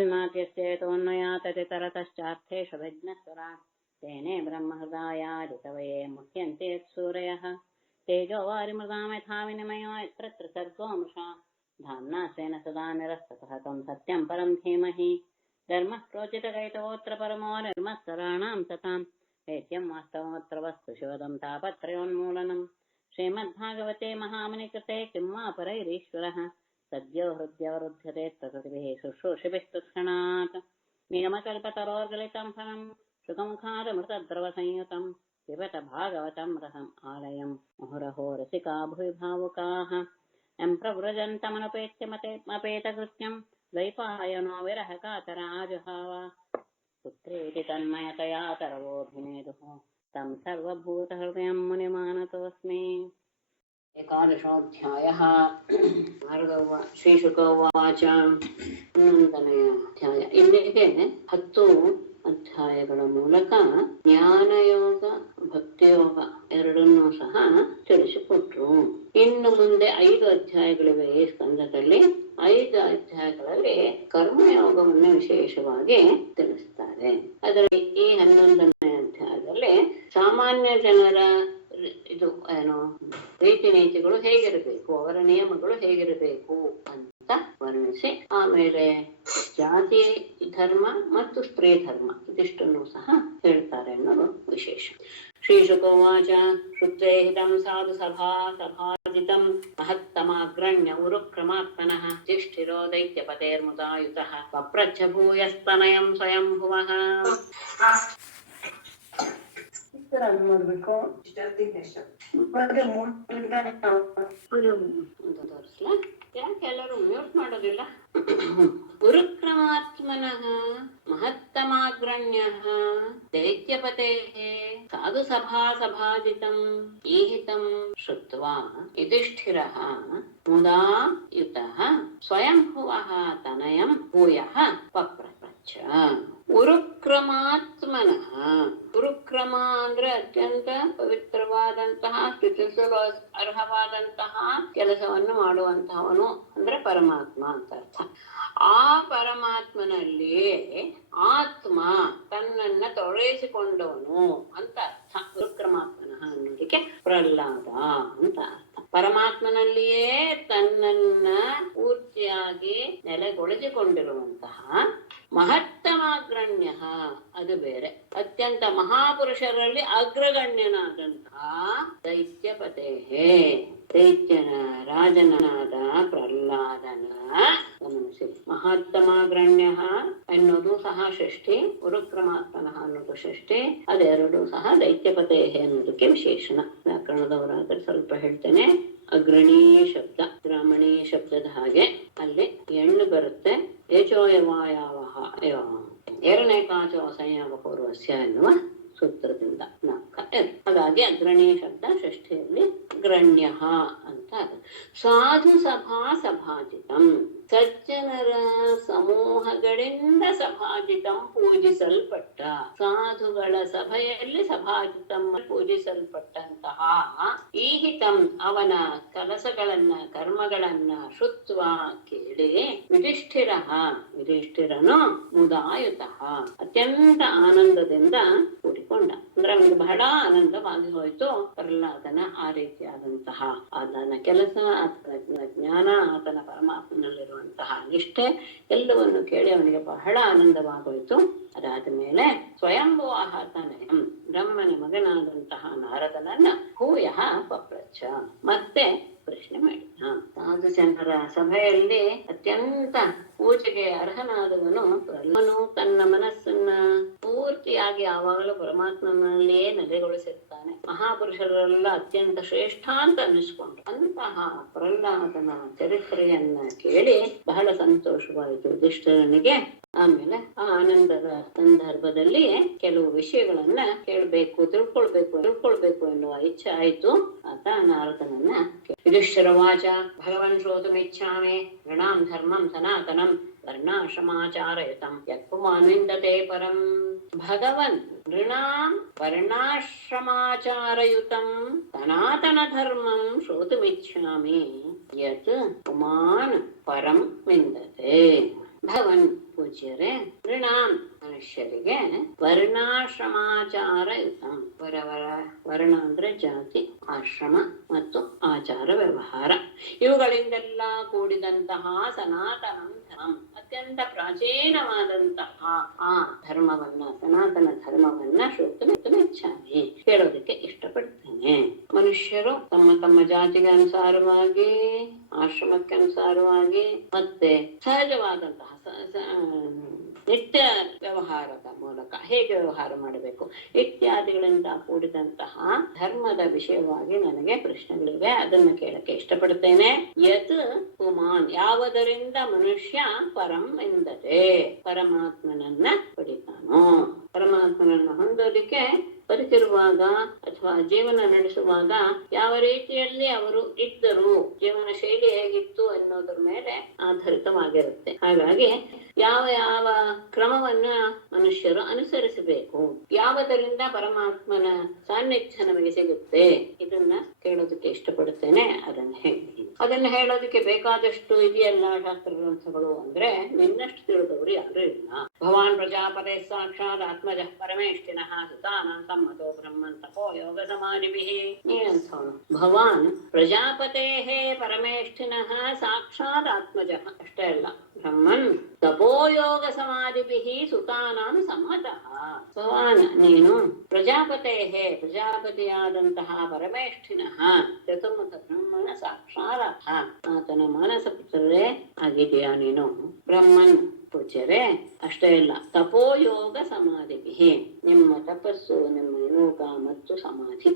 जन्माद्यस्येतोऽन्वयाततितरतश्चार्थेषु विघ्नस्वरा तेने ब्रह्महृदायादिकवये मुह्यन्ते सूरयः तेजो वारिमृदां यथा विनिमयो यत्र त्रिसर्गो मृषा धाम्ना स्वेन सदा निरस्ततः तं सत्यं परं धीमहि धर्मः प्रोचितकैतवोऽत्र परमो निर्मत्सराणां सतां वेद्यं वास्तवमत्र वस्तु शिवदं तापत्रयोन्मूलनं श्रीमद्भागवते महामुनिकृते किं वा परैरीश्वरः सद्यो हृद्यवरुध्यते प्रकृतिभिः शुश्रूषिभिः तुक्षणात् निगमकल्पतरोर्गलितं फलं शुकमुखादमृतद्रवसंयुतं पिबत भागवतं रसम् आलयं मुहुरहो रसिका भुवि भावुकाः यं प्रव्रजन्तमनुपेत्यमपेतकृत्यं द्वैपायनो विरहकातराजुहाव पुत्रेति तन्मयतया तरवोऽभिनेदुः तं सर्वभूतहृदयं मुनिमानतोऽस्मि। एकादशोऽध्यायः। ಶ್ರೀಶುಕ ಉವಾಚ. 11ನೇ ಅಧ್ಯಾಯ. ಇಲ್ಲಿಗೆ 10 ಅಧ್ಯಾಯಗಳ ಮೂಲಕ ಜ್ಞಾನಯೋಗ ಭಕ್ತಿಯೋಗ ಎರಡನ್ನೂ ಸಹ ತಿಳಿಸಿಕೊಟ್ರು. ಇನ್ನು ಮುಂದೆ 5 ಅಧ್ಯಾಯಗಳಿವೆ ಈ ಸ್ಕಂದದಲ್ಲಿ. 5 ಅಧ್ಯಾಯಗಳಲ್ಲಿ ಕರ್ಮಯೋಗವನ್ನು ವಿಶೇಷವಾಗಿ ತಿಳಿಸ್ತಾರೆ. ಅದರಲ್ಲಿ ಈ 11ನೇ ಅಧ್ಯಾಯದಲ್ಲಿ ಸಾಮಾನ್ಯ ಜನರ ಇದು ರೀತಿ ನೀತಿಗಳು ಹೇಗಿರಬೇಕು, ಅವರ ನಿಯಮಗಳು ಹೇಗಿರಬೇಕು ಅಂತ ವರ್ಣಿಸಿ, ಆಮೇಲೆ ಜಾತಿ ಧರ್ಮ ಮತ್ತು ಸ್ತ್ರೀ ಧರ್ಮ ಇದಿಷ್ಟನ್ನು ಸಹ ಹೇಳ್ತಾರೆ ಅನ್ನೋದು ವಿಶೇಷ. ಶ್ರೀಶುಕೋವಾಚ. ಶ್ರುತ್ವೇ ಹಿತಂ ಸಾಧು ಸಭಾಜಿತಂ ಮಹತ್ತಮಾಗ್ರಣ್ಯ ಉರುಕ್ರಮಾತ್ಮನಃ ಜಿಷ್ಠಿರೋ ದೈತ್ಯಪತೇರ್ಮುದಾಯುತಃ ಪಪ್ರಚ್ಛ ಭೂಯಸ್ತನಯಂ ಸ್ವಯಂಭುವಃ. ನೋಡ್ಬೇಕು ಯಾಕೆ ಎಲ್ಲರೂ ಮ್ಯೂಟ್ ಮಾಡೋದಿಲ್ಲ? ಉರುಕ್ರಮಾತ್ಮನಃ ಮಹತ್ತಮಾಗ್ರಣ್ಯಃ ದೈತ್ಯಪತೇಃ ಸಾಧು ಸಭಾಜಿತಂ ಈಹಿತಂ ಶ್ರುತ್ವಾ ಯುಧಿಷ್ಠಿರಃ ಮುದಾಯುತಃ ಸ್ವಯಂಭುವಃ ತನಯಂ ಭೂಯಃ ಪಪ್ರಪೃಚ್ಛ. ಉರುಕ್ರಮಾತ್ಮನಃ. ಉರುಕ್ರಮ ಅಂದ್ರೆ ಅತ್ಯಂತ ಪವಿತ್ರವಾದಂತಹ, ಸ್ತುತಿಸಲು ಅರ್ಹವಾದಂತಹ ಕೆಲಸವನ್ನು ಮಾಡುವಂತಹವನು ಅಂದ್ರೆ ಪರಮಾತ್ಮ ಅಂತ ಅರ್ಥ. ಆ ಪರಮಾತ್ಮನಲ್ಲಿಯೇ ಆತ್ಮ ತನ್ನನ್ನ ತೊಡಗಿಸಿಕೊಂಡವನು ಅಂತ ಅರ್ಥ. ಉರುಕ್ರಮಾತ್ಮನಃ ಅನ್ನೋದಕ್ಕೆ ಪ್ರಹ್ಲಾದ ಅಂತ ಅರ್ಥ. ಪರಮಾತ್ಮನಲ್ಲಿಯೇ ತನ್ನನ್ನ ಪೂರ್ತಿಯಾಗಿ ನೆಲೆಗೊಳಿಸಿಕೊಂಡಿರುವಂತಹ ಮಹತ್ತಮಾಗ್ರಣ್ಯ, ಅದು ಬೇರೆ, ಅತ್ಯಂತ ಮಹಾಪುರುಷರಲ್ಲಿ ಅಗ್ರಗಣ್ಯನಾದಂತಹ ದೈತ್ಯಪತೇಹೇ, ದೈತ್ಯನ ರಾಜನಾದ ಪ್ರಹ್ಲಾದನ ಗಮನಿಸಿ. ಮಹತ್ತಮಾಗ್ರಣ್ಯ ಅನ್ನೋದು ಸಹ ಷಷ್ಠಿ, ಉರುಕ್ರಮಾತ್ಮನಃ ಅನ್ನೋದು ಷಷ್ಠಿ, ಅದೆರಡು ಸಹ ದೈತ್ಯಪತೇಹೇ ಅನ್ನೋದಕ್ಕೆ ವಿಶೇಷಣ. ವ್ಯಾಕರಣದವರಾದ್ರೆ ಸ್ವಲ್ಪ ಹೇಳ್ತೇನೆ. ಅಗ್ರಣೀ ಶಬ್ದ ಗ್ರಾಮಣೀ ಶಬ್ದದ ಹಾಗೆ ಅಲ್ಲಿ ಎಣ್ಣು ಬರುತ್ತೆ. ಏಚೋಯವಾಯಾವಹ ಎರಡನೇ ಕಾಚೋ ಸಂಯೋಗ ಪೂರ್ವಸ್ಯ ಎನ್ನುವ ಸೂತ್ರದಿಂದ ಹಾಗಾಗಿ ಅಗ್ರಣೀ ಶಬ್ದ ಷಷ್ಠಿಯಲ್ಲಿ ಗ್ರಣ್ಯ ಅಂತ. ಸಾಧು ಸಭಾಜಿತಂ, ಸಜ್ಜನರ ಸಮೂಹಗಳಿಂದ ಸಭಾಜಿತಂ ಪೂಜಿಸಲ್ಪಟ್ಟ, ಸಾಧುಗಳ ಸಭೆಯಲ್ಲಿ ಸಭಾಜಿತಂ ಪೂಜಿಸಲ್ಪಟ್ಟಂತಹ ಈಹಿತಂ ಅವನ ಕೆಲಸಗಳನ್ನ ಕರ್ಮಗಳನ್ನ ಶ್ರುತ್ವ ಕೇಳಿ ಯುಧಿಷ್ಠಿರನು ಮುದಾಯುತಃ ಅತ್ಯಂತ ಆನಂದದಿಂದ ಕೂಡಿಕೊಂಡ. ಅಂದ್ರೆ ಅವನಿಗೆ ಬಹಳ ಆನಂದವಾಗಿ ಹೋಯಿತು ಪ್ರಹ್ಲಾದನ ಆ ರೀತಿಯಾದಂತಹ ಆತನ ಕೆಲಸ, ಆತನ ಜ್ಞಾನ, ಆತನ ಪರಮಾತ್ಮನಲ್ಲಿರುವಂತಹ ನಿಷ್ಠೆ ಎಲ್ಲವನ್ನು ಕೇಳಿ ಅವನಿಗೆ ಬಹಳ ಆನಂದವಾಗೋಯ್ತು. ಅದಾದ ಮೇಲೆ ಸ್ವಯಂಭುವಃ ತನಯಂ, ಬ್ರಹ್ಮನ ಮಗನಾದಂತಹ ನಾರದನನ್ನ ಭೂಯಃ ಪಪ್ರಚ್ಛ, ಮತ್ತೆ ಪ್ರಶ್ನೆ ಮಾಡಿದ. ಸಾಧು ಜನರ ಸಭೆಯಲ್ಲಿ ಅತ್ಯಂತ ಪೂಜೆಗೆ ಅರ್ಹನಾದವನು ಪ್ರಹ್ಲಾದನು ತನ್ನ ಮನಸ್ಸನ್ನ ಪೂರ್ತಿಯಾಗಿ ಯಾವಾಗಲೂ ಪರಮಾತ್ಮನಲ್ಲಿಯೇ ನೆಲೆಗೊಳಿಸಿರ್ತಾನೆ. ಮಹಾಪುರುಷರೆಲ್ಲ ಅತ್ಯಂತ ಶ್ರೇಷ್ಠ ಅಂತ ಅನ್ನಿಸ್ಕೊಂಡ್ರು. ಅಂತಹ ಪ್ರಹ್ಲಾದನ ಚರಿತ್ರೆಯನ್ನ ಕೇಳಿ ಬಹಳ ಸಂತೋಷವಾಯಿತು ಯುಧಿಷ್ಠಿರನಿಗೆ. ಆಮೇಲೆ ಆ ಆನಂದದ ಸಂದರ್ಭದಲ್ಲಿ ಕೆಲವು ವಿಷಯಗಳನ್ನ ಕೇಳಬೇಕು, ತಿಳ್ಕೊಳ್ಬೇಕು ಎನ್ನುವ ಇಚ್ಛೆ ಆಯ್ತು. ಆತ ನಾರದನನ್ನ ಯುಧಿಷ್ಠಿರವಾಚ. ಭಗವನ್ ಶ್ರೋತುಮಿಚ್ಛಾಮಿ ಋಣಾಂ ಧರ್ಮಂ ಸನಾತನಂ ವರ್ಣಾಶ್ರಮಾಚಾರಯುತಂ ಯತ್ಪುಮಾನಿಂದತೆ ಪರಂ. ಭಗವನ್ ಋಣಾಂ ವರ್ಣಾಶ್ರಮಾಚಾರಯುತಂ ಸನಾತನ ಧರ್ಮಂ ಶ್ರೋತುಮಿಚ್ಛಾಮಿ ಯತ್ ಪುಮಾನ್ ಪರಂ ವಿಂದತೆ. ಭಗವನ್ ಪೂಜ್ಯರೇ, ನೃಣಾಂ ಮನುಷ್ಯರಿಗೆ ವರ್ಣಾಶ್ರಮಾಚಾರಯುತ, ವರ್ಣ ಅಂದ್ರೆ ಜಾತಿ, ಆಶ್ರಮ ಮತ್ತು ಆಚಾರ ವ್ಯವಹಾರ ಇವುಗಳಿಂದೆಲ್ಲ ಕೂಡಿದಂತಹ ಸನಾತನ ಧರ್ಮ, ಅತ್ಯಂತ ಪ್ರಾಚೀನವಾದಂತಹ ಆ ಧರ್ಮವನ್ನ, ಸನಾತನ ಧರ್ಮವನ್ನ ಶ್ರೋತುಮಿಚ್ಛಾಮಿ, ಕೇಳೋದಕ್ಕೆ ಇಷ್ಟಪಡ್ತೇನೆ. ಮನುಷ್ಯರು ತಮ್ಮ ತಮ್ಮ ಜಾತಿಗೆ ಅನುಸಾರವಾಗಿ, ಆಶ್ರಮಕ್ಕೆ ಅನುಸಾರವಾಗಿ ಮತ್ತೆ ಸಹಜವಾದಂತಹ ನಿತ್ಯ ವ್ಯವಹಾರದ ಮೂಲಕ ಹೇಗೆ ವ್ಯವಹಾರ ಮಾಡಬೇಕು ಇತ್ಯಾದಿಗಳಿಂದ ಕೂಡಿದಂತಹ ಧರ್ಮದ ವಿಷಯವಾಗಿ ನನಗೆ ಪ್ರಶ್ನೆಗಳಿವೆ. ಅದನ್ನು ಕೇಳಕ್ಕೆ ಇಷ್ಟಪಡ್ತೇನೆ. ಯತ್ ಪುಮಾನ್, ಯಾವುದರಿಂದ ಮನುಷ್ಯ ಪರಂ ಎಂದತೆ, ಪರಮಾತ್ಮನನ್ನ ಪಡಿತಾನೋ. ಪರಮಾತ್ಮನನ್ನು ಹೊಂದೋದಿಕ್ಕೆ ಬದುಕಿರುವಾಗ ಅಥವಾ ಜೀವನ ನಡೆಸುವಾಗ ಯಾವ ರೀತಿಯಲ್ಲಿ ಅವರು ಇದ್ದರು, ಜೀವನ ಶೈಲಿ ಹೇಗಿತ್ತು ಅನ್ನೋದ್ರ ಮೇಲೆ ಆಧಾರಿತವಾಗಿರುತ್ತೆ. ಹಾಗಾಗಿ ಯಾವ ಯಾವ ಕ್ರಮವನ್ನ ಮನುಷ್ಯರು ಅನುಸರಿಸಬೇಕು, ಯಾವುದರಿಂದ ಪರಮಾತ್ಮನ ಸಾನ್ನಿಧ್ಯ ನಮಗೆ ಸಿಗುತ್ತೆ, ಇದನ್ನ ಕೇಳೋದಕ್ಕೆ ಇಷ್ಟಪಡುತ್ತೇನೆ. ಅದನ್ನ ಹೇಳೋದಕ್ಕೆ ಬೇಕಾದಷ್ಟು ಇದೆಯಲ್ಲ ಶಾಸ್ತ್ರ ಗ್ರಂಥಗಳು. ಅಂದ್ರೆ ನಿನ್ನಷ್ಟು ತಿಳಿದವರು ಯಾರು ಇಲ್ಲ. ಭವಾನ್ ಪ್ರಜಾಪತಿ ಸಾಕ್ಷಾತ್ ಆತ್ಮಜ ಪರಮೇಷ್ಠಿನಃ ಸುತಾನ ಸಮ್ಮತೋ ಬ್ರಹ್ಮನ್ ತಪೋ ಯೋಗ ಸಮಾಧಿಭಿಃ. ನೀನಂಥವನು ಭವಾನ್ ಪ್ರಜಾಪತೇಃ ಪರಮೇಷ್ಠಿನಃ ಸಾಕ್ಷಾತ್ ಆತ್ಮಜ, ಅಷ್ಟೇ ಅಲ್ಲ ಬ್ರಹ್ಮನ್ ತಪೋಯೋಗ ಸಮಾಧಿಭಿಃ ಸುತಾನಾಂ ಸಮ್ಮತಃ. ಭವಾನ್ ನೀನು ಪ್ರಜಾಪತೇಃ, ಪ್ರಜಾಪತಿಯಾದಂತಹ ಪರಮೇಷ್ಠಿನಃ ಚತುರ್ಮುಖ ಬ್ರಹ್ಮನ ಸಾಕ್ಷಾತ್ ಆತನ ಮಾನಸ ಪುತ್ರರೇ ಆಗಿದೆಯಾ ನೀನು. ಬ್ರಹ್ಮನ್ ಪೂಜ್ಯರೇ, ಅಷ್ಟೇ ಇಲ್ಲ ತಪೋಯೋಗ ಸಮಾಧಿಭಿಃ, ನಿಮ್ಮ ತಪಸ್ಸು, ನಿಮ್ಮ ಯೋಗ ಮತ್ತು ಸಮಾಧಿ,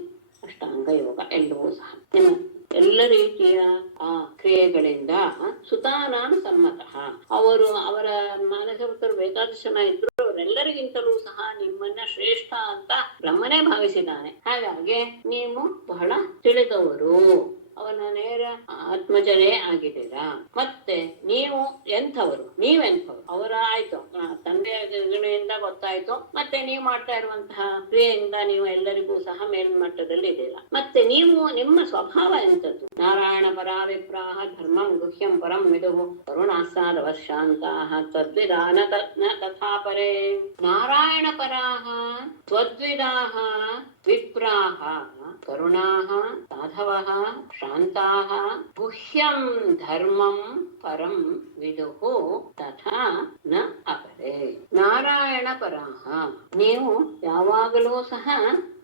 ಅಷ್ಟಾಂಗ ಯೋಗ ಎಲ್ಲವೂ ಸಹ ನಿಮ್ಮ ಎಲ್ಲ ರೀತಿಯ ಆ ಕ್ರಿಯೆಗಳಿಂದ ಸುತಾನಾಂ ಸಮ್ಮತಃ, ಅವರ ಮಾನಸಪುತ್ರರು ಬೇಕಾದಷ್ಟು ಜನ ಇದ್ರು, ಅವರೆಲ್ಲರಿಗಿಂತಲೂ ಸಹ ನಿಮ್ಮನ್ನ ಶ್ರೇಷ್ಠ ಅಂತ ಬ್ರಹ್ಮನೇ ಭಾವಿಸಿದ್ದಾನೆ. ಹಾಗಾಗಿ ನೀವು ಬಹಳ ತಿಳಿದವರು, ಅವನ ನೇರ ಆತ್ಮಜರೇ ಆಗಿದ್ದೀರಾ. ಮತ್ತೆ ನೀವು ಎಂಥವರು, ನೀವೆಂಥವ್ರು ಅವರ ಆಯ್ತು, ತಂದೆಯ ಗಣೆಯಿಂದ ಗೊತ್ತಾಯ್ತು. ಮತ್ತೆ ನೀವು ಮಾಡ್ತಾ ಇರುವಂತಹ ಕ್ರಿಯೆಯಿಂದ ನೀವು ಎಲ್ಲರಿಗೂ ಸಹ ಮೇಲ್ಮಟ್ಟದಲ್ಲಿ ಇದ್ದೀರಾ. ಮತ್ತೆ ನೀವು ನಿಮ್ಮ ಸ್ವಭಾವ ಎಂಥದ್ದು. ನಾರಾಯಣ ಪರಾ ವಿಪ್ರಾಹ ಧರ್ಮಂ ಗುಹ್ಯಂ ಪರಂ ವಿದುಃ ಕರುಣಾಸ್ಸಾದವ ಶಾಂತಾಃ ತದ್ವಿಧಾನ ತಥಾ ಪರೇ. ನಾರಾಯಣ ಪರಾಹ ತ್ವದ್ವಿದಾಹ ವಿಪ್ರಾಹ ಕರುಣಾಃ ಸಾಧವಃ ಶಾಂತಾಃ ಗುಹ್ಯಂ ಧರ್ಮಂ ಪರಂ ವಿದುಃ ತಥಾ ನ ಅಪರೇ. ನಾರಾಯಣ ಪರಾಹ, ನೀವು ಯಾವಾಗಲೂ ಸಹ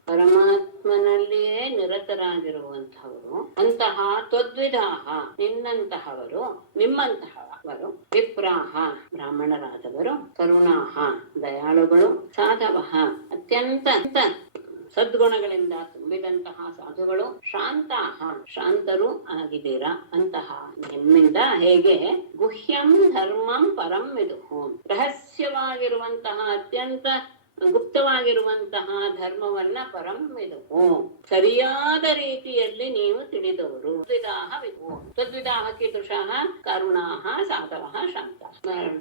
ಪರಮಾತ್ಮನಲ್ಲಿಯೇ ನಿರತರಾಗಿರುವಂತಹವರು. ಅಂತಹ ತ್ವದ್ವಿದಾಹ, ನಿನ್ನಂತಹವರು, ನಿಮ್ಮಂತಹವರು, ವಿಪ್ರಾಹ ಬ್ರಾಹ್ಮಣರಾದವರು, ಕರುಣಾಹ ದಯಾಳುಗಳು, ಸಾಧವಃ ಅತ್ಯಂತ ಸದ್ಗುಣಗಳಿಂದ ತುಂಬಿದಂತಹ ಸಾಧುಗಳು, ಶಾಂತಾಹ ಶಾಂತರು ಆಗಿದ್ದೀರಾ. ಅಂತಹ ನಿಮ್ಮಿಂದ ಹೇಗೆ ಗುಹ್ಯಂ ಧರ್ಮಂ ಪರಂ ವಿದುಃ, ರಹಸ್ಯವಾಗಿರುವಂತಹ ಅತ್ಯಂತ ಗುಪ್ತವಾಗಿರುವಂತಹ ಧರ್ಮವನ್ನ ಪರಂ ವಿದುಃ, ಸರಿಯಾದ ರೀತಿಯಲ್ಲಿ ನೀವು ತಿಳಿದವರು. ತದ್ವಿದಾಹ ಕೀದೃಶಃ ಕರುಣಾಃ ಸಾಧವಃ ಶಾಂತಾಃ.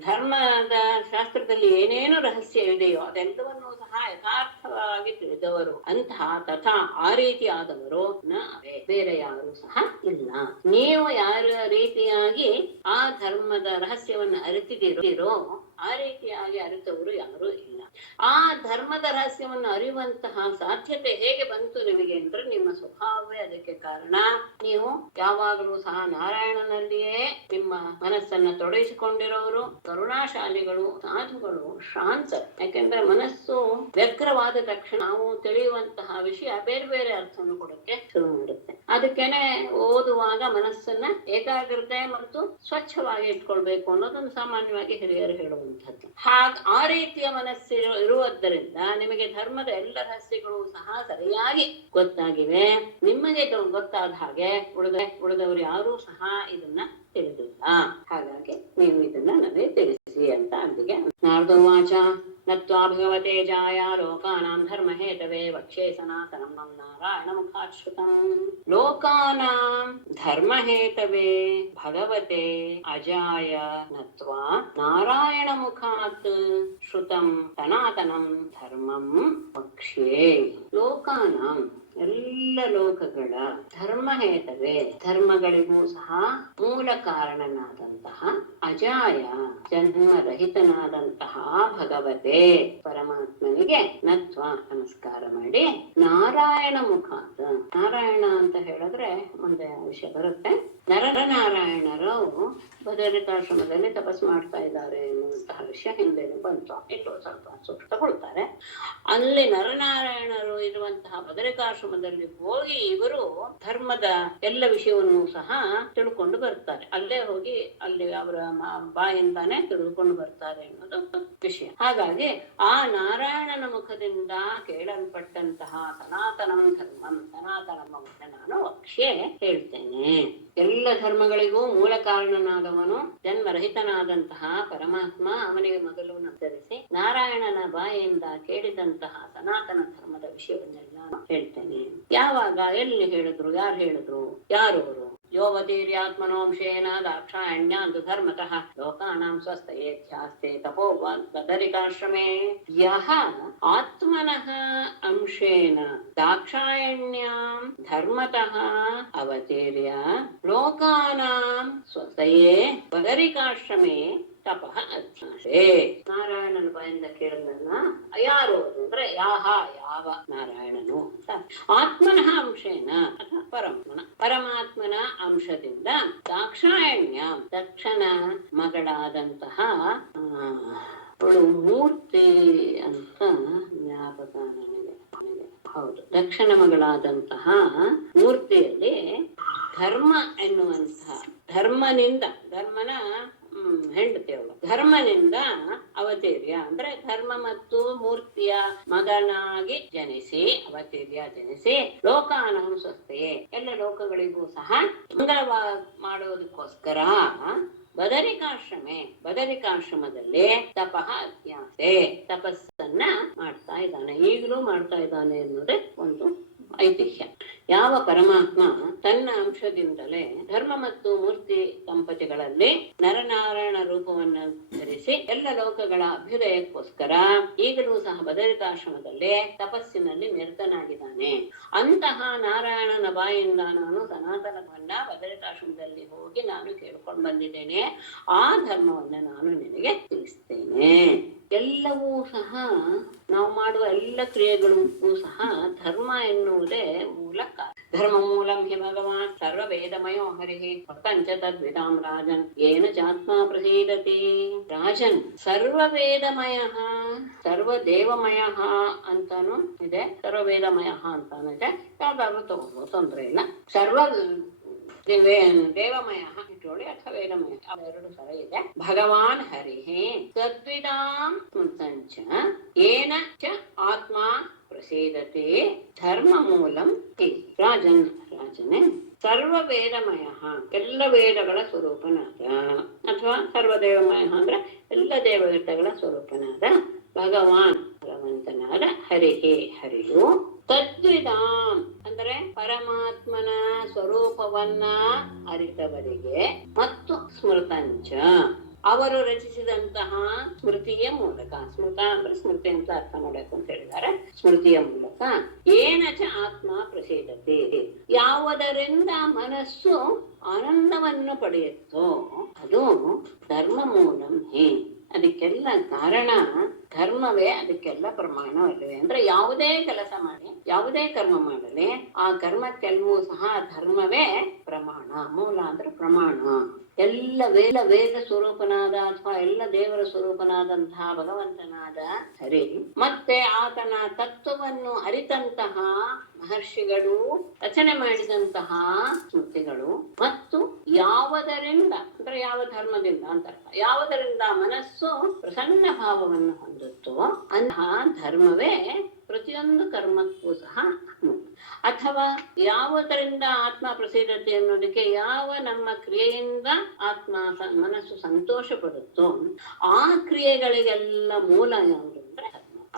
ಧರ್ಮದ ಶಾಸ್ತ್ರದಲ್ಲಿ ಏನೇನು ರಹಸ್ಯ ಇದೆಯೋ ಅದೆಲ್ಲವನ್ನೂ ಸಹ ಯಥಾರ್ಥವಾಗಿ ತಿಳಿದವರು. ಅಂತಹ ತಥಾ ಆ ರೀತಿಯಾದವರು ನ ಬೇರೆ ಯಾರು ಸಹ ಇಲ್ಲ. ನೀವು ಯಾರ ರೀತಿಯಾಗಿ ಆ ಧರ್ಮದ ರಹಸ್ಯವನ್ನು ಅರಿತಿದಿರೋ ಆ ರೀತಿಯಾಗಿ ಅರಿತವರು ಯಾರೂ ಇಲ್ಲ. ಆ ಧರ್ಮದ ರಹಸ್ಯವನ್ನು ಅರಿಯುವಂತಹ ಸಾಧ್ಯತೆ ಹೇಗೆ ಬಂತು ನಿಮಗೆ ಅಂದ್ರೆ ನಿಮ್ಮ ಸ್ವಭಾವವೇ ಅದಕ್ಕೆ ಕಾರಣ. ನೀವು ಯಾವಾಗಲೂ ಸಹ ನಾರಾಯಣನಲ್ಲಿಯೇ ನಿಮ್ಮ ಮನಸ್ಸನ್ನ ತೊಡಗಿಸಿಕೊಂಡಿರೋರು, ಕರುಣಾಶಾಲಿಗಳು, ಸಾಧುಗಳು, ಶಾಂತ. ಯಾಕೆಂದ್ರೆ ಮನಸ್ಸು ವ್ಯಗ್ರವಾದ ತಕ್ಷಣ ನಾವು ತಿಳಿಯುವಂತಹ ವಿಷಯ ಬೇರೆ ಬೇರೆ ಅರ್ಥವನ್ನು ಕೊಡಕ್ಕೆ ಶುರು ಮಾಡುತ್ತೆ. ಅದಕ್ಕೇನೆ ಓದುವಾಗ ಮನಸ್ಸನ್ನ ಏಕಾಗ್ರತೆ ಮತ್ತು ಸ್ವಚ್ಛವಾಗಿ ಇಟ್ಕೊಳ್ಬೇಕು ಅನ್ನೋದೊಂದು ಸಾಮಾನ್ಯವಾಗಿ ಹಿರಿಯರು ಹೇಳುವಂಥದ್ದು. ಆ ರೀತಿಯ ಮನಸ್ಸು ಇರುವುದರಿಂದ ನಿಮಗೆ ಧರ್ಮದ ಎಲ್ಲ ರಹಸ್ಯಗಳು ಸಹ ಸರಿಯಾಗಿ ಗೊತ್ತಾಗಿವೆ. ನಿಮಗೆ ಗೊತ್ತಾದ ಹಾಗೆ ಉಳಿದವರು ಯಾರೂ ಸಹ ಇದನ್ನ ತಿಳಿದಿಲ್ಲ. ಹಾಗಾಗಿ ನೀವು ಇದನ್ನ ನನಗೆ ತಿಳಿಸಿ ಅಂತ ಅಲ್ಲಿಗೆ. ನಾರದೋವಾಚ ನತ್ವಾ ಭಗವತೆ ಜಾಯ ಲೋಕಾನಾಂ ಧರ್ಮ ಹೇತವೇ ವಕ್ಷೇ ಸನಾತನಂ ಮಂ ನಾರಾಯಣ ಮುಖಾಶ್ರುತಂ. ಲೋಕಾನಾಂ ಧರ್ಮ ಹೇತವೇ ಭಗವತೆ ಅಜಾಯ ನತ್ವಾ ನಾರಾಯಣ ಮುಖಾತ್ ಶ್ರುತಂ ಸನಾತನಂ ಧರ್ಮಂ ವಕ್ಷ್ಯೇ. ಲೋಕಾನಾಂ ಎಲ್ಲ ಲೋಕಗಳ ಧರ್ಮಹೇತವೇ, ಧರ್ಮಗಳಿಗೂ ಸಹ ಮೂಲ ಕಾರಣನಾದಂತಹ ಅಜಾಯ ಜನ್ಮರಹಿತನಾದಂತಹ ಭಗವತೆ ಪರಮಾತ್ಮನಿಗೆ ನತ್ವ ನಮಸ್ಕಾರ ಮಾಡಿ ನಾರಾಯಣ ಮುಖಾಂತ, ನಾರಾಯಣ ಅಂತ ಹೇಳಿದ್ರೆ ಮುಂದೆ ವಿಷಯ ಬರುತ್ತೆ, ನರನಾರಾಯಣರು ಬದರಿಕಾಶ್ರಮದಲ್ಲಿ ತಪಸ್ಸು ಮಾಡ್ತಾ ಇದ್ದಾರೆ ಎನ್ನುವಂತಹ ವಿಷಯ ಹಿಂದೆ ಬಂತು, ಇಟ್ಟು ಸ್ವಲ್ಪ ಸುಟ್ಟು ತಗೊಳ್ತಾರೆ. ಅಲ್ಲಿ ನರನಾರಾಯಣರು ಇರುವಂತಹ ಬದರಿಕಾಶ್ರಮದಲ್ಲಿ ಹೋಗಿ ಇವರು ಧರ್ಮದ ಎಲ್ಲ ವಿಷಯವನ್ನು ಸಹ ತಿಳ್ಕೊಂಡು ಬರ್ತಾರೆ. ಅಲ್ಲೇ ಹೋಗಿ ಅಲ್ಲಿ ಅವರ ಬಾಯಿಂದಾನೆ ತಿಳಿದುಕೊಂಡು ಬರ್ತಾರೆ ಅನ್ನೋದು ವಿಷಯ. ಹಾಗಾಗಿ ಆ ನಾರಾಯಣನ ಮುಖದಿಂದ ಕೇಳಲ್ಪಟ್ಟಂತಹ ಸನಾತನಂ ಧರ್ಮಂ, ಸನಾತನಮವನ್ನು ನಾನು ವಕ್ಷ್ಯೆ ಹೇಳ್ತೇನೆ. ಎಲ್ಲ ಧರ್ಮಗಳಿಗೂ ಮೂಲ ಕಾರಣನಾದವನು ಜನ್ಮರಹಿತನಾದಂತಹ ಪರಮಾತ್ಮ, ಅವನಿಗೆ ಮೊದಲು ನಮಸ್ಕರಿಸಿ ನಾರಾಯಣನ ಬಾಯಿಯಿಂದ ಕೇಳಿದಂತಹ ಸನಾತನ ಧರ್ಮದ ವಿಷಯವನ್ನೆಲ್ಲ ಹೇಳ್ತೇನೆ. ಯಾವಾಗ, ಎಲ್ಲಿ ಹೇಳಿದ್ರು, ಯಾರು ಹೇಳಿದ್ರು, ಯಾರು ಅವರು? ಯೋವತೀರ್ಯಾತ್ಮನೋಂಶೇನ ದಾಕ್ಷಾಯಣ್ಯಾಂತು ಧರ್ಮತಃ ಲೋಕಾನಾಂ ಸ್ವಸ್ಥಯೇಧ್ಯಾಸ್ತೆ ತಪೋವಾನ್ ಬದರಿಕಾಶ್ರಮೇ ಯಹ ಆತ್ಮನಃ ಅಂಶೇನ ದಾಕ್ಷಾಯಣ್ಯಾಂ ಧರ್ಮತಃ ಅವತೀರ್ಯ ಲೋಕಾನಾಂ ಸ್ವಸ್ಥಯೇ ಬದರಿಕಾಶ್ರಮೇ ತಪಃ ಅಧ್ಯಾಸೆ. ನಾರಾಯಣನ ಬಾಯಿಂದ ಕೇಳಿದ್ರನ್ನ ಯಾರು ಅಂದ್ರೆ ಯಾಹ, ಯಾವ ನಾರಾಯಣನು ಅಂತ ಆತ್ಮನಃ ಅಂಶೇನ ಅಥವಾ ಪರಮಾತ್ಮನ ಅಂಶದಿಂದ ದಾಕ್ಷಾಯಣ್ಯ, ದಕ್ಷನ ಮಗಳಾದಂತಹ ಮೂರ್ತಿ ಅಂತ ಜ್ಞಾಪಕ ನನಗೆ. ಹೌದು, ದಕ್ಷನ ಮಗಳಾದಂತಹ ಮೂರ್ತಿಯಲ್ಲಿ ಧರ್ಮ ಎನ್ನುವಂತಹ ಧರ್ಮನಿಂದ, ಧರ್ಮನ ಹೆಂಡತಿ ಅವಳು, ಧರ್ಮನಿಂದ ಅವತೀರ್ಯ ಅಂದ್ರೆ ಧರ್ಮ ಮತ್ತು ಮೂರ್ತಿಯ ಮಗನಾಗಿ ಜನಿಸಿ, ಅವತೀರ್ಯ ಜನಿಸಿ ಲೋಕಾನಾಂ ಸ್ವಸ್ಥೆಯೇ ಎಲ್ಲ ಲೋಕಗಳಿಗೂ ಸಹ ಮಂಗಳವ ಮಾಡುವುದಕ್ಕೋಸ್ಕರ ಬದರಿಕಾಶ್ರಮೆ, ಬದರಿಕಾಶ್ರಮದಲ್ಲಿ ತಪಃ ಅಧ್ಯಾಸೆ, ತಪಸ್ಸನ್ನ ಮಾಡ್ತಾ ಇದ್ದಾನೆ, ಈಗಲೂ ಮಾಡ್ತಾ ಇದ್ದಾನೆ ಅನ್ನೋದೇ ಒಂದು ಐತಿಹ್ಯ. ಯಾವ ಪರಮಾತ್ಮ ತನ್ನ ಅಂಶದಿಂದಲೇ ಧರ್ಮ ಮತ್ತು ಮೂರ್ತಿ ದಂಪತಿಗಳಲ್ಲಿ ನರನಾರಾಯಣ ರೂಪವನ್ನು ಧರಿಸಿ ಎಲ್ಲ ಲೋಕಗಳ ಅಭ್ಯುದಯಕ್ಕೋಸ್ಕರ ಈಗಲೂ ಸಹ ಬದರಿಕಾಶ್ರಮದಲ್ಲಿ ತಪಸ್ಸಿನಲ್ಲಿ ನಿರತನಾಗಿದ್ದಾನೆ. ಅಂತಹ ನಾರಾಯಣನ ಬಾಯಿಂದ ನಾನು ಸನಾತನವನ್ನ ಬದರಿಕಾಶ್ರಮದಲ್ಲಿ ಹೋಗಿ ನಾನು ಕೇಳ್ಕೊಂಡು ಬಂದಿದ್ದೇನೆ. ಆ ಧರ್ಮವನ್ನ ನಾನು ನಿನಗೆ ತಿಳಿಸ್ತೇನೆ. ಎಲ್ಲವೂ ಸಹ ನಾವು ಮಾಡುವ ಎಲ್ಲ ಕ್ರಿಯೆಗಳಿಗೂ ಸಹ ಧರ್ಮ ಎನ್ನುವುದೇ ಮೂಲ ಕಾರಣ. ಧರ್ಮ ಮೂಲಂ ಹಿ ಭಗವಾನ್ ಸರ್ವ ವೇದಮಯೋ ಹರಿಹಿ ಪಂಚ ತದ್ವಿದಾಂ ರಾಜನ್ ಏನ ಚಾತ್ಮ ಪ್ರಸೀದತಿ. ರಾಜನ್ ಸರ್ವ ವೇದಮಯ ಸರ್ವ ದೇವಮಯ ಅಂತಾನು ಇದೆ, ಸರ್ವ ವೇದಮಯ ಅಂತಾನು ಇದೆ, ಯಾವ್ದಾದ್ರು ತಗೋಬಹುದು, ತೊಂದ್ರೆ ಇಲ್ಲ. ಸರ್ವ ದೇವಮಯ ಇಟ್ಟೋಳಿ ಅಥವಾ ವೇದಮಯ ಅವೆರಡು ಸರಿ ಇದೆ. ಭಗವಾನ್ ಹರಿಹಿ ತದ್ವಿದಾಂ ಸ್ಮೃತಂಚ ಏನ ಚ ಆತ್ಮ ಪ್ರಸೀದತೆ ಧರ್ಮ ಮೂಲಂ ಹಿ. ರಾಜನೇ ಸರ್ವ ವೇದಮಯ, ಎಲ್ಲ ವೇದಗಳ ಸ್ವರೂಪನಾದ, ಅಥವಾ ಸರ್ವದೇವಮಯ ಅಂದ್ರೆ ಎಲ್ಲ ದೇವತೆಗಳ ಸ್ವರೂಪನಾದ ಭಗವಾನ್ ಭಗವಂತನಾದ ಹರಿಹಿ, ಹರಿಯು ತದ್ವಿದಾಂ ಅಂದ್ರೆ ಪರಮಾತ್ಮನ ಸ್ವರೂಪವನ್ನ ಅರಿತವರಿಗೆ ಮತ್ತು ಸ್ಮೃತಂಚ ಅವರು ರಚಿಸಿದಂತಹ ಸ್ಮೃತಿಯ ಮೂಲಕ, ಸ್ಮೃತ ಅಂದ್ರೆ ಸ್ಮೃತಿ ಅಂತ ಅರ್ಥ ಮಾಡಬೇಕು ಅಂತ ಹೇಳಿದ್ದಾರೆ, ಸ್ಮೃತಿಯ ಮೂಲಕ ಏನಚ ಆತ್ಮ ಪ್ರಸೀದತೆ, ಯಾವುದರಿಂದ ಮನಸ್ಸು ಆನಂದವನ್ನು ಪಡೆಯುತ್ತೋ ಅದು ಧರ್ಮ ಮೂಲಂ ಹಿ. ಅದಕ್ಕೆಲ್ಲ ಕಾರಣ ಧರ್ಮವೇ, ಅದಕ್ಕೆಲ್ಲ ಪ್ರಮಾಣವಲ್ಲವೇ ಅಂದ್ರೆ ಯಾವುದೇ ಕೆಲಸ ಮಾಡಿ, ಯಾವುದೇ ಕರ್ಮ ಮಾಡಲಿ, ಆ ಕರ್ಮಕ್ಕೆಲ್ಲವೂ ಸಹ ಧರ್ಮವೇ ಪ್ರಮಾಣ. ಮೂಲ ಅಂದ್ರೆ ಪ್ರಮಾಣ. ಎಲ್ಲ ವೇದ ಸ್ವರೂಪನಾದ ಅಥವಾ ಎಲ್ಲ ದೇವರ ಸ್ವರೂಪನಾದಂತಹ ಭಗವಂತನಾದ ಹರಿ ಮತ್ತೆ ಆತನ ತತ್ವವನ್ನು ಅರಿತಂತಹ ಮಹರ್ಷಿಗಳು ರಚನೆ ಮಾಡಿದಂತಹ ಸ್ಮೃತಿಗಳು ಮತ್ತು ಯಾವುದರಿಂದ ಅಂದ್ರೆ ಯಾವ ಧರ್ಮದಿಂದ ಅಂತ ಅರ್ಥ, ಯಾವುದರಿಂದ ಮನಸ್ಸು ಪ್ರಸನ್ನ ಭಾವವನ್ನು ಹೊಂದುತ್ತೋ ಅಂತಹ ಧರ್ಮವೇ ಪ್ರತಿಯೊಂದು ಕರ್ಮಕ್ಕೂ ಸಹ ಅಥವಾ ಯಾವುದರಿಂದ ಆತ್ಮ ಪ್ರಸೀದತೆ ಅನ್ನೋದಕ್ಕೆ ಯಾವ ನಮ್ಮ ಕ್ರಿಯೆಯಿಂದ ಆತ್ಮ ಮನಸ್ಸು ಸಂತೋಷ ಪಡುತ್ತೋ ಆ ಕ್ರಿಯೆಗಳಿಗೆಲ್ಲ ಮೂಲ ಯಾವುದು ಅಂದ್ರೆ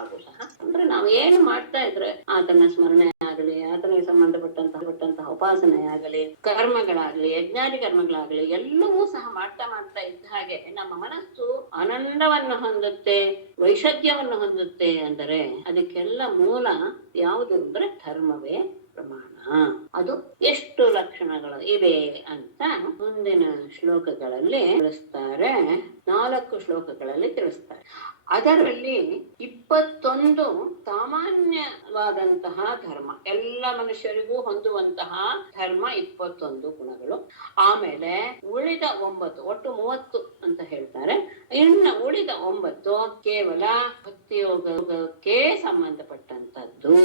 ಅದು ಸಹ ಅಂದ್ರೆ ನಾವು ಏನು ಮಾಡ್ತಾ ಇದ್ರೆ ಆತನ ಸ್ಮರಣೆ ಆಗಲಿ, ಆತನಿಗೆ ಸಂಬಂಧಪಟ್ಟಂತಹ ಉಪಾಸನೆ ಆಗಲಿ, ಕರ್ಮಗಳಾಗ್ಲಿ, ಯಜ್ಞಾದಿ ಕರ್ಮಗಳಾಗ್ಲಿ ಎಲ್ಲವೂ ಸಹ ಮಾಡ್ತಾ ಇದ್ದ ಹಾಗೆ ನಮ್ಮ ಮನಸ್ಸು ಆನಂದವನ್ನು ಹೊಂದುತ್ತೆ, ವೈಶದ್ಯವನ್ನು ಹೊಂದುತ್ತೆ. ಅಂದರೆ ಅದಕ್ಕೆಲ್ಲ ಮೂಲ ಯಾವುದು ಅಂದ್ರೆ ಧರ್ಮವೇ ಪ್ರಮಾಣ. ಅದು ಎಷ್ಟು ಲಕ್ಷಣಗಳು ಇವೆ ಅಂತ ಮುಂದಿನ ಶ್ಲೋಕಗಳಲ್ಲಿ ತಿಳಿಸ್ತಾರೆ. 4 ಶ್ಲೋಕಗಳಲ್ಲಿ ತಿಳಿಸ್ತಾರೆ. ಅದರಲ್ಲಿ 21 ಸಾಮಾನ್ಯವಾದಂತಹ ಧರ್ಮ, ಎಲ್ಲ ಮನುಷ್ಯರಿಗೂ ಹೊಂದುವಂತಹ ಧರ್ಮ 21 ಗುಣಗಳು. ಆಮೇಲೆ ಉಳಿದ 9, ಒಟ್ಟು 30 ಅಂತ ಹೇಳ್ತಾರೆ. ಇನ್ನು ಉಳಿದ 9 ಕೇವಲ ಭಕ್ತಿಯೋಗಕ್ಕೆ ಸಂಬಂಧಪಟ್ಟಂತದ್ದು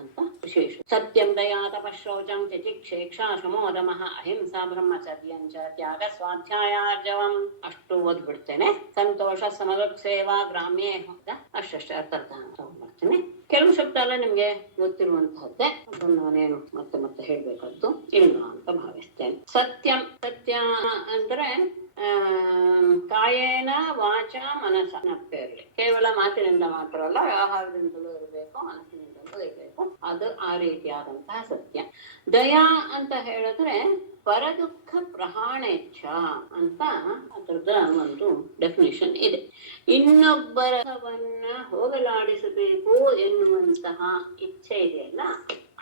ಅಂತ ವಿಶೇಷ. ಸತ್ಯಂ ದಯಾ ತಪಶೌಚಂ ತಿತಿಕ್ಷೇಕ್ಷಾ ಶಮೋದಮಃ ಅಹಿಂಸಾ ಬ್ರಹ್ಮಚರ್ಯಂಚ ತ್ಯಾಗ ಸ್ವಾಧ್ಯಾಯಾರ್ಜವಂ. ಅಷ್ಟು ಓದ್ಬಿಡ್ತೇನೆ. ಸಂತೋಷ ಸಮದೃಕ್ ಸೇವಾ ಗ್ರಾಮ್ಯ ಅಷ್ಟೇ ಅರ್ಥ ಮಾಡ್ತೇನೆ. ಕೆಲವು ಶಬ್ದ ಎಲ್ಲ ನಿಮ್ಗೆ ಗೊತ್ತಿರುವಂತಹದ್ದೇ, ಅದನ್ನು ನಾನೇನು ಮತ್ತೆ ಹೇಳ್ಬೇಕಾದ್ದು ಇಲ್ಲ ಅಂತ ಭಾವಿಸ್ತೇನೆ. ಸತ್ಯಂ, ಸತ್ಯ ಅಂದ್ರೆ ಕಾಯೇನ ವಾಚ ಮನಸ ಇರಲಿ. ಕೇವಲ ಮಾತಿನಿಂದ ಮಾತ್ರ ಅಲ್ಲ, ವ್ಯವಹಾರದಿಂದಲೂ ಇರಬೇಕು, ಮನಸ್ಸಿನಿಂದಲೂ ಇರಬೇಕು. ಅದು ಆ ರೀತಿಯಾದಂತಹ ಸತ್ಯ. ದಯಾ ಅಂತ ಹೇಳಿದ್ರೆ ಪರದುಃಖ ಪ್ರಹಾಣೇಚ್ಛ ಅಂತ ಅದರದ ಒಂದು ಡೆಫಿನಿಷನ್ ಇದೆ. ಇನ್ನೊಬ್ಬರವನ್ನ ಹೋಗಲಾಡಿಸಬೇಕು ಎನ್ನುವಂತಹ ಇಚ್ಛೆ ಇದೆಯಲ್ಲ,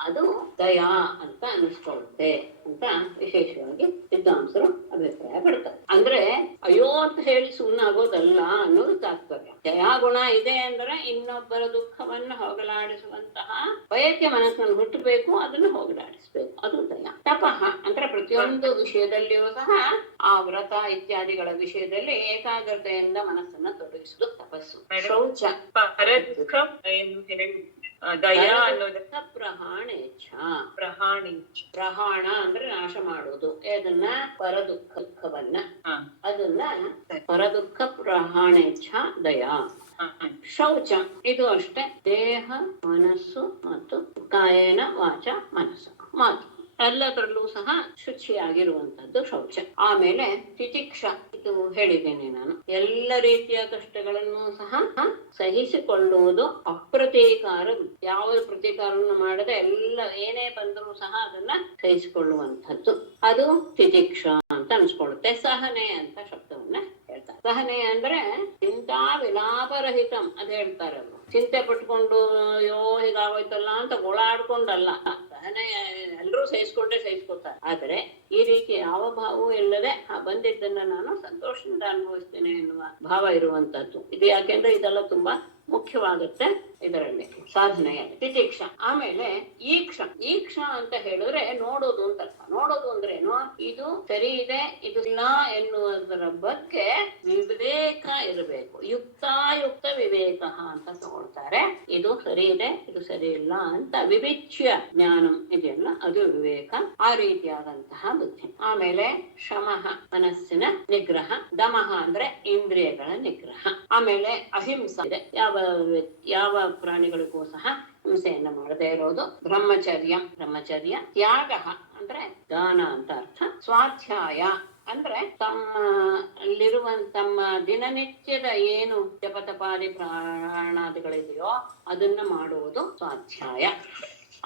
ಅದು ದಯಾ ಅಂತ ಅನಿಸ್ಕೊಳ್ಳುತ್ತೆ ಅಂತ ವಿಶೇಷವಾಗಿ ವಿದ್ವಾಂಸರು ಅಭಿಪ್ರಾಯ ಪಡ್ತಾರೆ. ಅಂದ್ರೆ ಅಯ್ಯೋ ಅಂತ ಹೇಳಿ ಸುಮ್ಮನಾಗೋದಲ್ಲ ಅನ್ನೋದು ತಾತ್ಪರ್ಯ. ದಯಾಗುಣ ಇದೆ ಅಂದ್ರೆ ಇನ್ನೊಬ್ಬರ ದುಃಖವನ್ನು ಹೋಗಲಾಡಿಸುವಂತಹ ಬಯಕೆ ಮನಸ್ಸನ್ನು ಹುಟ್ಟಬೇಕು, ಅದನ್ನು ಹೋಗಲಾಡಿಸ್ಬೇಕು, ಅದು ದಯಾ. ತಪಃ ಅಂದ್ರೆ ಪ್ರತಿಯೊಂದು ವಿಷಯದಲ್ಲಿಯೂ ಸಹ ಆ ವ್ರತ ಇತ್ಯಾದಿಗಳ ವಿಷಯದಲ್ಲಿ ಏಕಾಗ್ರತೆಯಿಂದ ಮನಸ್ಸನ್ನ ತೊಡಗಿಸುವುದು ತಪಸ್ಸು. ಶೌಚ ದಯಾ ಅನ್ನೋದನ್ನ ಪ್ರಹಾಣ ಅಂದ್ರೆ ನಾಶ ಮಾಡುವುದು. ಅದನ್ನ ಪರದುಃಖವನ್ನ, ಅದನ್ನ ಪರದುಃಖ ಪ್ರಹಾಣೇಚ್ಛ ದಯಾ. ಶೌಚ ಇದು ಅಷ್ಟೇ, ದೇಹ ಮನಸ್ಸು ಮತ್ತು ಕಾಯೇನ ವಾಚ ಮನಸ್ಸು ಮಾತು ಎಲ್ಲದರಲ್ಲೂ ಸಹ ಶುಚಿಯಾಗಿರುವಂತದ್ದು ಶೌಚ. ಆಮೇಲೆ ತಿತಿಕ್ಷ, ಇದು ಹೇಳಿದ್ದೇನೆ ನಾನು, ಎಲ್ಲ ರೀತಿಯ ಕಷ್ಟಗಳನ್ನು ಸಹ ಸಹಿಸಿಕೊಳ್ಳುವುದು. ಅಪ್ರತೀಕಾರ, ಯಾವ ಪ್ರತೀಕಾರವನ್ನು ಮಾಡದೆ ಎಲ್ಲ ಏನೇ ಬಂದರೂ ಸಹ ಅದನ್ನ ಸಹಿಸಿಕೊಳ್ಳುವಂಥದ್ದು, ಅದು ತಿತಿಕ್ಷ ಅಂತ ಅನ್ಸ್ಕೊಳ್ಳುತ್ತೆ. ಸಹನೆ ಅಂತ ಶಬ್ದವನ್ನ ಹೇಳ್ತಾರೆ. ಸಹನೆ ಅಂದ್ರೆ ಚಿಂತಾ ವಿಲಾಪರಹಿತಂ ಅದ್ ಹೇಳ್ತಾರೆ. ಅವರು ಚಿಂತೆ ಪಟ್ಕೊಂಡು ಅಯ್ಯೋ ಹೀಗಾಗೋಯ್ತಲ್ಲ ಅಂತ ಗೋಳಾಡ್ಕೊಂಡಲ್ಲ, ಸಹನೆ ಎಲ್ಲರೂ ಸಹಿಸ್ಕೊತಾರೆ. ಆದ್ರೆ ಈ ರೀತಿ ಯಾವ ಭಾವವೂ ಇಲ್ಲದೆ ಬಂದಿದ್ದನ್ನ ನಾನು ಸಂತೋಷದಿಂದ ಅನುಭವಿಸ್ತೇನೆ ಎನ್ನುವ ಭಾವ ಇರುವಂತದ್ದು. ಇದು ಯಾಕೆಂದ್ರೆ ಇದೆಲ್ಲ ತುಂಬಾ ಮುಖ್ಯವಾಗುತ್ತೆ ಇದರಲ್ಲಿ, ಸಾಧನೆಯಲ್ಲಿ. ತಿತಿಕ್ಷ. ಆಮೇಲೆ ಈಕ್ಷ. ಈಕ್ಷ ಅಂತ ಹೇಳಿದ್ರೆ ನೋಡೋದು ಅಂತ ಅರ್ಥ. ನೋಡೋದು ಅಂದ್ರೇನು, ಇದು ಸರಿ ಇದೆ ಇದು ಇಲ್ಲ ಎನ್ನುವುದರ ಬಗ್ಗೆ ವಿವೇಕ ಇರಬೇಕು. ಯುಕ್ತಾಯುಕ್ತ ವಿವೇಕ ಅಂತ ತಗೊಳ್ತಾರೆ. ಇದು ಸರಿ ಇದೆ ಇದು ಸರಿ ಇಲ್ಲ ಅಂತ ವಿವಿಚ್ಯ ಜ್ಞಾನಂ ಇದೆಯಲ್ಲ, ಅದು ವಿವೇಕ. ಆ ರೀತಿಯಾದಂತಹ ಬುದ್ಧಿ. ಆಮೇಲೆ ಶಮಃ ಮನಸ್ಸಿನ ನಿಗ್ರಹ. ದಮಃ ಅಂದ್ರೆ ಇಂದ್ರಿಯಗಳ ನಿಗ್ರಹ. ಆಮೇಲೆ ಅಹಿಂಸೆ ಇದೆ, ಯಾವ ಪ್ರಾಣಿಗಳಿಗೂ ಸಹ ಹಿಂಸೆಯನ್ನ ಮಾಡದೇ ಇರೋದು. ಬ್ರಹ್ಮಚರ್ಯ. ತ್ಯಾಗ ಅಂದ್ರೆ ದಾನ ಅಂತ ಅರ್ಥ. ಸ್ವಾಧ್ಯಾಯ ಅಂದ್ರೆ ತಮ್ಮ ದಿನನಿತ್ಯದ ಏನು ಜಪತಪಾದಿ ಪ್ರಾಣಾದಿಗಳಿದೆಯೋ ಅದನ್ನ ಮಾಡುವುದು ಸ್ವಾಧ್ಯಾಯ.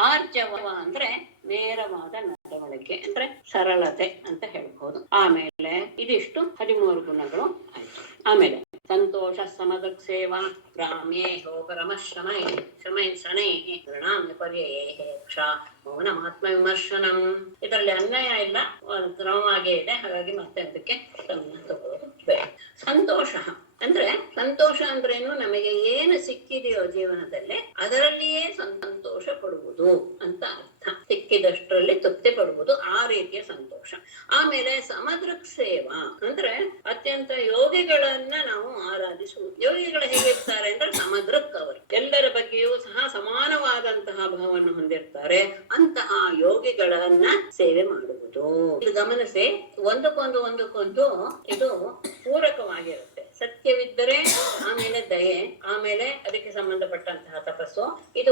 ಆರ್ಜವ ಅಂದ್ರೆ ನೇರವಾದ ನಡವಳಿಕೆ ಅಂದ್ರೆ ಸರಳತೆ ಅಂತ ಹೇಳ್ಬೋದು. ಆಮೇಲೆ ಇದಿಷ್ಟು 13 ಗುಣಗಳು ಆಯ್ತು. ಆಮೇಲೆ ಸಂತೋಷ ಸಮದೃಕ್ ಸೇವಾ ಗ್ರಾಮ್ಯೇಹೋ ಪರಮಶ್ರಮೈ ಶನೈ ಋಣಾಮ್ಯ ಪರ್ಯಯೇ ಕ್ಷಾ ಮೌನಮಾತ್ಮ ವಿಮರ್ಶನಂ. ಇದರಲ್ಲಿ ಅನ್ಯಾಯ ಇಲ್ಲ, ಕ್ರಮವಾಗೇ ಇದೆ, ಹಾಗಾಗಿ ಮತ್ತೆ ಅದಕ್ಕೆ ತಗೊಳ್ಳೋದು ಬೇಡ. ಸಂತೋಷ ಅಂದ್ರೇನು, ನಮಗೆ ಏನು ಸಿಕ್ಕಿದೆಯೋ ಜೀವನದಲ್ಲಿ ಅದರಲ್ಲಿಯೇ ಸಂತೋಷ ಪಡುವುದು ಅಂತ ಅರ್ಥ. ಸಿಕ್ಕಿದಷ್ಟರಲ್ಲಿ ತೃಪ್ತಿ ಪಡುವುದು, ಆ ರೀತಿಯ ಸಂತೋಷ. ಆಮೇಲೆ ಸಮದೃಕ್ ಸೇವಾ ಅಂದ್ರೆ ಅತ್ಯಂತ ಯೋಗಿಗಳನ್ನ ನಾವು ಆರಾಧಿಸುವುದು. ಯೋಗಿಗಳು ಹೇಗಿರ್ತಾರೆ ಅಂದ್ರೆ ಸಮದೃಕ್, ಅವರು ಎಲ್ಲರ ಬಗ್ಗೆಯೂ ಸಹ ಸಮಾನವಾದಂತಹ ಭಾವವನ್ನು ಹೊಂದಿರ್ತಾರೆ. ಅಂತಹ ಯೋಗಿಗಳನ್ನ ಸೇವೆ ಮಾಡುವುದು. ಇದು ಗಮನಿಸಿ, ಒಂದಕ್ಕೊಂದು ಇದು ಪೂರಕವಾಗಿರುತ್ತೆ. ಸತ್ಯವಿದ್ದರೆ ಆಮೇಲೆ ದಯೆ, ಆಮೇಲೆ ಅದಕ್ಕೆ ಸಂಬಂಧಪಟ್ಟಂತಹ ತಪಸ್ಸು, ಇದು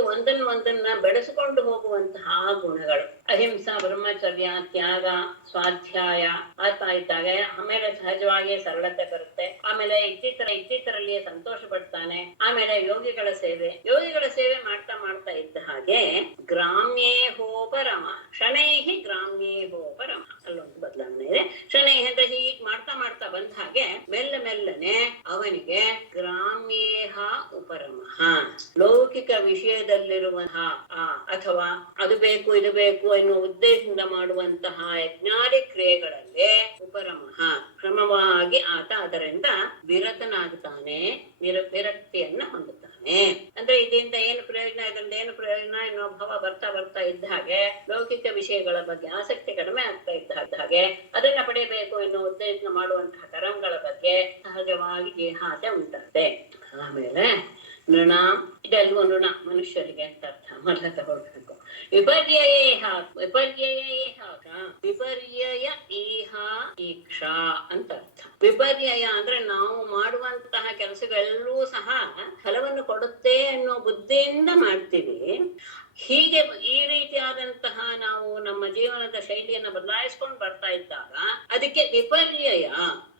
ಒಂದನ್ನ ಬೆಳೆಸಿಕೊಂಡು ಹೋಗುವಂತಹ ಗುಣಗಳು. ಅಹಿಂಸಾ ಬ್ರಹ್ಮಚರ್ಯ ತ್ಯಾಗ ಸ್ವಾಧ್ಯಾಯ ಆಗ್ತಾ ಇದ್ದಾಗ ಆಮೇಲೆ ಸಹಜವಾಗಿ ಸರಳತೆ ಬರುತ್ತೆ. ಆಮೇಲೆ ಇದ್ದಿದ್ದರಲ್ಲಿಯೇ ಸಂತೋಷ ಪಡ್ತಾನೆ. ಆಮೇಲೆ ಯೋಗಿಗಳ ಸೇವೆ ಮಾಡ್ತಾ ಇದ್ದ ಹಾಗೆ ಗ್ರಾಮ್ಯೇಹೋಪರಮ ಶನೈಹಿ ಗ್ರಾಮ್ಯೇಹೋಪರಮ ಅಲ್ಲೊಂದು ಬದಲಾವಣೆ ಇದೆ. ಶನೈ ಅಂದ್ರೆ ಹೀಗೆ ಮಾಡ್ತಾ ಬಂದ ಹಾಗೆ ಮೆಲ್ಲನೆ ಅವನಿಗೆ ಗ್ರಾಮ್ಯೇಹ ಉಪರಮಃ, ಲೌಕಿಕ ವಿಷಯದಲ್ಲಿರುವಂತಹ ಅಥವಾ ಅದು ಬೇಕು ಇದು ಬೇಕು ಎನ್ನುವ ಉದ್ದೇಶದಿಂದ ಮಾಡುವಂತಹ ಯಜ್ಞಾದಿ ಕ್ರಿಯೆಗಳಲ್ಲೇ ಉಪರಮಃ ಕ್ರಮವಾಗಿ ಆತ ಅದರಿಂದ ವಿರತನಾಗುತ್ತಾನೆ, ವಿರಕ್ತಿಯನ್ನ ಹೊಂದುತ್ತಾನೆ. ಅಂದ್ರೆ ಇದರಿಂದ ಏನು ಪ್ರಯೋಜನ, ಇದರಿಂದ ಏನು ಪ್ರಯೋಜನ ಎನ್ನುವ ಭಾವ ಬರ್ತಾ ಬರ್ತಾ ಇದ್ದ ಹಾಗೆ ಲೌಕಿಕ ವಿಷಯಗಳ ಬಗ್ಗೆ ಆಸಕ್ತಿ ಕಡಿಮೆ ಆಗ್ತಾ ಇದ್ದ ಹಾಗೆ ಅದನ್ನ ಪಡೆಯಬೇಕು ಎನ್ನುವ ಉದ್ದೇಶ ಮಾಡುವಂತಹ ಕರ್ಮಗಳ ಬಗ್ಗೆ ಸಹಜವಾಗಿ ಜಿಹಾಸೆ ಉಂಟಾಗುತ್ತೆ. ಆಮೇಲೆ ನೃಣ, ಇದೆಲ್ವೂ ನೃಣ ಮನುಷ್ಯರಿಗೆ ಅಂತ ಅರ್ಥ ಮೊದಲ ತಗೊಳ್ಬೇಕು. ವಿಪರ್ಯಯ ಈಹ ಈಕ್ಷಾ ಅಂತ ಅರ್ಥ. ವಿಪರ್ಯಯ ಅಂದ್ರೆ ನಾವು ಮಾಡುವಂತಹ ಕೆಲಸಗಳೆಲ್ಲೂ ಸಹ ಫಲವನ್ನು ಕೊಡುತ್ತೆ ಅನ್ನೋ ಬುದ್ಧಿಯಿಂದ ಮಾಡ್ತೀವಿ. ಹೀಗೆ ಈ ರೀತಿಯಾದಂತಹ ನಾವು ನಮ್ಮ ಜೀವನದ ಶೈಲಿಯನ್ನು ಬದಲಾಯಿಸ್ಕೊಂಡು ಬರ್ತಾ ಇದ್ದಾಗ ಅದಕ್ಕೆ ವಿಪರ್ಯಯ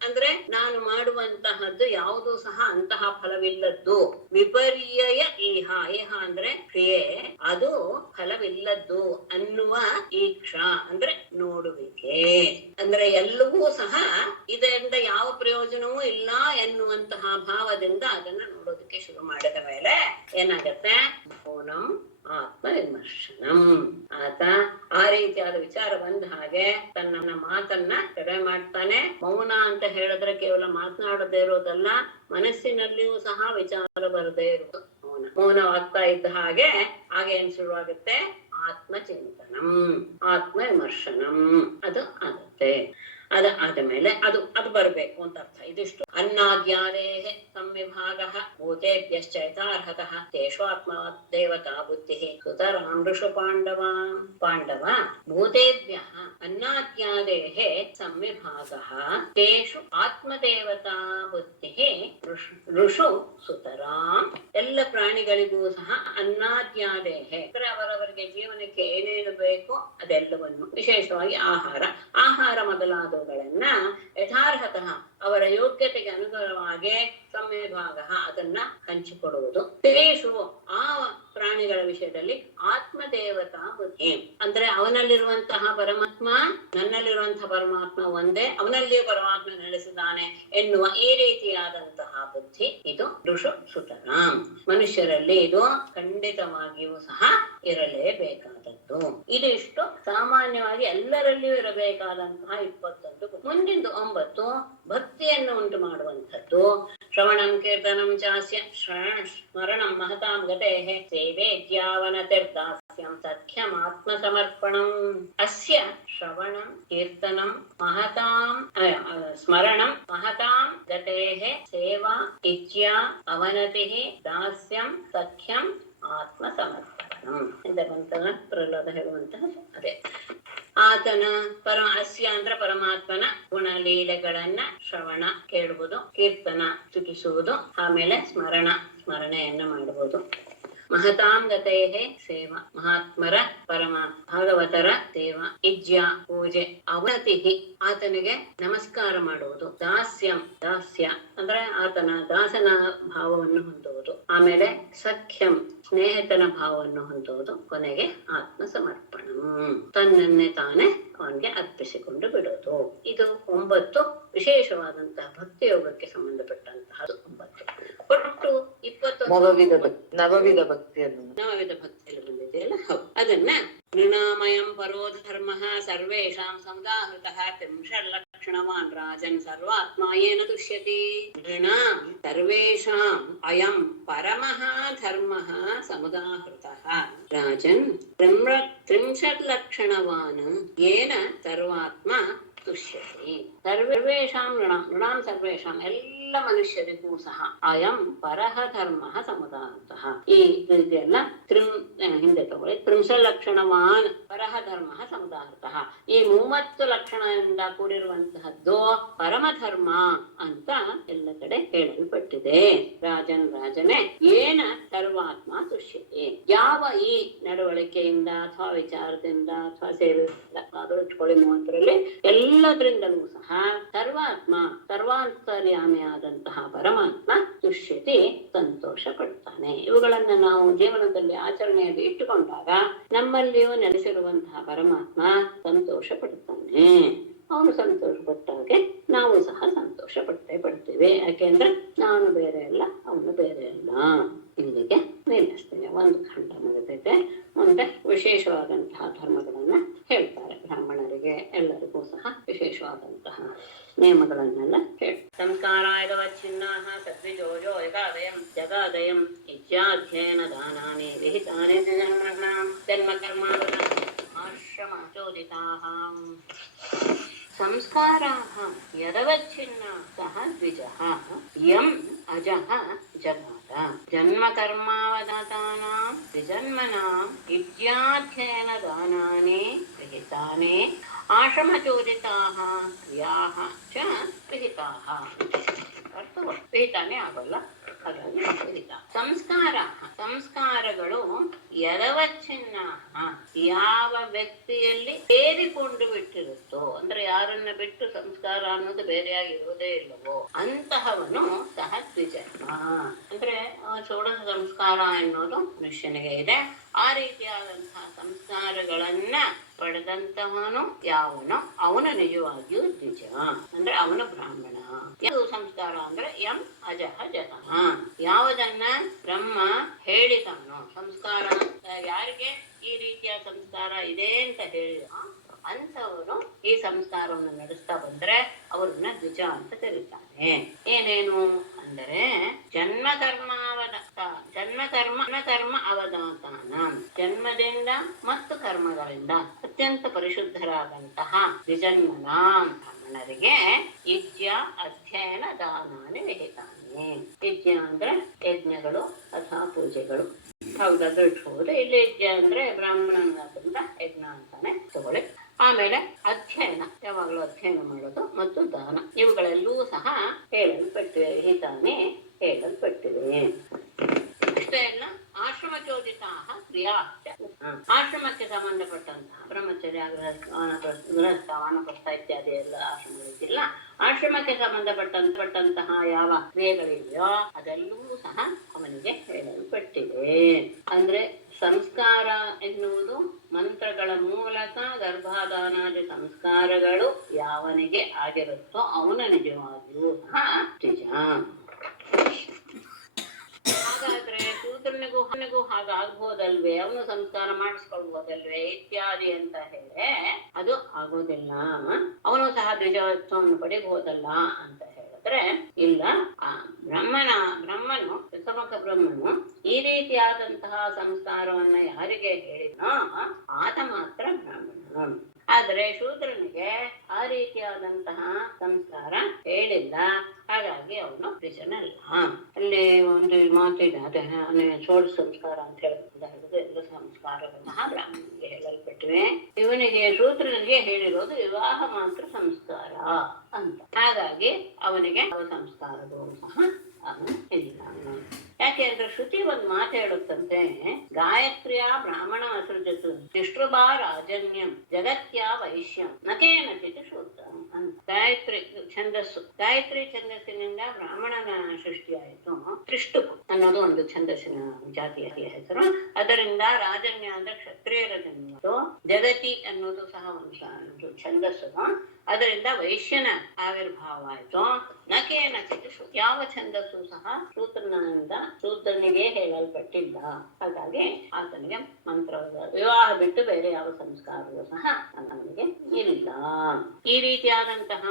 ಅಂದ್ರೆ ನಾನು ಮಾಡುವಂತಹದ್ದು ಯಾವುದೂ ಸಹ ಅಂತಹ ಫಲವಿಲ್ಲದ್ದು. ವಿಪರ್ಯಯ ಈಹ, ಈಹ ಅಂದ್ರೆ ಕ್ರಿಯೆ, ಅದು ಫಲವಿಲ್ಲದ್ದು ಅನ್ನುವ ಈಕ್ಷಾ ಅಂದ್ರೆ ನೋಡುವಿಕೆ. ಅಂದ್ರೆ ಎಲ್ಲವೂ ಸಹ ಇದರಿಂದ ಯಾವ ಪ್ರಯೋಜನವೂ ಇಲ್ಲ ಎನ್ನುವಂತಹ ಭಾವದಿಂದ ಅದನ್ನ ನೋಡೋದಕ್ಕೆ ಶುರು ಮಾಡಿದ ಮೇಲೆ ಏನಾಗತ್ತೆ, ಮೌನಂ ಆತ್ಮ ವಿಮರ್ಶನಂ. ಆತ ಆ ರೀತಿಯಾದ ವಿಚಾರ ಬಂದ ಹಾಗೆ ತನ್ನ ಮಾತನ್ನ ತಡೆ ಮಾಡ್ತಾನೆ. ಮೌನ ಅಂತ ಹೇಳಿದ್ರೆ ಕೇವಲ ಮಾತನಾಡದೇ ಇರೋದಲ್ಲ, ಮನಸ್ಸಿನಲ್ಲಿಯೂ ಸಹ ವಿಚಾರ ಬರದೇ ಇರೋದು ಮೌನ. ಮೌನವಾಗ್ತಾ ಇದ್ದ ಹಾಗೆ ಏನ್ ಶುರುವಾಗುತ್ತೆ, ಆತ್ಮಚಿಂತನಂ, ಆತ್ಮ ವಿಮರ್ಶನಂ ಅದು ಆಗುತ್ತೆ. ಆದ ಮೇಲೆ ಅದು ಬರ್ಬೇಕು ಅಂತ ಅರ್ಥ. ಇದಿಷ್ಟು ಅನ್ನಾದ್ಯಾದೇಹ ಸಂವಿಭಾಗ ಭೂತೇಭ್ಯಶ್ಚೈತಾರ್ಹತಃ ತೇಷು ಆತ್ಮ ದೇವತಾ ಬುದ್ಧಿ ಸುತರಾಂ ಋಷು ಪಾಂಡವ ಭೂತೇಭ್ಯ ಅನ್ನಾದ್ಯಾದೇಹ ಸಂವಿಭಾಗ ತೇಷು ಆತ್ಮದೇವತಾ ಬುದ್ಧಿ ಋಷು ಸುತರಾಂ. ಎಲ್ಲ ಪ್ರಾಣಿಗಳಿಗೂ ಸಹ ಅನ್ನಾದ್ಯಾದೇಹ ಅಂದ್ರೆ ಅವರವರಿಗೆ ಜೀವನಕ್ಕೆ ಏನೇನು ಬೇಕು ಅದೆಲ್ಲವನ್ನು, ವಿಶೇಷವಾಗಿ ಆಹಾರ ಮೊದಲಾದವುಗಳನ್ನ ಯಥಾರ್ಹತಃ ಅವರ ಯೋಗ್ಯತೆಗೆ ಅನುಗುಣವಾಗಿ ಸಂವಿಭಾಗ ಅದನ್ನ ಹಂಚಿಕೊಡುವುದು. ತೇಷು ಆ ಪ್ರಾಣಿಗಳ ವಿಷಯದಲ್ಲಿ ಆತ್ಮದೇವತಾ ಬುದ್ಧಿ ಅಂದ್ರೆ ಅವನಲ್ಲಿರುವಂತಹ ಪರಮಾತ್ಮ ನನ್ನಲ್ಲಿರುವಂತಹ ಪರಮಾತ್ಮ ಒಂದೇ, ಅವನಲ್ಲಿಯೂ ಪರಮಾತ್ಮ ನೆಲೆಸಿದ್ದಾನೆ ಎನ್ನುವ ಈ ರೀತಿಯಾದಂತಹ ಬುದ್ಧಿ ಇದು ಋಷು ಸುತರಾಂ. ಮನುಷ್ಯರಲ್ಲಿ ಇದು ಖಂಡಿತವಾಗಿಯೂ ಸಹ ಇರಲೇಬೇಕಾದದ್ದು. ಇದಿಷ್ಟು ಸಾಮಾನ್ಯವಾಗಿ ಎಲ್ಲರಲ್ಲಿಯೂ ಇರಬೇಕಾದಂತಹ 21. ಮುಂದಿಂದು 9 ಭಕ್ತಿಯನ್ನು ಉಂಟು ಮಾಡುವಂಥದ್ದು. ಶ್ರವಣಂ ಕೀರ್ತನಂ ಚಾಸ್ಯ ಸ್ಮರಣಂ ಮಹತಾಂ ಗತೇಃ ಸೇವೇದ್ಯಾವನತಿರ್ದಾಸ್ಯಂ ಸಖ್ಯಂ ಆತ್ಮಸಮರ್ಪಣಂ. ಅಸ್ಯ ಶ್ರವಣಂ ಕೀರ್ತನಂ ಮಹತಾಂ ಸ್ಮರಣಂ ಮಹತಾಂ ಗತೇಃ ಸೇವಾ ಇಚ್ಛಾ ಅವನತಿಃ ದಾಸ್ಯಂ ಸಖ್ಯಂ ಆತ್ಮಸಮರ್ಪಣಂ ಎಂದ ಬಂತನ ಪ್ರಹ್ಲಾದ ಹೇಳುವಂತಹ ಅದೇ. ಆತನ ಅಸ್ಯ ಅಂದ್ರೆ ಪರಮಾತ್ಮನ ಗುಣಲೀಲೆಗಳನ್ನ ಶ್ರವಣ ಕೇಳುವುದು, ಕೀರ್ತನ ಸ್ತುತಿಸುವುದು, ಆಮೇಲೆ ಸ್ಮರಣೆಯನ್ನ ಮಾಡುವುದು. ಮಹತಾಂ ಗತೇಃ ಸೇವಾ ಮಹಾತ್ಮರ ಭಾಗವತರ ಸೇವಾ, ಇಜ್ಯ ಪೂಜೆ, ಅವನತಿ ಆತನಿಗೆ ನಮಸ್ಕಾರ ಮಾಡುವುದು, ದಾಸ್ಯ ಅಂದ್ರೆ ಆತನ ದಾಸನ ಭಾವವನ್ನು ಹೊಂದುವುದು, ಆಮೇಲೆ ಸಖ್ಯಂ ಸ್ನೇಹಿತನ ಭಾವವನ್ನು ಹೊಂದುವುದು, ಕೊನೆಗೆ ಆತ್ಮ ಸಮರ್ಪಣಂ ತನ್ನನ್ನೇ ತಾನೇ ಅವನಿಗೆ ಅರ್ಪಿಸಿಕೊಂಡು ಬಿಡುವುದು. ಇದು 9 ವಿಶೇಷವಾದಂತಹ ಭಕ್ತಿ ಯೋಗಕ್ಕೆ ಸಂಬಂಧಪಟ್ಟಂತಹ 9. ಒಟ್ಟು 21 ನವವಿಧ ಭಕ್ತಿಯಲ್ಲಿ ಬಂದಿದೆಯಲ್ಲ, ಅದನ್ನ ನೃಣಾಮಯಂ ಪರೋ ಧರ್ಮ ಸರ್ವೇಷಾಂ ಸಮುದಾಹೃತಃ ತ್ರಿಂಶಲ್ಲಕ್ಷಣವಾನ್ ರಾಜನ್ ಸರ್ವಾತ್ಮಾಯೇನ ತುಷ್ಯತಿ. ನೃಣಾಂ ಸರ್ವೇಷಾಂ ಅಯಂ ಪರಮಃ ಧರ್ಮಃ ಸಮುದಾಹೃತಃ ರಾಜನ್ ತ್ರಿಂಶಲ್ಲಕ್ಷಣವಾನ್ ಯೇನ ಸರ್ವಾತ್ಮ ತುಷ್ಯತಿ. ಸರ್ವೇಷಾಂ ನೃಣಾಂ ಸರ್ವೇಷಾಂ ಎಲ್ಲ ಮನುಷ್ಯರಿಗೂ ಸಹ ಅಯಂ ಪರಹ ಧರ್ಮ ಸಮುದಾಹೃತಃ. ಈ ರೀತಿಯೆಲ್ಲ ಹಿಂದೆ ತಗೊಳ್ಳಿ. ತ್ರಿಂಶಲ್ಲಕ್ಷಣವಾನ್ ಪರಹ ಧರ್ಮ ಸಮುದಾಹೃತಃ. ಈ 30 ಲಕ್ಷಣದಿಂದ ಕೂಡಿರುವಂತಹದ್ದು ಪರಮಧರ್ಮ ಅಂತ ಎಲ್ಲ ಕಡೆ ಹೇಳಲ್ಪಟ್ಟಿದೆ. ರಾಜನೇ ಏನ ಸರ್ವಾತ್ಮ ತುಷ್ಯತೆ. ಯಾವ ಈ ನಡವಳಿಕೆಯಿಂದ ಅಥವಾ ವಿಚಾರದಿಂದ ಅಥವಾ ಸೇವೆಯಿಂದ ಇಟ್ಕೊಳ್ಳಿ 30ರಲ್ಲಿ ಎಲ್ಲದರಿಂದಲೂ ಸಹ ಸರ್ವಾಂತರ್ಯಾಮಿಯಾದಂತಹ ಪರಮಾತ್ಮ ತುಷ್ಯತಿ ಸಂತೋಷ ಪಡ್ತಾನೆ. ಇವುಗಳನ್ನ ನಾವು ಜೀವನದಲ್ಲಿ ಆಚರಣೆಯಲ್ಲಿ ಇಟ್ಟುಕೊಂಡಾಗ ನಮ್ಮಲ್ಲಿಯೂ ನೆಲೆಸಿರುವಂತಹ ಪರಮಾತ್ಮ ಸಂತೋಷ ಪಡ್ತಾನೆ. ಅವನು ಸಂತೋಷ ಪಟ್ಟಾಗೆ ನಾವು ಸಹ ಸಂತೋಷ ಪಡ್ತೇವೆ. ಯಾಕೆಂದ್ರೆ ನಾನು ಬೇರೆ ಅಲ್ಲ, ಅವನು ಬೇರೆ ಅಲ್ಲ. ಇಲ್ಲಿಗೆ ನಿಲ್ಲಿಸ್ತೇನೆ. ಅವರಿಗೆ ಎಲ್ಲರಿಗೂ ಸಹ ವಿಶೇಷವಾದಂತಹ ನಿಯಮಗಳನ್ನೆಲ್ಲ ಹೇಳಿ ಸಂಸ್ಕಾರಾಯದವಚ್ಛಿನ್ನಾ ಸದ್ವಿಜೋಜೋ ಯಗಾದಯಂ ಜಗಾದಯಂ ಇತ್ಯಾಧ್ಯಯನ ದಾನಾನಿ ವಿಹಿತಾನಿ ಜನ್ಮ ಕರ್ಮಾವನ ಆಶ್ರಮಚೋದಿತಾಃ ಸಂಸ್ಕಾರಾಃ ಯದವಚ್ಛಿನ್ನಾ ಸಹ ದ್ವಿಜಃ ಯಂ ಅಜಃ ಜಗಾದ ಜನ್ಮ ಕರ್ಮಾವಧಾತಾನಾಂ ದ್ವಿಜನ್ಮನಾಂ ವಿದ್ಯಾಧ್ಯಯನ ದಾನಾನಿ ವಿಹಿತಾನಿ ಆಶ್ರಮಚೋದಿತಾಃ ಕ್ರಿಯಾಃ ಚ ವಿಹಿತಾಃ ವಿಹಿತಾನೇ ಆಗೋಲ್ಲ ಹಾಗಾಗಿ ವಿಹಿತ ಸಂಸ್ಕಾರಗಳು ಯದವಚ್ಛಿನ್ನ ಯಾವ ವ್ಯಕ್ತಿಯಲ್ಲಿ ಸೇರಿಕೊಂಡು ಬಿಟ್ಟಿರುತ್ತೋ ಅಂದ್ರೆ ಯಾರನ್ನ ಬಿಟ್ಟು ಸಂಸ್ಕಾರ ಅನ್ನೋದು ಬೇರೆಯಾಗಿರುವುದೇ ಇಲ್ಲವೋ ಅಂತಹವನು ಸಹ ದ್ವಿಜನ್ಮ ಅಂದ್ರೆ ಷೋಡಶ ಸಂಸ್ಕಾರ ಎನ್ನುವುದು ಮನುಷ್ಯನಿಗೆ ಇದೆ. ಆ ರೀತಿಯಾದಂತಹ ಸಂಸ್ಕಾರಗಳನ್ನ ಪಡೆದಂತವನು ಯಾವನೋ ಅವನು ನಿಜವಾಗಿಯೂ ದ್ವಿಜ ಅಂದ್ರೆ ಅವನು ಬ್ರಾಹ್ಮಣ. ಇದು ಸಂಸ್ಕಾರ ಅಂದ್ರೆ ಎಂ ಅಜಃ ಜಗಃ ಯಾವುದನ್ನ ಬ್ರಹ್ಮ ಹೇಳಿದವನು ಸಂಸ್ಕಾರ ಯಾರಿಗೆ ಈ ರೀತಿಯ ಸಂಸ್ಕಾರ ಇದೆ ಅಂತ ಹೇಳಿದ ಅಂತವರು ಈ ಸಂಸ್ಕಾರವನ್ನು ನಡೆಸ್ತಾ ಬಂದ್ರೆ ಅವ್ರನ್ನ ದ್ವಿಜ ಅಂತ ಕರೀತಾನೆ. ಏನೇನು ಅಂದರೆ ಜನ್ಮ ಕರ್ಮ ಅವಧಾತಾನ ಜನ್ಮದಿಂದ ಮತ್ತು ಕರ್ಮಗಳಿಂದ ಅತ್ಯಂತ ಪರಿಶುದ್ಧರಾದಂತಹ ದ್ವಿಜನ್ಮನಾಂ ಬ್ರಾಹ್ಮಣರಿಗೆ ಯಜ್ಞ ಅಧ್ಯಯನ ದಾನಾನಿ ವಿಹಿತಾನಿ. ಯಜ್ಞ ಅಂದ್ರೆ ಯಜ್ಞಗಳು ಅಥವಾ ಪೂಜೆಗಳು ಹೌದಾದ್ರೂ ಇಟ್ಕೋಬಹುದು. ಇಲ್ಲಿ ಯಜ್ಞ ಅಂದ್ರೆ ಬ್ರಾಹ್ಮಣನಾದ್ರಿಂದ ಯಜ್ಞ ಅಂತಾನೆ ತಗೊಳ್ಳಿ. ಆಮೇಲೆ ಅಧ್ಯಯನ ಯಾವಾಗಲೂ ಅಧ್ಯಯನ ಮಾಡೋದು ಮತ್ತು ದಾನ ಇವುಗಳೆಲ್ಲವೂ ಸಹ ಹೇಳಲ್ಪಟ್ಟಿವೆ, ವಿಹಿತಾನೆ ಹೇಳಲ್ಪಟ್ಟಿವೆ. ಅಷ್ಟೇ ಅಲ್ಲ ಆಶ್ರಮ ಚೋದಿತ ಕ್ರಿಯಾ ಆಶ್ರಮಕ್ಕೆ ಸಂಬಂಧಪಟ್ಟಂತಹ ಬ್ರಹ್ಮಚರ್ಯ ಗೃಹಸ್ಥ ವಾನಪ್ರಸ್ಥ ಇತ್ಯಾದಿ ಎಲ್ಲ ಆಶ್ರಮಗಳಿಲ್ಲ. ಆಶ್ರಮಕ್ಕೆ ಸಂಬಂಧಪಟ್ಟಂತಹ ಯಾವ ಕ್ರಿಯೆಗಳಿವೆಯೋ ಅದೆಲ್ಲವೂ ಸಹ ಅವನಿಗೆ ಹೇಳಲ್ಪಟ್ಟಿವೆ. ಅಂದ್ರೆ ಸಂಸ್ಕಾರ ಎನ್ನುವುದು ಮಂತ್ರಗಳ ಮೂಲಕ ಗರ್ಭಾಧಾನಾದಿ ಸಂಸ್ಕಾರಗಳು ಯಾವನಿಗೆ ಆಗಿರುತ್ತೋ ಅವನ ನಿಜವಾಗಿಯೂ ಸಹ ದ್ವಿಜ. ಹಾಗಾದ್ರೆ ಶೂದ್ರನಿಗೂ ಹಾಗಾಗ್ಬೋದಲ್ವೇ, ಅವನು ಸಂಸ್ಕಾರ ಮಾಡಿಸ್ಕೊಳ್ಬೋದಲ್ವೇ ಇತ್ಯಾದಿ ಅಂತ ಹೇಳಿ ಅದು ಆಗೋದಿಲ್ಲ. ಅವನು ಸಹ ದ್ವಿಜತ್ವವನ್ನು ಪಡಿಬಹುದಲ್ಲ ಅಂತ ಹೇಳಿದ್ರೆ ಇಲ್ಲ. ಆ ಬ್ರಹ್ಮನು ಋತಮಕ ಬ್ರಹ್ಮನು ಈ ರೀತಿಯಾದಂತಹ ಸಂಸ್ಕಾರವನ್ನ ಯಾರಿಗೆ ಹೇಳಿದ್ನೋ ಆತ ಮಾತ್ರ ಬ್ರಾಹ್ಮಣ. ಆದ್ರೆ ಶೂದ್ರನಿಗೆ ಆ ರೀತಿಯಾದಂತಹ ಸಂಸ್ಕಾರ ಹೇಳಿಲ್ಲ, ಹಾಗಾಗಿ ಅವನು ದ್ವಿಜನಲ್ಲ. ಅಲ್ಲಿ ಒಂದು ಮಾತಿದೆ, ಅದೇ ಷೋಡ ಸಂಸ್ಕಾರ ಅಂತ ಹೇಳಿದ್ರೆ ಎಲ್ಲ ಸಂಸ್ಕಾರಗಳು ಬ್ರಾಹ್ಮಣನಿಗೆ ಹೇಳಲ್ಪಟ್ಟಿವೆ. ಇವನಿಗೆ ಶೂದ್ರನಿಗೆ ಹೇಳಿರೋದು ವಿವಾಹ ಮಾತ್ರ ಸಂಸ್ಕಾರ ಅಂತ. ಹಾಗಾಗಿ ಅವನಿಗೆ ಸಂಸ್ಕಾರಗಳು ಸಹ ಇಲ್ಲ. ಯಾಕೆ ಅಂದ್ರೆ ಶ್ರುತಿ ಒಂದ್ ಮಾತು ಹೇಳುತ್ತಂತೆ, ಗಾಯತ್ರಿಯ ಬ್ರಾಹ್ಮಣ ಅಸೃಜತು ತಿಷ್ಟ್ರಭಾ ರಾಜನ್ಯಂ ಜಗತ್ಯ ವೈಶ್ಯಂ ನಕೇನಚಿತ್ ಶೂದ್ರಂ ಅಂತ. ಗಾಯತ್ರಿ ಛಂದಸ್ಸಿನಿಂದ ಬ್ರಾಹ್ಮಣನ ಸೃಷ್ಟಿಯಾಯಿತು. ತ್ರಿಷ್ಟುಪು ಅನ್ನೋದು ಒಂದು ಛಂದಸ್ಸಿನ ಜಾತಿಯ ಹೆಸರು. ಅದರಿಂದ ರಾಜನ್ಯ ಅಂದ್ರೆ ಕ್ಷತ್ರಿಯರ ಜನ್ಮ. ಜಗತಿ ಅನ್ನೋದು ಸಹ ಒಂದು ಛಂದಸ್ಸು. ಅದರಿಂದ ವೈಶ್ಯನ ಆವಿರ್ಭಾವ ಆಯ್ತು. ನಕೇನಚಿತ್ ಯಾವ ಛಂದಸ್ಸು ಸಹ ಶೂದ್ರನಿಗೆ ಹೇಳಲ್ಪಟ್ಟಿಲ್ಲ. ಹಾಗಾಗಿ ಆತನಿಗೆ ಮಂತ್ರ ವಿವಾಹ ಬಿಟ್ಟು ಬೇರೆ ಯಾವ ಸಂಸ್ಕಾರವೂ ಸಹ ಅವನಿಗೆ ಇಲ್ಲ. ಈ ರೀತಿಯಾದಂತಹ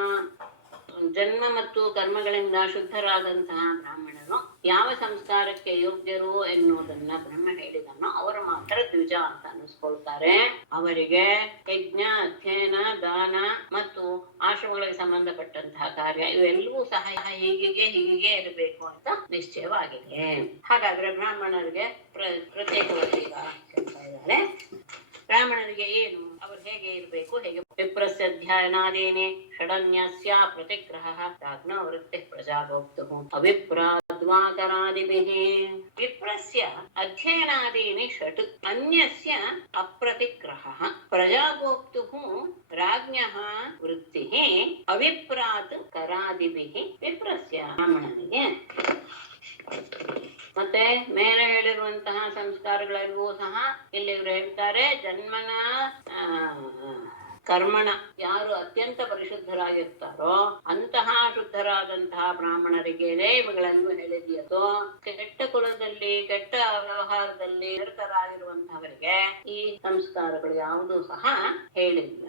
ಜನ್ಮ ಮತ್ತು ಕರ್ಮಗಳಿಂದ ಶುದ್ಧರಾದಂತಹ ಬ್ರಾಹ್ಮಣರು ಯಾವ ಸಂಸ್ಕಾರಕ್ಕೆ ಯೋಗ್ಯರು ಎನ್ನುವುದನ್ನ ಬ್ರಹ್ಮ ಹೇಳಿದನೋ ಅವರು ಮಾತ್ರ ದ್ವಿಜ ಅಂತ ಅನ್ನಿಸ್ಕೊಳ್ತಾರೆ. ಅವರಿಗೆ ಯಜ್ಞ ಅಧ್ಯಯನ ದಾನ ಮತ್ತು ಆಶ್ರಮಗಳಿಗೆ ಸಂಬಂಧಪಟ್ಟಂತಹ ಕಾರ್ಯ ಇವೆಲ್ಲವೂ ಸಹ ಹೀಗೆ ಇರಬೇಕು ಅಂತ ನಿಶ್ಚಯವಾಗಿದೆ. ಹಾಗಾದ್ರೆ ಬ್ರಾಹ್ಮಣರಿಗೆ ಪ್ರತ್ಯೇಕವಾಗಿ ಹೇಳ್ತಾ ಇದ್ದಾರೆ. ಬ್ರಾಹ್ಮಣರಿಗೆ ಏನು, ಅವರು ಹೇಗೆ ಇರಬೇಕು, ಹೇಗೆ ವಿಪ್ರಸ್ಯ ಅಧ್ಯಯನಾದೀನಿ ಷಡನ್ಯಸ್ಯ ಪ್ರತಿಗ್ರಹ ರಾಜ್ಞ ವೃತ್ತಿ ಪ್ರಜಾಗೋಪ್ತು ಅವಿಪ್ರಾದ್ವಾಕರಾದಿಭಿಃ. ವಿಪ್ರಸ್ಯ ಅಧ್ಯಯನಾದೀನಿ ಷಟ್ ಅನ್ಯಸ್ಯ ಅಪ್ರತಿಗ್ರಹ ಪ್ರಜಾಗೋಪ್ತು ರಾಜ್ಞಃ ವೃತ್ತಿಃ ಅವಿಪ್ರಾತ್ ಕರಾದಿಭಿಃ. ವಿಪ್ರಸ್ಯ ಬ್ರಾಹ್ಮಣನಿಗೆ ಮತ್ತೆ ಮೇಲೆ ಹೇಳಿರುವಂತಹ ಸಂಸ್ಕಾರಗಳೆಲ್ಲವೂ ಸಹ ಇಲ್ಲಿ ಇವರು ಹೇಳ್ತಾರೆ. ಕರ್ಮಣ ಯಾರು ಅತ್ಯಂತ ಪರಿಶುದ್ಧರಾಗಿರ್ತಾರೋ ಅಂತಹ ಶುದ್ಧರಾದಂತಹ ಬ್ರಾಹ್ಮಣರಿಗೇನೆ ಇವುಗಳನ್ನು ಹೇಳಿದೆಯೋ ಕೆಟ್ಟ ಕುಲದಲ್ಲಿ ಕೆಟ್ಟ ವ್ಯವಹಾರದಲ್ಲಿ ನಿರತರಾಗಿರುವಂತಹವರಿಗೆ ಈ ಸಂಸ್ಕಾರಗಳು ಯಾವುದೂ ಸಹ ಹೇಳಿಲ್ಲ.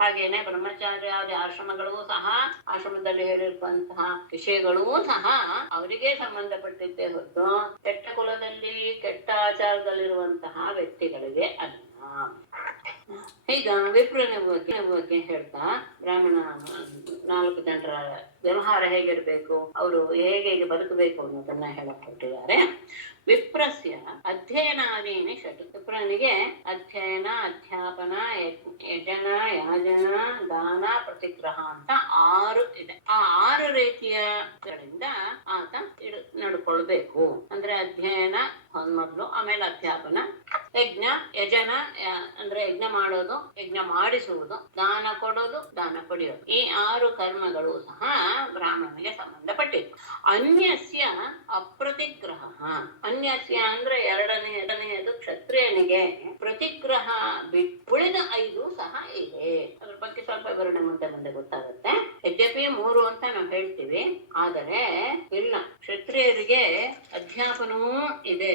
ಹಾಗೇನೆ ಬ್ರಹ್ಮಚಾರ್ಯಾದಿ ಆಶ್ರಮಗಳೂ ಸಹ ಆಶ್ರಮದಲ್ಲಿ ಹೇಳಿರುವಂತಹ ವಿಷಯಗಳೂ ಸಹ ಅವರಿಗೆ ಸಂಬಂಧಪಟ್ಟಿದ್ದೇ ಹೊರತು ಕೆಟ್ಟ ಕುಲದಲ್ಲಿ ಕೆಟ್ಟ ಆಚಾರದಲ್ಲಿರುವಂತಹ ವ್ಯಕ್ತಿಗಳಿಗೆ ಅಲ್ಲ. ಈಗ ವಿಪ್ರನ ಬಗ್ಗೆ ಹೇಳ್ತಾ ಬ್ರಾಹ್ಮಣ 4 ಜನರ ವ್ಯವಹಾರ ಹೇಗಿರ್ಬೇಕು, ಅವರು ಹೇಗೆ ಬದುಕಬೇಕು ಅನ್ನೋದನ್ನ ಹೇಳಕ್ ಕೊಟ್ಟಿದ್ದಾರೆ. ವಿಪ್ರಸ್ಯ ಅಧ್ಯಯನಾದೀನಿ ಷಟ್. ವಿಪ್ರನಿಗೆ ಅಧ್ಯಯನ, ಅಧ್ಯಾಪನ, ಯಜನ, ಯಾಜನ, ದಾನ, ಪ್ರತಿಗ್ರಹ ಅಂತ 6 ಇದೆ. ಆ 6 ರೀತಿಯಗಳಿಂದ ಆತ ನಡ್ಕೊಳ್ಬೇಕು. ಅಂದ್ರೆ ಅಧ್ಯಯನ ಮೊದಲು, ಆಮೇಲೆ ಅಧ್ಯಾಪನ, ಯಜ್ಞ, ಯಜನ ಅಂದ್ರೆ ಯಜ್ಞ ಮಾಡೋದು, ಯಜ್ಞ ಮಾಡಿಸುವುದು, ದಾನ ಕೊಡೋದು, ದಾನ ಪಡೆಯೋದು. ಈ 6 ಕರ್ಮಗಳು ಸಹ ಬ್ರಾಹ್ಮಣನಿಗೆ ಸಂಬಂಧಪಟ್ಟಿದ್ದು. ಅನ್ಯಸ್ಯ ಅಪ್ರತಿಗ್ರಹ. ಅನ್ಯಸ್ಯ ಅಂದ್ರೆ ಎರಡನೆಯದು ಕ್ಷತ್ರಿಯನಿಗೆ ಪ್ರತಿಗ್ರಹ ಉಳಿದ 5 ಸಹ ಇದೆ. ಅದ್ರ ಬಗ್ಗೆ ಸ್ವಲ್ಪ ವಿವರಣೆ ಮುಂದೆ ಗೊತ್ತಾಗುತ್ತೆ. ಯದ್ಯಪಿ 3 ಅಂತ ನಾವು ಹೇಳ್ತೀವಿ, ಆದರೆ ಇಲ್ಲ, ಕ್ಷತ್ರಿಯರಿಗೆ ಅಧ್ಯಾಪನವೂ ಇದೆ,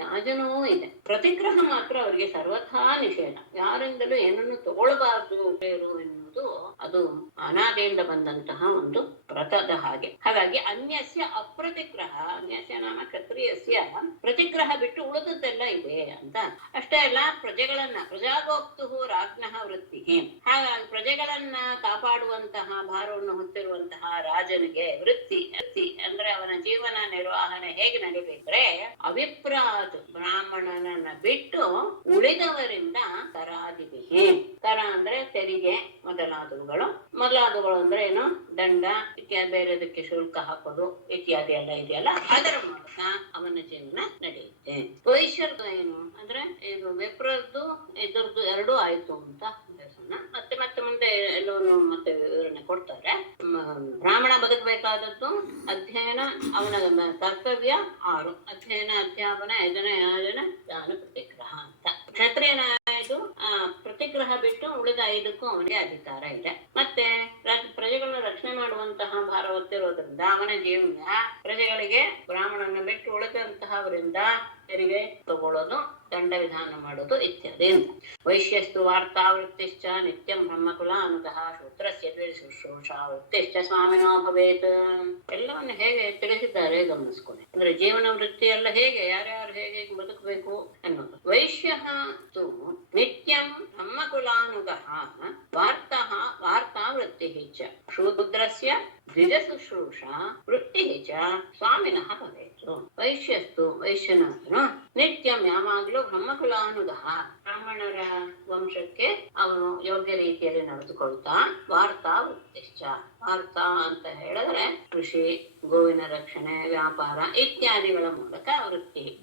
ಯಾಜನವೂ ಇದೆ. ಪ್ರತಿಗ್ರಹ ಮಾತ್ರ ಅವರಿಗೆ ಸರ್ವಥಾ ನಿಷೇಧ. ಯಾರಿಂದಲೂ ಏನನ್ನು ತಗೊಳ್ಬಾರ್ದು ಎನ್ನುವುದು ಅದು ಅನಾದಿಯಿಂದ ಬಂದಂತಹ ಒಂದು ವ್ರತದ ಹಾಗೆ. ಹಾಗಾಗಿ ಅನ್ಯಸ್ಯ ಅಪ್ರತಿಗ್ರಹ, ಅನ್ಯಸ್ಯ ನಾಮ ಕ್ಷತ್ರಿಯಸ್ಯ ಪ್ರತಿಗ್ರಹ ಬಿಟ್ಟು ಉಳಿದದ್ದೆಲ್ಲ ಇದೆ ಅಂತ. ಅಷ್ಟೇ ಅಲ್ಲ, ಪ್ರಜಾಗೋಪ್ತು ರಾಜ್ಞಃ ವೃತ್ತಿ. ಹಾಗಾಗಿ ಪ್ರಜೆಗಳನ್ನ ಕಾಪಾಡುವಂತಹ ಭಾರವನ್ನು ಹೊತ್ತಿರುವಂತಹ ರಾಜನಿಗೆ ವೃತ್ತಿ ಅಂದ್ರೆ ಅವನ ಜೀವನ ನಿರ್ವಹಣೆ ಹೇಗೆ ನಡಿಬೇಕ್ರೆ ಅವಿಪ್ರಾತ್ ಬ್ರಾಹ್ಮಣನನ್ನ ಬಿಟ್ಟು ಉಳಿದವರಿಂದ ಕರಾದಿಬಿಹಿ. ಕರ ಅಂದ್ರೆ ತೆರಿಗೆ ಮೊದಲಾದವುಗಳು ಅಂದ್ರೆ ಏನು, ದಂಡ ಇತ್ಯಾದಿ, ಬೇರೆದಕ್ಕೆ ಶುಲ್ಕ ಹಾಕೋದು ಇತ್ಯಾದಿ ಎಲ್ಲ ಇದೆಯಲ್ಲ, ಅದರ ಮೂಲಕ ಅವನ ಜೀವನ ನಡೆಯುತ್ತೆ. ವೈಶ್ಯರ್ಗ ಏನು ಅಂದ್ರೆ ಇದು ವಿಪ್ರದ್ದು ಇದ್ರದ್ದು 2 ಆಯ್ತು ಅಂತ ಮತ್ತೆ ಮುಂದೆ ಎಲ್ಲವನ್ನು ಮತ್ತೆ ವಿವರಣೆ ಕೊಡ್ತಾರೆ. ಬ್ರಾಹ್ಮಣ ಬದುಕಬೇಕಾದದ್ದು ಅಧ್ಯಯನ, ಅವನ ಕರ್ತವ್ಯ 6: ಅಧ್ಯಯನ, ಅಧ್ಯಾಪನ, ಯಜನ, ಯಾಜನ, ದಾನ, ಪ್ರತಿಗ್ರಹ ಅಂತ. ಕ್ಷತ್ರಿಯನಾಯ್ತು ಪ್ರತಿಗ್ರಹ ಬಿಟ್ಟು ಉಳಿದ 5ಕ್ಕೂ ಅವನಿಗೆ ಅಧಿಕಾರ ಇದೆ. ಮತ್ತೆ ಪ್ರಜೆಗಳನ್ನ ರಕ್ಷಣೆ ಮಾಡುವಂತಹ ಭಾರ ಹೊತ್ತಿರೋದ್ರಿಂದ ಅವನ ಜೀವನ ಪ್ರಜೆಗಳಿಗೆ ಬ್ರಾಹ್ಮಣನ ಬಿಟ್ಟು ಉಳಿದಂತಹವರಿಂದ ತೆರಿಗೆ ತಗೊಳ್ಳೋದು, ದಂಡ ವಿಧಾನ ಮಾಡೋದು ಇತ್ಯಾದಿ. ವೈಶ್ಯಸ್ತು ವಾರ್ತಾವೃತ್ತಿಶ್ಚ ನಿತ್ಯಂ ಬ್ರಹ್ಮಕುಲ ಅನುತಃ ಶೂದ್ರಸ್ಯ ಶುಶ್ರೂಷಾ ವೃತ್ತಿಶ್ಚ ಸ್ವಾಮಿನೋ ಭವೇತ್. ಎಲ್ಲವನ್ನು ಹೇಗೆ ತಿಳಿಸಿದ್ದಾರೆ ಗಮನಿಸ್ಕೊಳ್ಳಿ. ಅಂದ್ರೆ ಜೀವನ ವೃತ್ತಿ ಎಲ್ಲ ಹೇಗೆ, ಯಾರ್ಯಾರು ಹೇಗೆ ಬದುಕಬೇಕು ಅನ್ನೋದು. ವೈಶ್ಯ ತು ನಿತ್ಯಂ ಬ್ರಹ್ಮಕುಲಾನುಗಃ ವಾರ್ತಾವೃತ್ತಿ ಚ ಶೂದ್ರಸ್ಯ ದ್ವಿಜ ಶುಶ್ರೂಷಾ ವೃತ್ತಿ ಚ ಸ್ವಾಮಿನಃ ಭವೇತ್. ವೈಶ್ಯಸ್ತು ವೈಶ್ಯನಾಥನು ನಿತ್ಯಂ ಯಾವಾಗಲೂ ಬ್ರಹ್ಮಕುಲಾನುಗಃ ಬ್ರಾಹ್ಮಣರ ವಂಶಕ್ಕೆ ಅವನು ಯೋಗ್ಯ ರೀತಿಯಲ್ಲಿ ನಡೆದುಕೊಳ್ತಾ, ವಾರ್ತಾ ವೃತ್ತಿಶ್ಚ, ವಾರ್ತಾ ಅಂತ ಹೇಳಿದ್ರೆ ಕೃಷಿ, ಗೋವಿನ ರಕ್ಷಣೆ, ವ್ಯಾಪಾರ ಇತ್ಯಾದಿಗಳ ಮೂಲಕ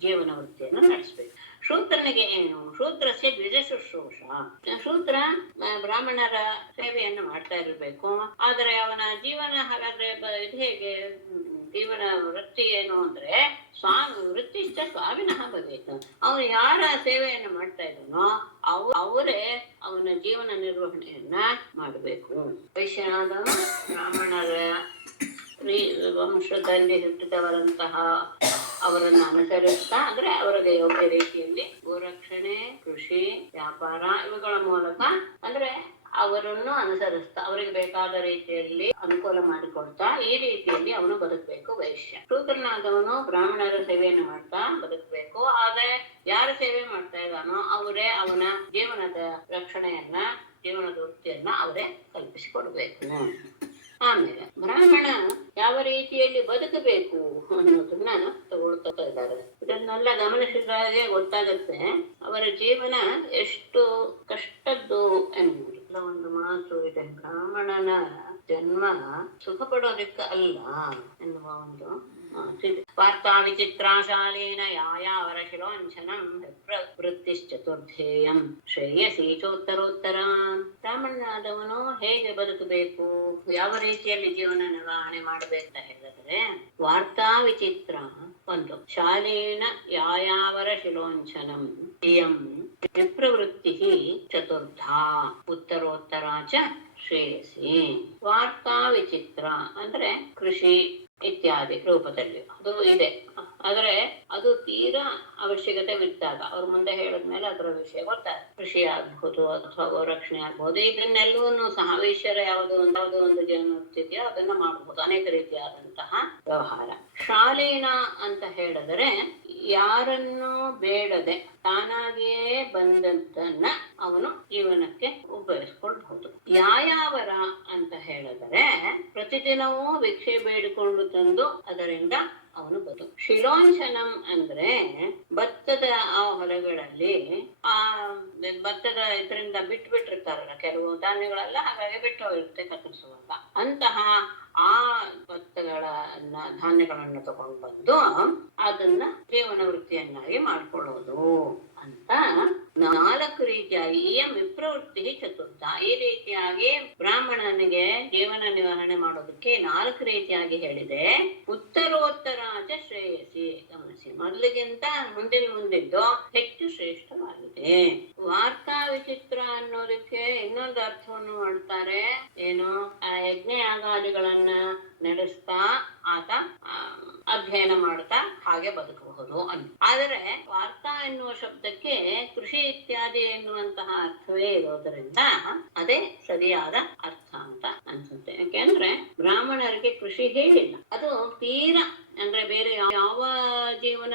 ಜೀವನ ವೃತ್ತಿಯನ್ನು ನಡೆಸಬೇಕು. ಶೂದ್ರನಿಗೆ ಏನು, ಶೂದ್ರಸ್ಯ ದ್ವಿಜ ಶುಶ್ರೂಷ. ಶೂದ್ರ ಬ್ರಾಹ್ಮಣರ ಸೇವೆಯನ್ನು ಮಾಡ್ತಾ ಇರಬೇಕು. ಆದರೆ ಅವನ ಜೀವನ ಹಾಗಾದ್ರೆ ಇದು ಹೇಗೆ, ಜೀವನ ವೃತ್ತಿ ಏನು ಅಂದ್ರೆ ವೃತ್ತಿಷ್ಟ ಸ್ವಾಮಿನಃ ಭವೇತ್. ಅವನು ಯಾರ ಸೇವೆಯನ್ನು ಮಾಡ್ತಾ ಇದ್ದಾನೋ ಅವರೇ ಅವನ ಜೀವನ ನಿರ್ವಹಣೆಯನ್ನ ಮಾಡಬೇಕು. ವೈಶ್ಯನಾದವನು ಬ್ರಾಹ್ಮಣರ ವಂಶದಲ್ಲಿ ಹುಟ್ಟಿದವರಂತಹ ಅವರನ್ನು ಅನುಸರಿಸ್ತಾ, ಅಂದ್ರೆ ಅವರಿಗೆ ಯೋಗ್ಯ ರೀತಿಯಲ್ಲಿ ಗೋರಕ್ಷಣೆ, ಕೃಷಿ, ವ್ಯಾಪಾರ ಇವುಗಳ ಮೂಲಕ ಅಂದ್ರೆ ಅವರನ್ನು ಅನುಸರಿಸ್ತಾ ಅವರಿಗೆ ಬೇಕಾದ ರೀತಿಯಲ್ಲಿ ಅನುಕೂಲ ಮಾಡಿಕೊಡ್ತಾ ಈ ರೀತಿಯಲ್ಲಿ ಅವನು ಬದುಕಬೇಕು ವೈಶ್ಯ. ಶೂದ್ರನಾದವನು ಬ್ರಾಹ್ಮಣರ ಸೇವೆಯನ್ನು ಮಾಡ್ತಾ ಬದುಕಬೇಕು. ಆದ್ರೆ ಯಾರು ಸೇವೆ ಮಾಡ್ತಾ ಇದ್ದಾನೋ ಅವರೇ ಅವನ ಜೀವನದ ರಕ್ಷಣೆಯನ್ನ, ಜೀವನದ ವೃತ್ತಿಯನ್ನ ಅವರೇ ಕಲ್ಪಿಸಿಕೊಡ್ಬೇಕು. ಆಮೇಲೆ ಬ್ರಾಹ್ಮಣ ಯಾವ ರೀತಿಯಲ್ಲಿ ಬದುಕಬೇಕು ಅನ್ನೋದನ್ನ ತಗೊಳ್ತಾ ಇದ್ದಾರೆ. ಇದನ್ನೆಲ್ಲ ಗಮನಿಸಿದಾಗ ಗೊತ್ತಾಗತ್ತೆ ಅವರ ಜೀವನ ಎಷ್ಟು ಕಷ್ಟದ್ದು ಎನ್ನುವುದು. ಒಂದು ಮಾತು ಇದೆ, ಬ್ರಾಹ್ಮಣನ ಜನ್ಮ ಸುಖ ಪಡೋದಕ್ಕೆ ಅಲ್ಲ ಎನ್ನುವ ಒಂದು ಮಾತಿದೆ. ವಾರ್ತಾ ವಿಚಿತ್ರಾಶಾಲೇನ ಯಾಯಾವರಶಿಲೋಂಚನಂ ವೃತ್ತಿಶ್ಚತುರ್ಧೇಯಂ ಶ್ರೇಯಸಿ ಚೋತ್ತರೋತ್ತರ. ಬ್ರಾಹ್ಮಣನಾದವನು ಹೇಗೆ ಬದುಕಬೇಕು, ಯಾವ ರೀತಿಯಲ್ಲಿ ಜೀವನ ನಿರ್ವಹಣೆ ಮಾಡಬೇಕಂತ ಹೇಳಿದ್ರೆ, ವಾರ್ತಾ ವಿಚಿತ್ರ ಒಂದು, ಶಾಲೇನ ಯಾಯಾವರ ಶಿಲೋಂಚನಂ ಇಯಂ ವಿಪ್ರವೃತ್ತಿ ಚತುರ್ಧಾ ಉತ್ತರೋತ್ತರ ಚ ಶ್ರೇಯಸಿ. ವಾರ್ತಾ ವಿಚಿತ್ರ ಅಂದ್ರೆ ಕೃಷಿ ಇತ್ಯಾದಿ ರೂಪದಲ್ಲಿ ಅದು ಇದೆ. ಆದ್ರೆ ಅದು ತೀರಾ ಅವಶ್ಯಕತೆ ಬಿದ್ದಾಗ ಅವ್ರು ಮುಂದೆ ಹೇಳಿದ್ಮೇಲೆ ಅದರ ವಿಷಯ ಗೊತ್ತಾಗ. ಕೃಷಿ ಆಗ್ಬಹುದು ಅಥವಾ ಗೋರಕ್ಷಣೆ ಆಗ್ಬಹುದು, ಇದನ್ನೆಲ್ಲವನ್ನು ಸಹ ವೈಶ್ಯರ ಯಾವುದೋ ಒಂದು ಜೀವನೋಚಿದೆಯೋ ಅದನ್ನ ಮಾಡಬಹುದು. ಅನೇಕ ರೀತಿಯಾದಂತಹ ವ್ಯವಹಾರ. ಶಾಲೀನ ಅಂತ ಹೇಳಿದ್ರೆ ಯಾರನ್ನು ಬೇಡದೆ ತಾನಾಗಿಯೇ ಬಂದದ್ದನ್ನ ಅವನು ಜೀವನಕ್ಕೆ ಉಪಯೋಗಿಸ್ಕೊಳ್ಬಹುದು. ಯಾಯಾವರ ಅಂತ ಹೇಳಿದರೆ ಪ್ರತಿದಿನವೂ ಭಿಕ್ಷೆ ಬೇಡಿಕೊಂಡು ತಂದು ಅದರಿಂದ ಅವನು ಬದು. ಶಿಲೋಂಚನಂ ಅಂದ್ರೆ ಭತ್ತದ ಆ ಹೊಲಗಳಲ್ಲಿ ಆ ಭತ್ತದ ಇದರಿಂದ ಬಿಟ್ಟಿರ್ತಾರಲ್ಲ ಕೆಲವು ಧಾನ್ಯಗಳೆಲ್ಲ, ಹಾಗಾಗಿ ಬಿಟ್ಟು ಹೋಗಿರುತ್ತೆ ಕತ್ತರಿಸುವಾಗ. ಅಂತಹ ಆ ಭತ್ತಗಳನ್ನ ಧಾನ್ಯಗಳನ್ನ ತಗೊಂಡು ಬಂದು ಅದನ್ನ ಜೀವನ ವೃತ್ತಿಯನ್ನಾಗಿ ಮಾಡ್ಕೊಳ್ಳೋದು ಅಂತ 4 ರೀತಿಯಾಗಿ ಇಯಂ ವಿಪ್ರವೃತ್ತಿ ಚತುರ್ಥ. ಈ ರೀತಿಯಾಗಿ ಬ್ರಾಹ್ಮಣನಿಗೆ ಜೀವನ ನಿರ್ವಹಣೆ ಮಾಡೋದಕ್ಕೆ 4 ರೀತಿಯಾಗಿ ಹೇಳಿದೆ. ಉತ್ತರೋತ್ತರಾಚ ಶ್ರೇಯಸಿ. ಗಮನಿಸಿ, ಮೊದಲಿಗಿಂತ ಮುಂದಿದ್ದು ಹೆಚ್ಚು ಶ್ರೇಷ್ಠವಾಗಿದೆ. ವಾರ್ತಾ ವಿಚಿತ್ರ ಅನ್ನೋದಕ್ಕೆ ಇನ್ನೊಂದು ಅರ್ಥವನ್ನು ಮಾಡ್ತಾರೆ. ಏನು, ಆ ಯಜ್ಞ ಯಾಗಾದಿಗಳನ್ನ ನಡೆಸ್ತಾ ಆತ ಅಧ್ಯಯನ ಮಾಡ್ತಾ ಹಾಗೆ ಬದುಕಬಹುದು ಅಂತ. ಆದರೆ ವಾರ್ತಾ ಎನ್ನುವ ಶಬ್ದಕ್ಕೆ ಕೃಷಿ ಇತ್ಯಾದಿ ಎನ್ನುವಂತಹ ಅರ್ಥವೇ ಇರೋದರಿಂದ ಅದೇ ಸರಿಯಾದ ಅರ್ಥ ಅಂತ ಅನ್ಸುತ್ತೆ. ಯಾಕೆಂದ್ರೆ ಬ್ರಾಹ್ಮಣರಿಗೆ ಕೃಷಿ ಹೇಳಿಲ್ಲ. ಅದು ತೀರಾ ಅಂದ್ರೆ ಬೇರೆ ಯಾವ ಜೀವನ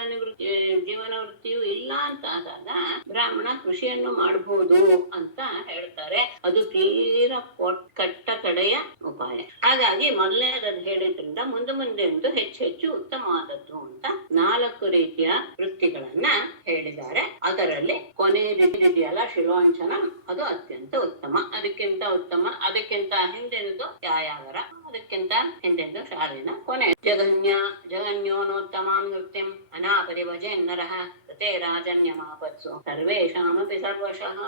ವೃತ್ತಿಯೂ ಇಲ್ಲ ಅಂತ ಆದಾಗ ಬ್ರಾಹ್ಮಣ ಕೃಷಿಯನ್ನು ಮಾಡಬಹುದು ಅಂತ ಹೇಳ್ತಾರೆ. ಅದು ತೀರಾ ಕಟ್ಟ ಕಡೆಯ ಉಪಾಯ. ಹಾಗಾಗಿ ಮೊದಲನೇದು ಹೇಳಿದ್ರಿಂದ ಮುಂದೆ ಹೆಚ್ಚು ಉತ್ತಮವಾದದ್ದು ಅಂತ 4 ರೀತಿಯ ವೃತ್ತಿಗಳನ್ನ ಹೇಳಿದ್ದಾರೆ. ಅದರಲ್ಲಿ ಕೊನೆಯದಿದೆಯಲ್ಲ ಶಿಲೋಂಚನ, ಅದು ಅತ್ಯಂತ ಉತ್ತಮ. ಅದಕ್ಕಿಂತ ಹಿಂದಿನದು ಯಾಯಾವರ, ಅದಕ್ಕಿಂತ ಹಿಂದೆಂದು ಶಾಲಿನ, ಕೊನೆ ಜಗನ್ಯೋನೋತ್ತಮಾಂ ನೃತ್ಯಂ ಅನಾಪರಿಭಜೆ ನರಃ ತೇ ರಾಜನ್ಯಮಾಪತ್ಸು ಸರ್ವೇಷಾಮಪಿ ಸರ್ವಶಃ.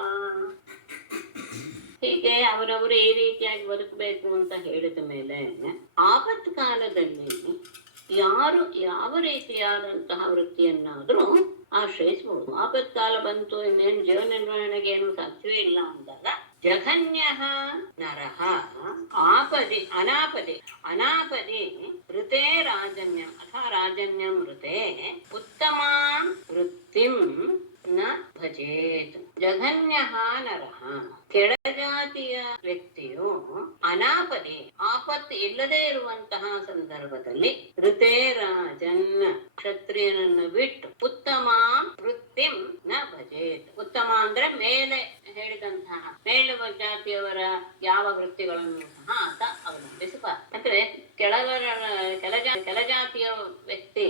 ಹೀಗೆ ಅವರವರು ಈ ರೀತಿಯಾಗಿ ಬದುಕಬೇಕು ಅಂತ ಹೇಳಿದ ಮೇಲೆ ಆಪತ್ ಕಾಲದಲ್ಲಿ ಯಾರು ಯಾವ ರೀತಿಯಾದಂತಹ ವೃತ್ತಿಯನ್ನಾದ್ರೂ ಆಶ್ರಯಿಸಬಹುದು. ಆಪತ್ಕಾಲ ಬಂತು, ಇನ್ನೇನು ಜೀವನ ನಿರ್ವಹಣೆಗೆ ಏನು ಸಾಧ್ಯವೇ ಇಲ್ಲ ಅಂದಾಗ ಜಘನ್ಯ ನರಃ ಅನಾಪದಿ ಋತೆ ರಾಜನ್ಯಂ ಅಥವಾ ರಾಜನ್ಯಂ ಋತೆ ಉತ್ತಮಾಂ ವೃತ್ತಿಂ ನ ಭಜೇತ್. ಜಘನ್ಯ ನರಃ ಕೆಳಜಾತಿಯ ವ್ಯಕ್ತಿಯು ಅನಾಪದಿ ಆಪತ್ತು ಇಲ್ಲದೆ ಇರುವಂತಹ ಸಂದರ್ಭದಲ್ಲಿ ಋತೆ ರಾಜನ್ ಕ್ಷತ್ರಿಯನನ್ನು ಬಿಟ್ಟು ಉತ್ತಮ ವೃತ್ತಿಂ ನ ಭಜೇತ್. ಉತ್ತಮ ಅಂದ್ರೆ ಮೇಲೆ ಹೇಳಿದಂತಹ ಮೇಲುವ ಜಾತಿಯವರ ಯಾವ ವೃತ್ತಿಗಳನ್ನು ಸಹ ಆತ ಅವಲಂಬಿಸಬಾರದು. ಅಂದ್ರೆ ಕೆಳಜಾತಿಯ ವ್ಯಕ್ತಿ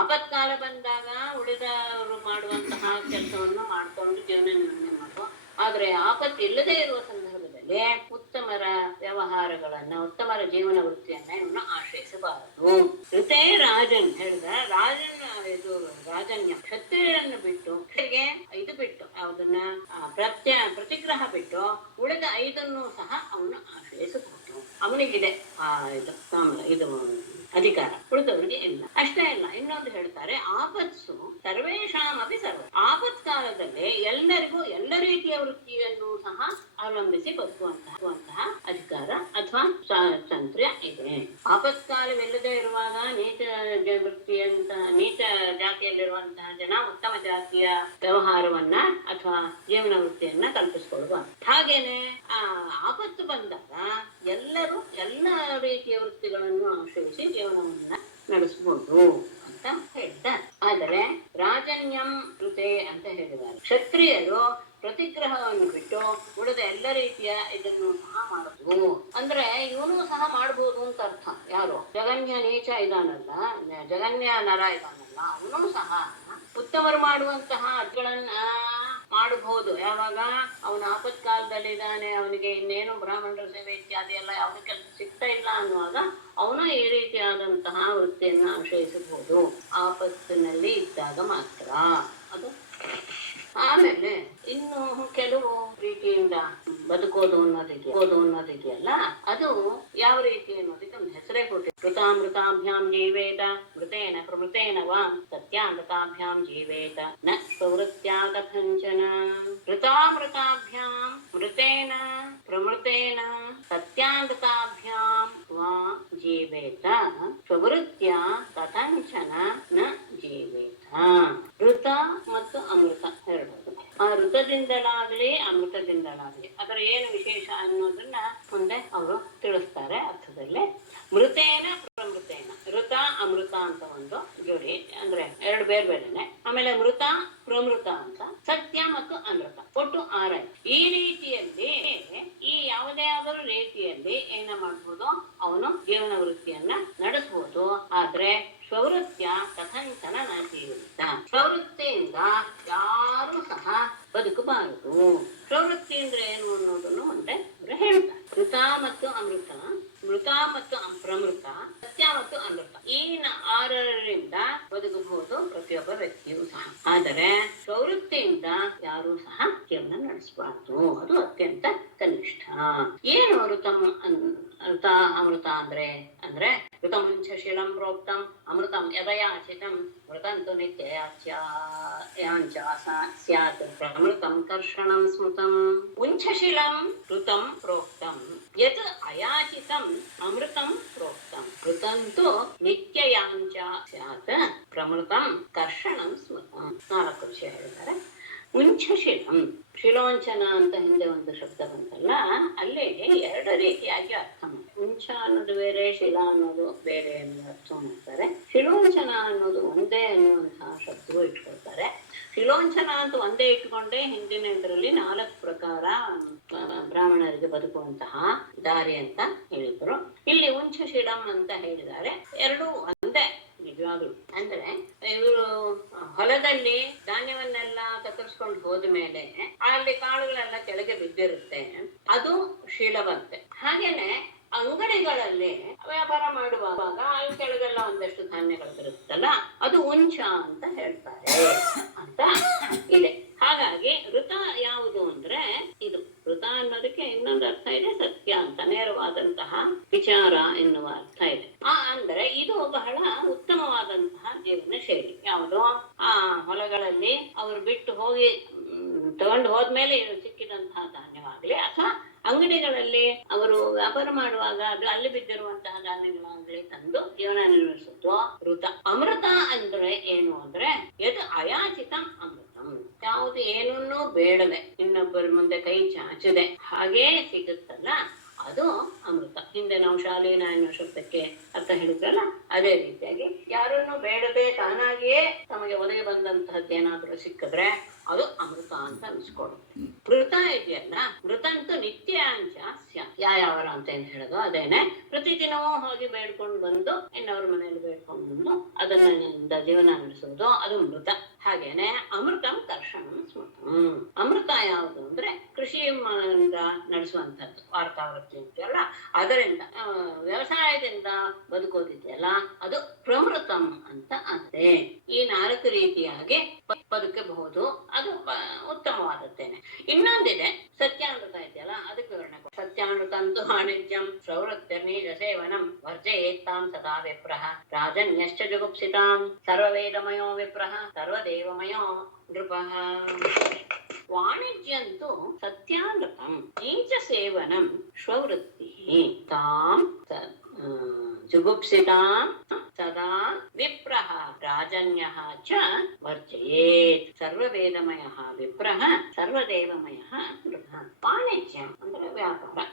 ಆಪತ್ಕಾಲ ಬಂದಾಗ ಉಳಿದವರು ಮಾಡುವಂತಹ ಕೆಲಸವನ್ನು ಮಾಡಿಕೊಂಡು ಜೀವನ ನಿರ್ವಹಣೆ ಮಾಡುವ. ಆದ್ರೆ ಆಪತ್ತು ಇಲ್ಲದೆ ಇರುವ ಸಂದರ್ಭದಲ್ಲಿ ಉತ್ತಮರ ವ್ಯವಹಾರಗಳನ್ನ, ಉತ್ತಮರ ಜೀವನ ವೃತ್ತಿಯನ್ನ ಇವನು ಆಶ್ರಯಿಸಬಾರದು. ಋತೆ ರಾಜನ್ ಹೇಳಿದ ರಾಜನ್ಯ ಕ್ಷತ್ರಿಯರನ್ನು ಬಿಟ್ಟು ಇದು ಬಿಟ್ಟು ಯಾವುದನ್ನ ಪ್ರತಿಗ್ರಹ ಬಿಟ್ಟು ಉಳಿದ 5 ಸಹ ಅವನು ಆಶ್ರಯಿಸಬಹುದು. ಅವನಿಗಿದೆ ಇದು ಅಧಿಕಾರ, ಉಳಿದವರಿಗೆ ಇಲ್ಲ. ಅಷ್ಟೇ ಇಲ್ಲ, ಇನ್ನೊಂದು ಹೇಳ್ತಾರೆ ಆಪತ್ಸು ಸರ್ವೇಷಾಮಪಿ ಸರ್ವ. ಆಪತ್ ಕಾಲದಲ್ಲಿ ಎಲ್ಲರಿಗೂ ಎಲ್ಲ ರೀತಿಯ ವೃತ್ತಿಯನ್ನು ಸಹ ಅವಲಂಬಿಸಿ ಬದುಕುವಂತಹ ಅಧಿಕಾರ ಅಥವಾ ಸ್ವಾತಂತ್ರ್ಯ ಇದೆ. ಆಪತ್ಕಾಲವಿಲ್ಲದೆ ಇರುವಾಗ ನೀಚ ಜಾತಿಯಲ್ಲಿರುವಂತಹ ಜನ ಉತ್ತಮ ಜಾತಿಯ ವ್ಯವಹಾರವನ್ನ ಅಥವಾ ಜೀವನ ವೃತ್ತಿಯನ್ನ ಕಲ್ಪಿಸಿಕೊಳ್ಳುವ. ಹಾಗೇನೆ ಆಪತ್ತು ಬಂದಾಗ ಎಲ್ಲರೂ ಎಲ್ಲ ರೀತಿಯ ವೃತ್ತಿಗಳನ್ನು ಆಶ್ರಯಿಸಿ ಜೀವನವನ್ನ ನಡೆಸಬಹುದು ಅಂತ ಹೇಳಿದ್ದಾರೆ. ಆದರೆ ರಾಜನ್ಯಂ ಋತೆ ಅಂತ ಹೇಳಿದ್ದಾರೆ. ಕ್ಷತ್ರಿಯರು ಪ್ರತಿಗ್ರಹವನ್ನು ಬಿಟ್ಟು ಉಳಿದ ಎಲ್ಲ ರೀತಿಯ ಇದನ್ನು ಸಹ ಮಾಡಬಹುದು. ಅಂದ್ರೆ ಇವನು ಸಹ ಮಾಡಬಹುದು ಅಂತ ಅರ್ಥ. ಯಾರು ಜಗನ್ಯ ನೀಚ ಇದಾನಲ್ಲ, ಜಗನ್ಯ ನರ ಇದಾನಲ್ಲ, ಅವನು ಸಹ ಉತ್ತಮರು ಮಾಡುವಂತಹ ಅಡ್ಗಳನ್ನ ಮಾಡಬಹುದು. ಯಾವಾಗ ಅವನ ಆಪತ್ಕಾಲದಲ್ಲಿ ಇದ್ದಾನೆ, ಅವನಿಗೆ ಇನ್ನೇನು ಬ್ರಾಹ್ಮಣರ ಸೇವೆ ಇತ್ಯಾದಿ ಎಲ್ಲ ಯಾವುದೇ ಕೆಲಸ ಸಿಗ್ತಾ ಇಲ್ಲ ಅನ್ನುವಾಗ ಅವನು ಈ ರೀತಿಯಾದಂತಹ ವೃತ್ತಿಯನ್ನು ಆಶ್ರಯಿಸಬಹುದು. ಆಪತ್ತಿನಲ್ಲಿ ಇದ್ದಾಗ ಮಾತ್ರ. ಅದು ಆಮೇಲೆ ಇನ್ನು ಕೆಲವು ರೀತಿಯಿಂದ ಬದುಕೋದು ಅನ್ನೋದಿದೆಯಲ್ಲ, ಅದು ಯಾವ ರೀತಿ ಅನ್ನೋದಕ್ಕೆ ಒಂದು ಹೆಸರೇ ಕೊಟ್ಟಿದೆ. ಮೃತಾಮೃತಾಭ್ಯಾಂ ಜೀವೇತ ಮೃತೇನ ಪ್ರಮೃತೇನ ವಾ ಸತ್ಯಾಮೃತಾಭ್ಯಾಂ ಜೀವೇತ ನ ಪ್ರವೃತ್ತ್ಯಾ ಕಥಂಚನ. ಮೃತಾಮೃತಾಭ್ಯಾಂ ಮೃತೇನ ಪ್ರಮೃತೇನ ಸತ್ಯಾಮೃತಾಭ್ಯಾಂ ವಾ ಜೀವೇತ ಪ್ರವೃತ್ತ್ಯಾ ಕಥಂಚನ ನ ಜೀವೇತ. ಋತ ಮತ್ತು ಅಮೃತ ಎರಡು. ಆ ಋತದಿಂದಲಾಗ್ಲಿ ಅಮೃತದಿಂದಲಾಗ್ಲಿ ಅದರ ಏನು ವಿಶೇಷ ಅನ್ನೋದನ್ನ ಮುಂದೆ ಅವರು ತಿಳಿಸ್ತಾರೆ ಅರ್ಥದಲ್ಲಿ. ಮೃತೇನ ಪ್ರಮೃತೇನ, ಋತ ಅಮೃತ ಅಂತ ಒಂದು ಜೋಡಿ, ಅಂದ್ರೆ ಎರಡು ಬೇರೆ ಬೇರೆನೆ. ಆಮೇಲೆ ಮೃತ ಪ್ರಮೃತ ಅಂತ, ಸತ್ಯ ಮತ್ತು ಅಮೃತ, ಒಟ್ಟು 6. ಈ ರೀತಿಯಲ್ಲಿ ಈ ಯಾವುದೇ ಆದರೂ ರೀತಿಯಲ್ಲಿ ಏನ ಮಾಡ್ಬೋದು, ಅವನು ಜೀವನ ವೃತ್ತಿಯನ್ನ ನಡೆಸಬಹುದು. ಆದ್ರೆ ಸ್ವವೃತ್ತಿಯ ಕಥಂಚನ ಜೀವಿತ, ಸ್ವವೃತ್ತಿಯಿಂದ ಯಾರು ಸಹ ಬದುಕಬಾರದು. ಪ್ರವೃತ್ತಿ ಅಂದ್ರೆ ಏನು ಅನ್ನೋದನ್ನು ಮುಂದೆ ಹೇಳ್ತಾರೆ. ಮೃತ ಮತ್ತು ಅಮೃತ, ಮೃತ ಮತ್ತು ಪ್ರಮೃತ, ಸತ್ಯ ಮತ್ತು ಅಮೃತ, ಈ 6ರಿಂದ ಬದುಕಬಹುದು ಪ್ರತಿಯೊಬ್ಬ ವ್ಯಕ್ತಿಯೂ ಸಹ. ಆದರೆ ಪ್ರವೃತ್ತಿಯಿಂದ ಯಾರು ಸಹ ಜೀವನ ನಡೆಸಬಾರದು, ಅದು ಅತ್ಯಂತ ಕನಿಷ್ಠ. ಏನು ಋತ ಅಮೃತ ಅಂದ್ರೆ ಋತಮುಂಚ ಶಿಲಂ ಪ್ರೋಕ್ತಂ ಅಮೃತಂ ಯದಯಾಚಿತಂ ಮೃತಂತು ನಿತ್ಯಯಾಂಚ ಸ್ಯಾತ್ ಪ್ರಮೃತಂ ಕರ್ಷಣಂ ಸ್ಮೃತಂ. ಉಂಚಶಿಲಂ ಋತಂ ಪ್ರೋಕ್ತಂ ಯತ್ ಅಯಾಚಿತಂ ಅಮೃತಂ ಪ್ರೋಕ್ತಂ ಮೃತಂತು ನಿತ್ಯಯಾಂಚ ಸ್ಯಾತ್ ಪ್ರಮೃತಂ ಕರ್ಷಣಂ ಸ್ಮೃತಂ. 4 ವಿಷಯ ಹೇಳಿದ್ದಾರೆ. ಉಂಚಶಿಲಂ, ಶಿಲೋಂಚನ ಅಂತ ಹಿಂದೆ ಒಂದು ಶಬ್ದ ಬಂತಲ್ಲ, ಅಲ್ಲಿ 2 ರೀತಿಯಾಗಿ ಅರ್ಥ ಮಾಡ್ತಾರೆ. ಉಂಚ ಅನ್ನೋದು ಬೇರೆ, ಶಿಲ ಅನ್ನೋದು ಬೇರೆ ಅನ್ನೋ ಅರ್ಥ ಮಾಡ್ತಾರೆ. ಶಿಲೋಂಚನ ಅನ್ನೋದು ಒಂದೇ ಅನ್ನುವಂತಹ ಶಬ್ದವೂ ಇಟ್ಕೊಳ್ತಾರೆ. ಶಿಲೋಂಚನ ಅಂತ ಒಂದೇ ಇಟ್ಕೊಂಡೆ ಹಿಂದಿನ ಇದರಲ್ಲಿ 4 ಪ್ರಕಾರ ಬ್ರಾಹ್ಮಣರಿಗೆ ಬದುಕುವಂತಹ ದಾರಿ ಅಂತ ಹೇಳಿದ್ರು. ಇಲ್ಲಿ ಉಂಚಶಿಲಂ ಅಂತ ಹೇಳಿದ್ದಾರೆ. 2 ಒಂದೇ ನಿಜವಾಗ್ಲು. ಅಂದ್ರೆ ಇವರು ಹೊಲದಲ್ಲಿ ಧಾನ್ಯವನ್ನೆಲ್ಲ ಕತ್ತರಿಸ್ಕೊಂಡು ಹೋದ್ಮೇಲೆ ಅಲ್ಲಿ ಕಾಳುಗಳೆಲ್ಲ ಕೆಳಗೆ ಬಿದ್ದಿರುತ್ತೆ, ಅದು ಶೀಲವಂತೆ. ಹಾಗೇನೆ ಅಂಗಡಿಗಳಲ್ಲಿ ವ್ಯಾಪಾರ ಮಾಡುವಾಗ ಅಲ್ಲಿ ಕೆಳಗೆಲ್ಲ ಒಂದಷ್ಟು ಧಾನ್ಯಗಳು ಬರುತ್ತಲ್ಲ, ಅದು ಉಂಚ ಅಂತ ಹೇಳ್ತಾರೆ ಅಂತ ಇದೆ. ಹಾಗಾಗಿ ಋತ ಯಾವುದು ಅಂದ್ರೆ ಇದು. ಋತ ಅನ್ನೋದಕ್ಕೆ ಇನ್ನೊಂದು ಅರ್ಥ ಇದೆ, ಸತ್ಯ ಅಂತ, ನೇರವಾದಂತಹ ವಿಚಾರ ಎನ್ನುವ ಅರ್ಥ ಇದೆ. ಅಂದ್ರೆ ಇದು ಬಹಳ ಉತ್ತಮವಾದಂತಹ ಜೀವನ ಶೈಲಿ. ಯಾವುದು ಆ ಹೊಲಗಳಲ್ಲಿ ಅವರು ಬಿಟ್ಟು ಹೋಗಿ ತಗೊಂಡು ಹೋದ್ಮೇಲೆ ಸಿಕ್ಕಿದಂತಹ ಧಾನ್ಯವಾಗ್ಲಿ, ಅಥವಾ ಅಂಗಡಿಗಳಲ್ಲಿ ಅವರು ವ್ಯಾಪಾರ ಮಾಡುವಾಗ ಅದು ಅಲ್ಲಿ ಬಿದ್ದಿರುವಂತಹ ಧಾನ್ಯಗಳಾಗ್ಲಿ ತಂದು ಜೀವನ ನಿರ್ವಹಿಸುವುದು ಋತ. ಅಮೃತ ಅಂದ್ರೆ ಏನು ಅಂದ್ರೆ ಯದ್ ಅಯಾಚಿತಂ ಅಮೃತಂ, ಯಾವುದು ಏನನ್ನೂ ಬೇಡದೆ ಇನ್ನೊಬ್ಬರ ಮುಂದೆ ಕೈ ಚಾಚದೆ ಹಾಗೇ ಸಿಗುತ್ತಲ್ಲ, ಅದು ಅಮೃತ. ಹಿಂದೆ ನಾವು ಶಾಲೀನ ಅನ್ನೋ ಶಬ್ದಕ್ಕೆ ಅರ್ಥ ಹೇಳಿದ್ರಲ್ಲ, ಅದೇ ರೀತಿಯಾಗಿ ಯಾರನ್ನು ಬೇಡದೆ ತಾನಾಗಿಯೇ ತಮಗೆ ಒದಗಿ ಬಂದಂತಹದ್ದೇನಾದ್ರೂ ಸಿಕ್ಕಿದ್ರೆ ಅದು ಅಮೃತ ಅಂತ ಅನ್ಸ್ಕೊಡುತ್ತೆ. ಮೃತ ಇದೆಯಲ್ಲ, ಮೃತಂತೂ ನಿತ್ಯಾಂಚ ಯಾವರ ಅಂತ ಏನ್ ಹೇಳೋದು ಅದೇನೆ. ಪ್ರತಿದಿನವೂ ಹೋಗಿ ಬೇಡ್ಕೊಂಡು ಬಂದು ಇನ್ನವ್ರ ಮನೆಯಲ್ಲಿ ಬೇಡ್ಕೊಂಡು ಬಂದು ಅದನ್ನ ಜೀವನ ನಡೆಸೋದು ಅದು ಮೃತ. ಹಾಗೇನೆ ಅಮೃತಂ ಕರ್ಷಣಂ ಸ್ಮೃತಂ. ಅಮೃತ ಯಾವುದು ಅಂದ್ರೆ ಕೃಷಿಯಿಂದ ನಡೆಸುವಂತದ್ದು, ವಾರ್ತಾವೃತ್ತಿ ಇದೆಯಲ್ಲ, ಅದರಿಂದ ವ್ಯವಸಾಯದಿಂದ ಬದುಕೋದಿದೆಯಲ್ಲ, ಅದು ಪ್ರಮೃತಂ ಅಂತ ಅಂದ್ರೆ. ಈ 4 ರೀತಿಯಾಗಿ ಬದುಕಬಹುದು, ಅದು ಉತ್ತಮವಾದದ್ದೇನೆ. ಇನ್ನೊಂದಿದೆ ಸತ್ಯಾಮೃತ ಇದೆಯಲ್ಲ, ಅದಕ್ಕೆ ವಿವರಣೆ. ಸತ್ಯಾಮೃತಂತು ವಾಣಿಜ್ಯಂ ಪ್ರವೃತ್ತಿರ್ನೀಜ ಸೇವನಂ ವರ್ಜಯೇತ್ತಾಂ ಸದಾ ವಿಪ್ರಃ ರಾಜನ್ಯಶ್ಚ ಜುಗುಪ್ಸಿತಾಂ ಸರ್ವವೇದಮಯೋ ವಿಪ್ರಃ ಸರ್ವದೇವಮಯೋ ನೃಪಃ. ವಾಣಿಜ್ಯಂತೂ ಸತ್ಯಾಮೃತಂ ನೀಚ ಸೇವನಂ ಸ್ವವೃತ್ತಿ ತಾಂ ಜುಗುಪ್ಸಿತಾಂ ಸದಾ ವಿಪ್ರಃ ರಾಜನ್ಯಃ ಚ ವರ್ಜಯೇತ್ ಸರ್ವವೇದಮಯಃ ವಿಪ್ರಃ ಸರ್ವದೇವಮಯಃ ನೃಪಃ. ವಾಣಿಜ್ಯ ಅಂದ್ರೆ ವ್ಯಾಪಾರ.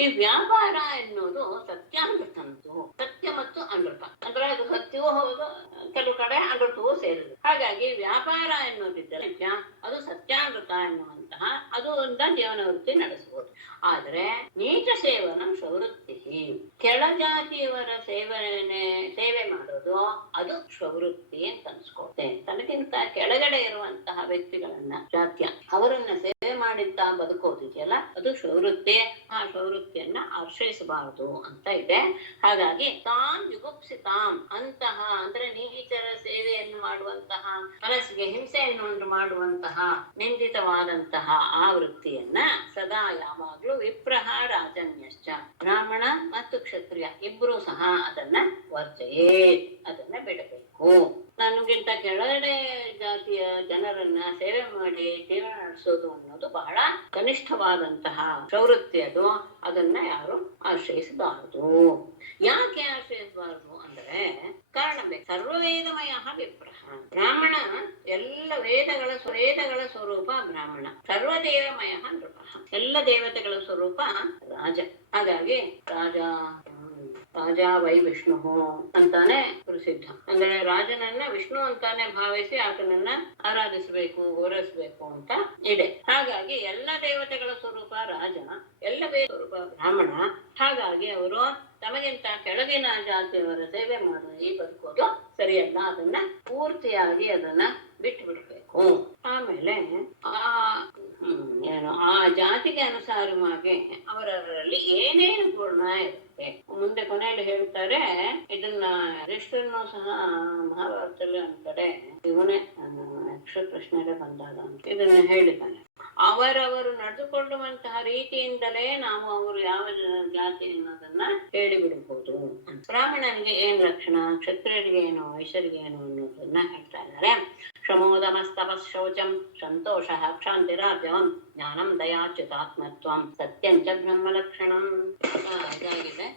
ಈ ವ್ಯಾಪಾರ ಎನ್ನುವುದು ಸತ್ಯಾಮೃತಂತು, ಸತ್ಯ ಮತ್ತು ಅಮೃತ. ಅಂದ್ರೆ ಅದು ಸತ್ಯವೂ ಹೌದು, ಕೆಲವು ಕಡೆ ಅಮೃತವೂ ಸೇರಿದೆ. ಹಾಗಾಗಿ ವ್ಯಾಪಾರ ಎನ್ನುವುದಿದ್ದಲ್ಲ, ಅದು ಸತ್ಯಾಮೃತ ಎನ್ನುವಂತಹ ಅದು ಜೀವನ ವೃತ್ತಿ ನಡೆಸಬಹುದು. ಆದ್ರೆ ನೀಚ ಸೇವನ ಸ್ವವೃತ್ತಿ, ಕೆಳಜಾತಿಯವರ ಸೇವೆ ಮಾಡೋದು ಅದು ಪ್ರವೃತ್ತಿ ಅಂತ ಅನ್ಸ್ಕೊಳ್ತೆ. ತನಗಿಂತ ಕೆಳಗಡೆ ಇರುವಂತಹ ವ್ಯಕ್ತಿಗಳನ್ನ, ಜಾತ್ಯ ಅವರನ್ನ ಸೇವೆ ಮಾಡಿದ್ದ ಬದುಕೋದಿದೆಯಲ್ಲ ಅದು ಪ್ರವೃತ್ತಿ. ಆ ಪ್ರವೃತ್ತಿಯನ್ನ ಆಶ್ರಯಿಸಬಾರದು ಅಂತ ಇದೆ. ಹಾಗಾಗಿ ತಾನ್ ಯುಗುಪ್ಸಿತಾಂ ಅಂತಹ ಅಂದ್ರೆ ನೀಚರ ಸೇವೆಯನ್ನು ಮಾಡುವಂತಹ, ಮನಸ್ಸಿಗೆ ಹಿಂಸೆಯನ್ನು ಉಂಟು ಮಾಡುವಂತಹ, ನಿಂದಿತವಾದಂತಹ ಆ ವೃತ್ತಿಯನ್ನ ಸದಾ ಯಾವಾಗ್ಲೂ ವಿಪ್ರಹ ರಾಜನ್ಯಶ್ಚ ಬ್ರಾಹ್ಮಣ ಮತ್ತು ಕ್ಷತ್ರಿಯ ಇಬ್ರು ಸಹ ಅದನ್ನ ವರ್ಜಯೇ, ಅದನ್ನ ಬಿಡಬೇಕು. ನನಗಿಂತ ಕೆಳಗಡೆ ಜಾತಿಯ ಜನರನ್ನ ಸೇವೆ ಮಾಡಿ ಜೀವನ ನಡೆಸೋದು ಅನ್ನೋದು ಬಹಳ ಕನಿಷ್ಠವಾದಂತಹ ಪ್ರವೃತ್ತಿ. ಅದು ಅದನ್ನ ಯಾರು ಆಶ್ರಯಿಸಬಾರದು. ಯಾಕೆ ಆಶ್ರಯಿಸಬಾರದು ಅಂದ್ರೆ ಕಾರಣ ಬೇಕು. ಸರ್ವವೇದಮಯ ವಿಪ್ರಹ, ಬ್ರಾಹ್ಮಣ ಎಲ್ಲ ವೇದಗಳ ಸ್ವರೂಪ ಬ್ರಾಹ್ಮಣ. ಸರ್ವದೇವಮಯ ನೃಪಃ, ಎಲ್ಲ ದೇವತೆಗಳ ಸ್ವರೂಪ ರಾಜ. ಹಾಗಾಗಿ ರಾಜ ವೈ ವಿಷ್ಣು ಅಂತಾನೆ ಪ್ರಸಿದ್ಧ. ಅಂದ್ರೆ ರಾಜನನ್ನ ವಿಷ್ಣು ಅಂತಾನೆ ಭಾವಿಸಿ ಆತನನ್ನ ಆರಾಧಿಸಬೇಕು, ಗೌರವಿಸಬೇಕು ಅಂತ ಇದೆ. ಹಾಗಾಗಿ ಎಲ್ಲ ದೇವತೆಗಳ ಸ್ವರೂಪ ರಾಜ, ಎಲ್ಲ ಸ್ವರೂಪ ಬ್ರಾಹ್ಮಣ. ಹಾಗಾಗಿ ಅವರು ತಮಗಿಂತ ಕೆಳಗಿನ ಜಾತಿಯವರ ಸೇವೆ ಮಾಡಿ ಬದುಕೋದು ಸರಿಯಲ್ಲ. ಅದನ್ನ ಪೂರ್ತಿಯಾಗಿ ಅದನ್ನ ಬಿಟ್ಟು ಬಿಡ್ಬೇಕು. ಆಮೇಲೆ ಆ ಜಾತಿಗೆ ಅನುಸಾರವಾಗಿ ಅವರಲ್ಲಿ ಏನೇನು ಗುಣ ಇರುತ್ತೆ ಮುಂದೆ ಕೊನೆಯಲ್ಲಿ ಹೇಳ್ತಾರೆ. ಇದನ್ನ ಯುಧಿಷ್ಠಿರನು ಸಹ ಮಹಾಭಾರತದಲ್ಲಿ ಒಂದ್ ಕಡೆ ಇವನೇ ಯಕ್ಷ ಪ್ರಶ್ನೆಗೆ ಬಂದಾಗ ಇದನ್ನ ಹೇಳಿದ್ದಾನೆ. ಅವರವರು ನಡೆದುಕೊಳ್ಳುವಂತಹ ರೀತಿಯಿಂದಲೇ ನಾವು ಅವರು ಯಾವ ಜಾತಿ ಅನ್ನೋದನ್ನ ಹೇಳಿಬಿಡಬಹುದು. ಬ್ರಾಹ್ಮಣನಿಗೆ ಏನ್ ಲಕ್ಷಣ, ಕ್ಷತ್ರಿಯರಿಗೆ ಏನು, ವೈಶ್ಯರಿಗೆ ಏನು ಅನ್ನೋದನ್ನ ಹೇಳ್ತಾ ಇದ್ದಾರೆ. ಕ್ಷಮೋದಮಸ್ತಪಃ ಶೌಚಂ ಸಂತೋಷ ಕ್ಷಾಂತಿರಾರ್ಜವಂ ಜ್ಞಾನಂ ದಯಾಚ್ಯುತಾತ್ಮತ್ವಂ ಸತ್ಯಂ ಚ ಬ್ರಹ್ಮಲಕ್ಷಣಂ. ಇದಾಗಿದೆ,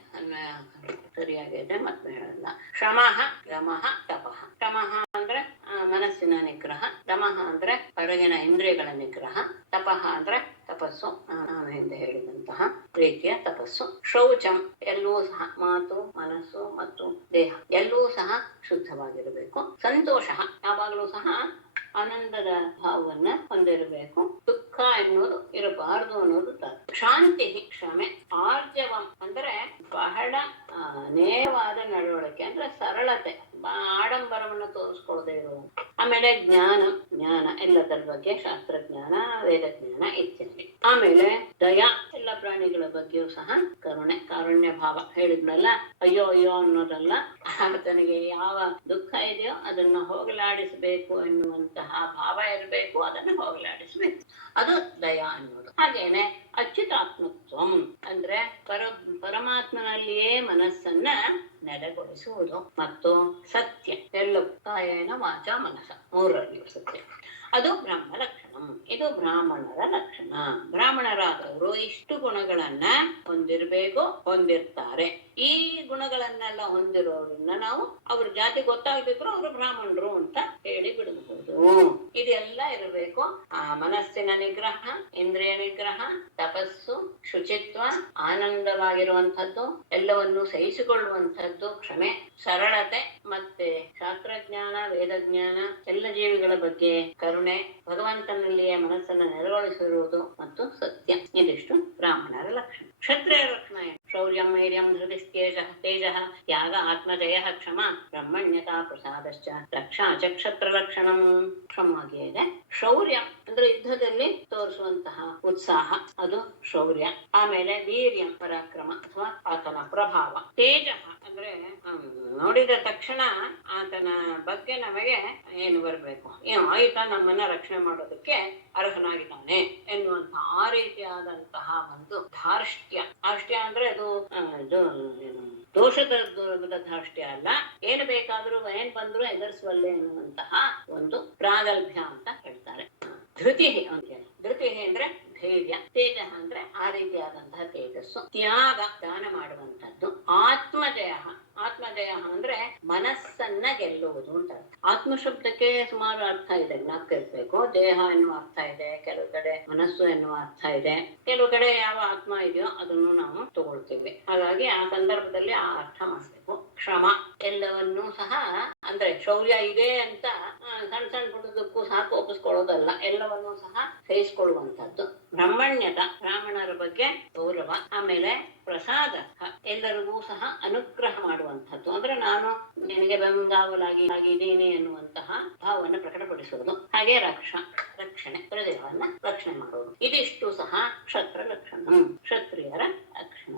ಸರಿಯಾಗಿದೆ, ಮತ್ತೆ ಹೇಳಲ್ಲ. ಶ್ರಮಃ ದಮಃ ತಪಃ. ಶ್ರಮಃ ಅಂದ್ರೆ ಮನಸ್ಸಿನ ನಿಗ್ರಹ, ದಮಃ ಅಂದ್ರೆ ಹೊರಗಿನ ಇಂದ್ರಿಯಗಳ ನಿಗ್ರಹ, ತಪಃ ಅಂದ್ರೆ ತಪಸ್ಸು, ನಾನು ಹಿಂದೆ ಹೇಳಿದಂತಹ ರೀತಿಯ ತಪಸ್ಸು. ಶೌಚಂ ಎಲ್ಲೂ ಸಹ ಮಾತು, ಮನಸ್ಸು ಮತ್ತು ದೇಹ ಎಲ್ಲೂ ಸಹ ಶುದ್ಧವಾಗಿರಬೇಕು. ಸಂತೋಷ ಯಾವಾಗಲೂ ಸಹ ಆನಂದದ ಭಾವವನ್ನ ಹೊಂದಿರಬೇಕು. ದುಃಖ ಎನ್ನುವುದು ಇರಬಾರದು ಅನ್ನೋದು ಶಾಂತಿ ಕ್ಷಮೆ. ಆರ್ಜವಂ ಅಂದ್ರೆ ಬಹಳ ನೇರವಾದ ನಡವಳಿಕೆ, ಅಂದ್ರೆ ಸರಳತೆ, ಆಡಂಬರವನ್ನು ತೋರಿಸ್ಕೊಳ್ಳದೆ ಇರುವುದು. ಆಮೇಲೆ ಜ್ಞಾನ ಎಲ್ಲದರ ಬಗ್ಗೆ ಶಾಸ್ತ್ರಜ್ಞಾನ, ವೇದಜ್ಞಾನ ಇತ್ಯಾದಿ. ಆಮೇಲೆ ದಯಾ, ಎಲ್ಲ ಪ್ರಾಣಿಗಳ ಬಗ್ಗೆಯೂ ಸಹ ಕರುಣೆ, ಕಾರುಣ್ಯ ಭಾವ. ಹೇಳಿದ್ನಲ್ಲ, ಅಯ್ಯೋ ಅನ್ನೋದಲ್ಲ, ಆತನಿಗೆ ಯಾವ ದುಃಖ ಇದೆಯೋ ಅದನ್ನ ಹೋಗಲಾಡಿಸಬೇಕು ಎನ್ನುವಂತಹ ಭಾವ ಇರಬೇಕು, ಅದನ್ನ ಹೋಗಲಾಡಿಸಬೇಕು, ಅದು ದಯಾ ಅನ್ನೋದು. ಹಾಗೇನೆ ಅಚ್ಯುತಾತ್ಮತ್ವಂ ಅಂದ್ರೆ ಪರಮಾತ್ಮನಲ್ಲಿಯೇ ಮನಸ್ಸನ್ನ ನೆಲೆಗೊಳಿಸುವುದು. ಮತ್ತು ಸತ್ಯ ಎಲ್ಲವೂ ಕಾಯೇನ ವಾಚ ಮನಸ, ಮೂರರಲ್ಲಿಯೂ ಸತ್ಯ, ಅದು ಬ್ರಹ್ಮ ಲಕ್ಷಣಂ. ಇದು ಬ್ರಾಹ್ಮಣರ ಲಕ್ಷಣ. ಬ್ರಾಹ್ಮಣರಾದವರು ಇಷ್ಟು ಗುಣಗಳನ್ನ ಹೊಂದಿರ್ತಾರೆ. ಈ ಗುಣಗಳನ್ನೆಲ್ಲ ಹೊಂದಿರೋರನ್ನ ನಾವು ಅವ್ರ ಜಾತಿ ಗೊತ್ತಾಗದಿದ್ರು ಅವರು ಬ್ರಾಹ್ಮಣರು ಅಂತ ಹೇಳಿ ಬಿಡಬಹುದು. ಇದೆಲ್ಲ ಇರಬೇಕು. ಆ ಮನಸ್ಸಿನ ನಿಗ್ರಹ, ಇಂದ್ರಿಯ ನಿಗ್ರಹ, ತಪಸ್ಸು, ಶುಚಿತ್ವ, ಆನಂದವಾಗಿರುವಂಥದ್ದು, ಎಲ್ಲವನ್ನು ಸಹಿಸಿಕೊಳ್ಳುವಂಥದ್ದು, ಕ್ಷಮೆ, ಸರಳತೆ, ಮತ್ತೆ ಶಾಸ್ತ್ರಜ್ಞಾನ, ವೇದಜ್ಞಾನ, ಎಲ್ಲ ಜೀವಿಗಳ ಬಗ್ಗೆ ಕರುಣೆ, ಭಗವಂತನಲ್ಲಿಯೇ ಮನಸ್ಸನ್ನು ನೆಲೆಗೊಳಿಸಿರುವುದು ಮತ್ತು ಸತ್ಯ. ಇದಿಷ್ಟು ಬ್ರಾಹ್ಮಣರ ಲಕ್ಷಣ. ಕ್ಷತ್ರಿಯರ ಲಕ್ಷಣ ಏನು? ಶೌರ್ಯಂ ವೀರ್ಯಂ ಧೃತಿಸ್ತೇಜ ತೇಜಃ ತ್ಯಾಗ ಆತ್ಮಜಯ ಕ್ಷಮ ಬ್ರಹ್ಮಣ್ಯತಾ ಪ್ರಸಾದಶ್ಚ ರಕ್ಷಾ ಚ ಕ್ಷತ್ರ ಲಕ್ಷಣಂ. ಕ್ಷಮವಾಗಿ ಇದೆ. ಶೌರ್ಯ ಅಂದ್ರೆ ಯುದ್ಧದಲ್ಲಿ ತೋರಿಸುವಂತಹ ಉತ್ಸಾಹ, ಅದು ಶೌರ್ಯ. ಆಮೇಲೆ ವೀರ್ಯಂ ಪರಾಕ್ರಮ ಅಥವಾ ಆತನ ಪ್ರಭಾವ. ತೇಜ ಅಂದ್ರೆ ನೋಡಿದ ತಕ್ಷಣ ಆತನ ಬಗ್ಗೆ ನಮಗೆ ಏನು ಬರ್ಬೇಕು, ಆಯ್ತಾ ನಮ್ಮನ್ನ ರಕ್ಷಣೆ ಮಾಡೋದಕ್ಕೆ ಅರ್ಹನಾಗಿದ್ದಾನೆ ಎನ್ನುವಂತಹ ಆ ರೀತಿಯಾದಂತಹ ಒಂದು ಧಾರ್ಷ್ಟ್ಯ. ಅಂದ್ರೆ ಅದು ದೋಷದ ಧಾರ್ಷ್ಟ್ಯ ಅಲ್ಲ, ಏನು ಬೇಕಾದ್ರೂ ಏನ್ ಬಂದ್ರು ಎದುರಿಸುವಲ್ಲೇ ಎನ್ನುವಂತಹ ಒಂದು ಪ್ರಾಗಲ್ಭ್ಯ ಅಂತ ಹೇಳ್ತಾರೆ. ಧೃತಿ ಅಂದ್ರೆ ಧೈರ್ಯ. ತೇಜ ಅಂದ್ರೆ ಆ ರೀತಿಯಾದಂತಹ ತೇಜಸ್ಸು. ತ್ಯಾಗ, ದಾನ ಮಾಡುವಂತದ್ದು. ಆತ್ಮಜಯ ಅಂದ್ರೆ ಮನಸ್ಸನ್ನ ಗೆಲ್ಲುವುದು ಅಂತ. ಆತ್ಮ ಶಬ್ದಕ್ಕೆ ಸುಮಾರು ಅರ್ಥ ಇದೆ, ಜ್ಞಾಪಕ ಇರ್ಬೇಕು. ದೇಹ ಎನ್ನುವ ಅರ್ಥ ಇದೆ, ಕೆಲವು ಕಡೆ ಮನಸ್ಸು ಎನ್ನುವ ಅರ್ಥ ಇದೆ, ಕೆಲವು ಕಡೆ ಯಾವ ಆತ್ಮ ಇದೆಯೋ ಅದನ್ನು ನಾವು ತಗೊಳ್ತೀವಿ. ಹಾಗಾಗಿ ಆ ಸಂದರ್ಭದಲ್ಲಿ ಆ ಅರ್ಥ ಮಾಡಬೇಕು. ಕ್ಷಮ, ಎಲ್ಲವನ್ನೂ ಸಹ ಅಂದ್ರೆ ಶೌರ್ಯ ಇದೆ ಅಂತ ಸಣ್ಣ ಸಣ್ಣ ಪುಟ್ಟದಕ್ಕೂ ಸಹ ಕೋಪಿಸ್ಕೊಳ್ಳೋದಲ್ಲ, ಎಲ್ಲವನ್ನೂ ಸಹ ಸಹಿಸಿಕೊಳ್ಳುವಂಥದ್ದು. ಬ್ರಹ್ಮಣ್ಯತ, ಬ್ರಾಹ್ಮಣರ ಬಗ್ಗೆ ಗೌರವ. ಆಮೇಲೆ ಪ್ರಸಾದ, ಎಲ್ಲರಿಗೂ ಸಹ ಅನುಗ್ರಹ ಮಾಡುವಂಥದ್ದು, ಅಂದ್ರೆ ನಾನು ನಿನಗೆ ಬೆಂಗಾವಲಾಗಿದ್ದೀನಿ ಎನ್ನುವಂತಹ ಭಾವವನ್ನು ಪ್ರಕಟಪಡಿಸುವುದು. ಹಾಗೆ ರಕ್ಷಣೆ, ಪ್ರಜೆಗಳನ್ನ ರಕ್ಷಣೆ ಮಾಡುವುದು. ಇದಿಷ್ಟು ಸಹ ಕ್ಷತ್ರ ಲಕ್ಷಣ, ಕ್ಷತ್ರಿಯರ ಲಕ್ಷಣ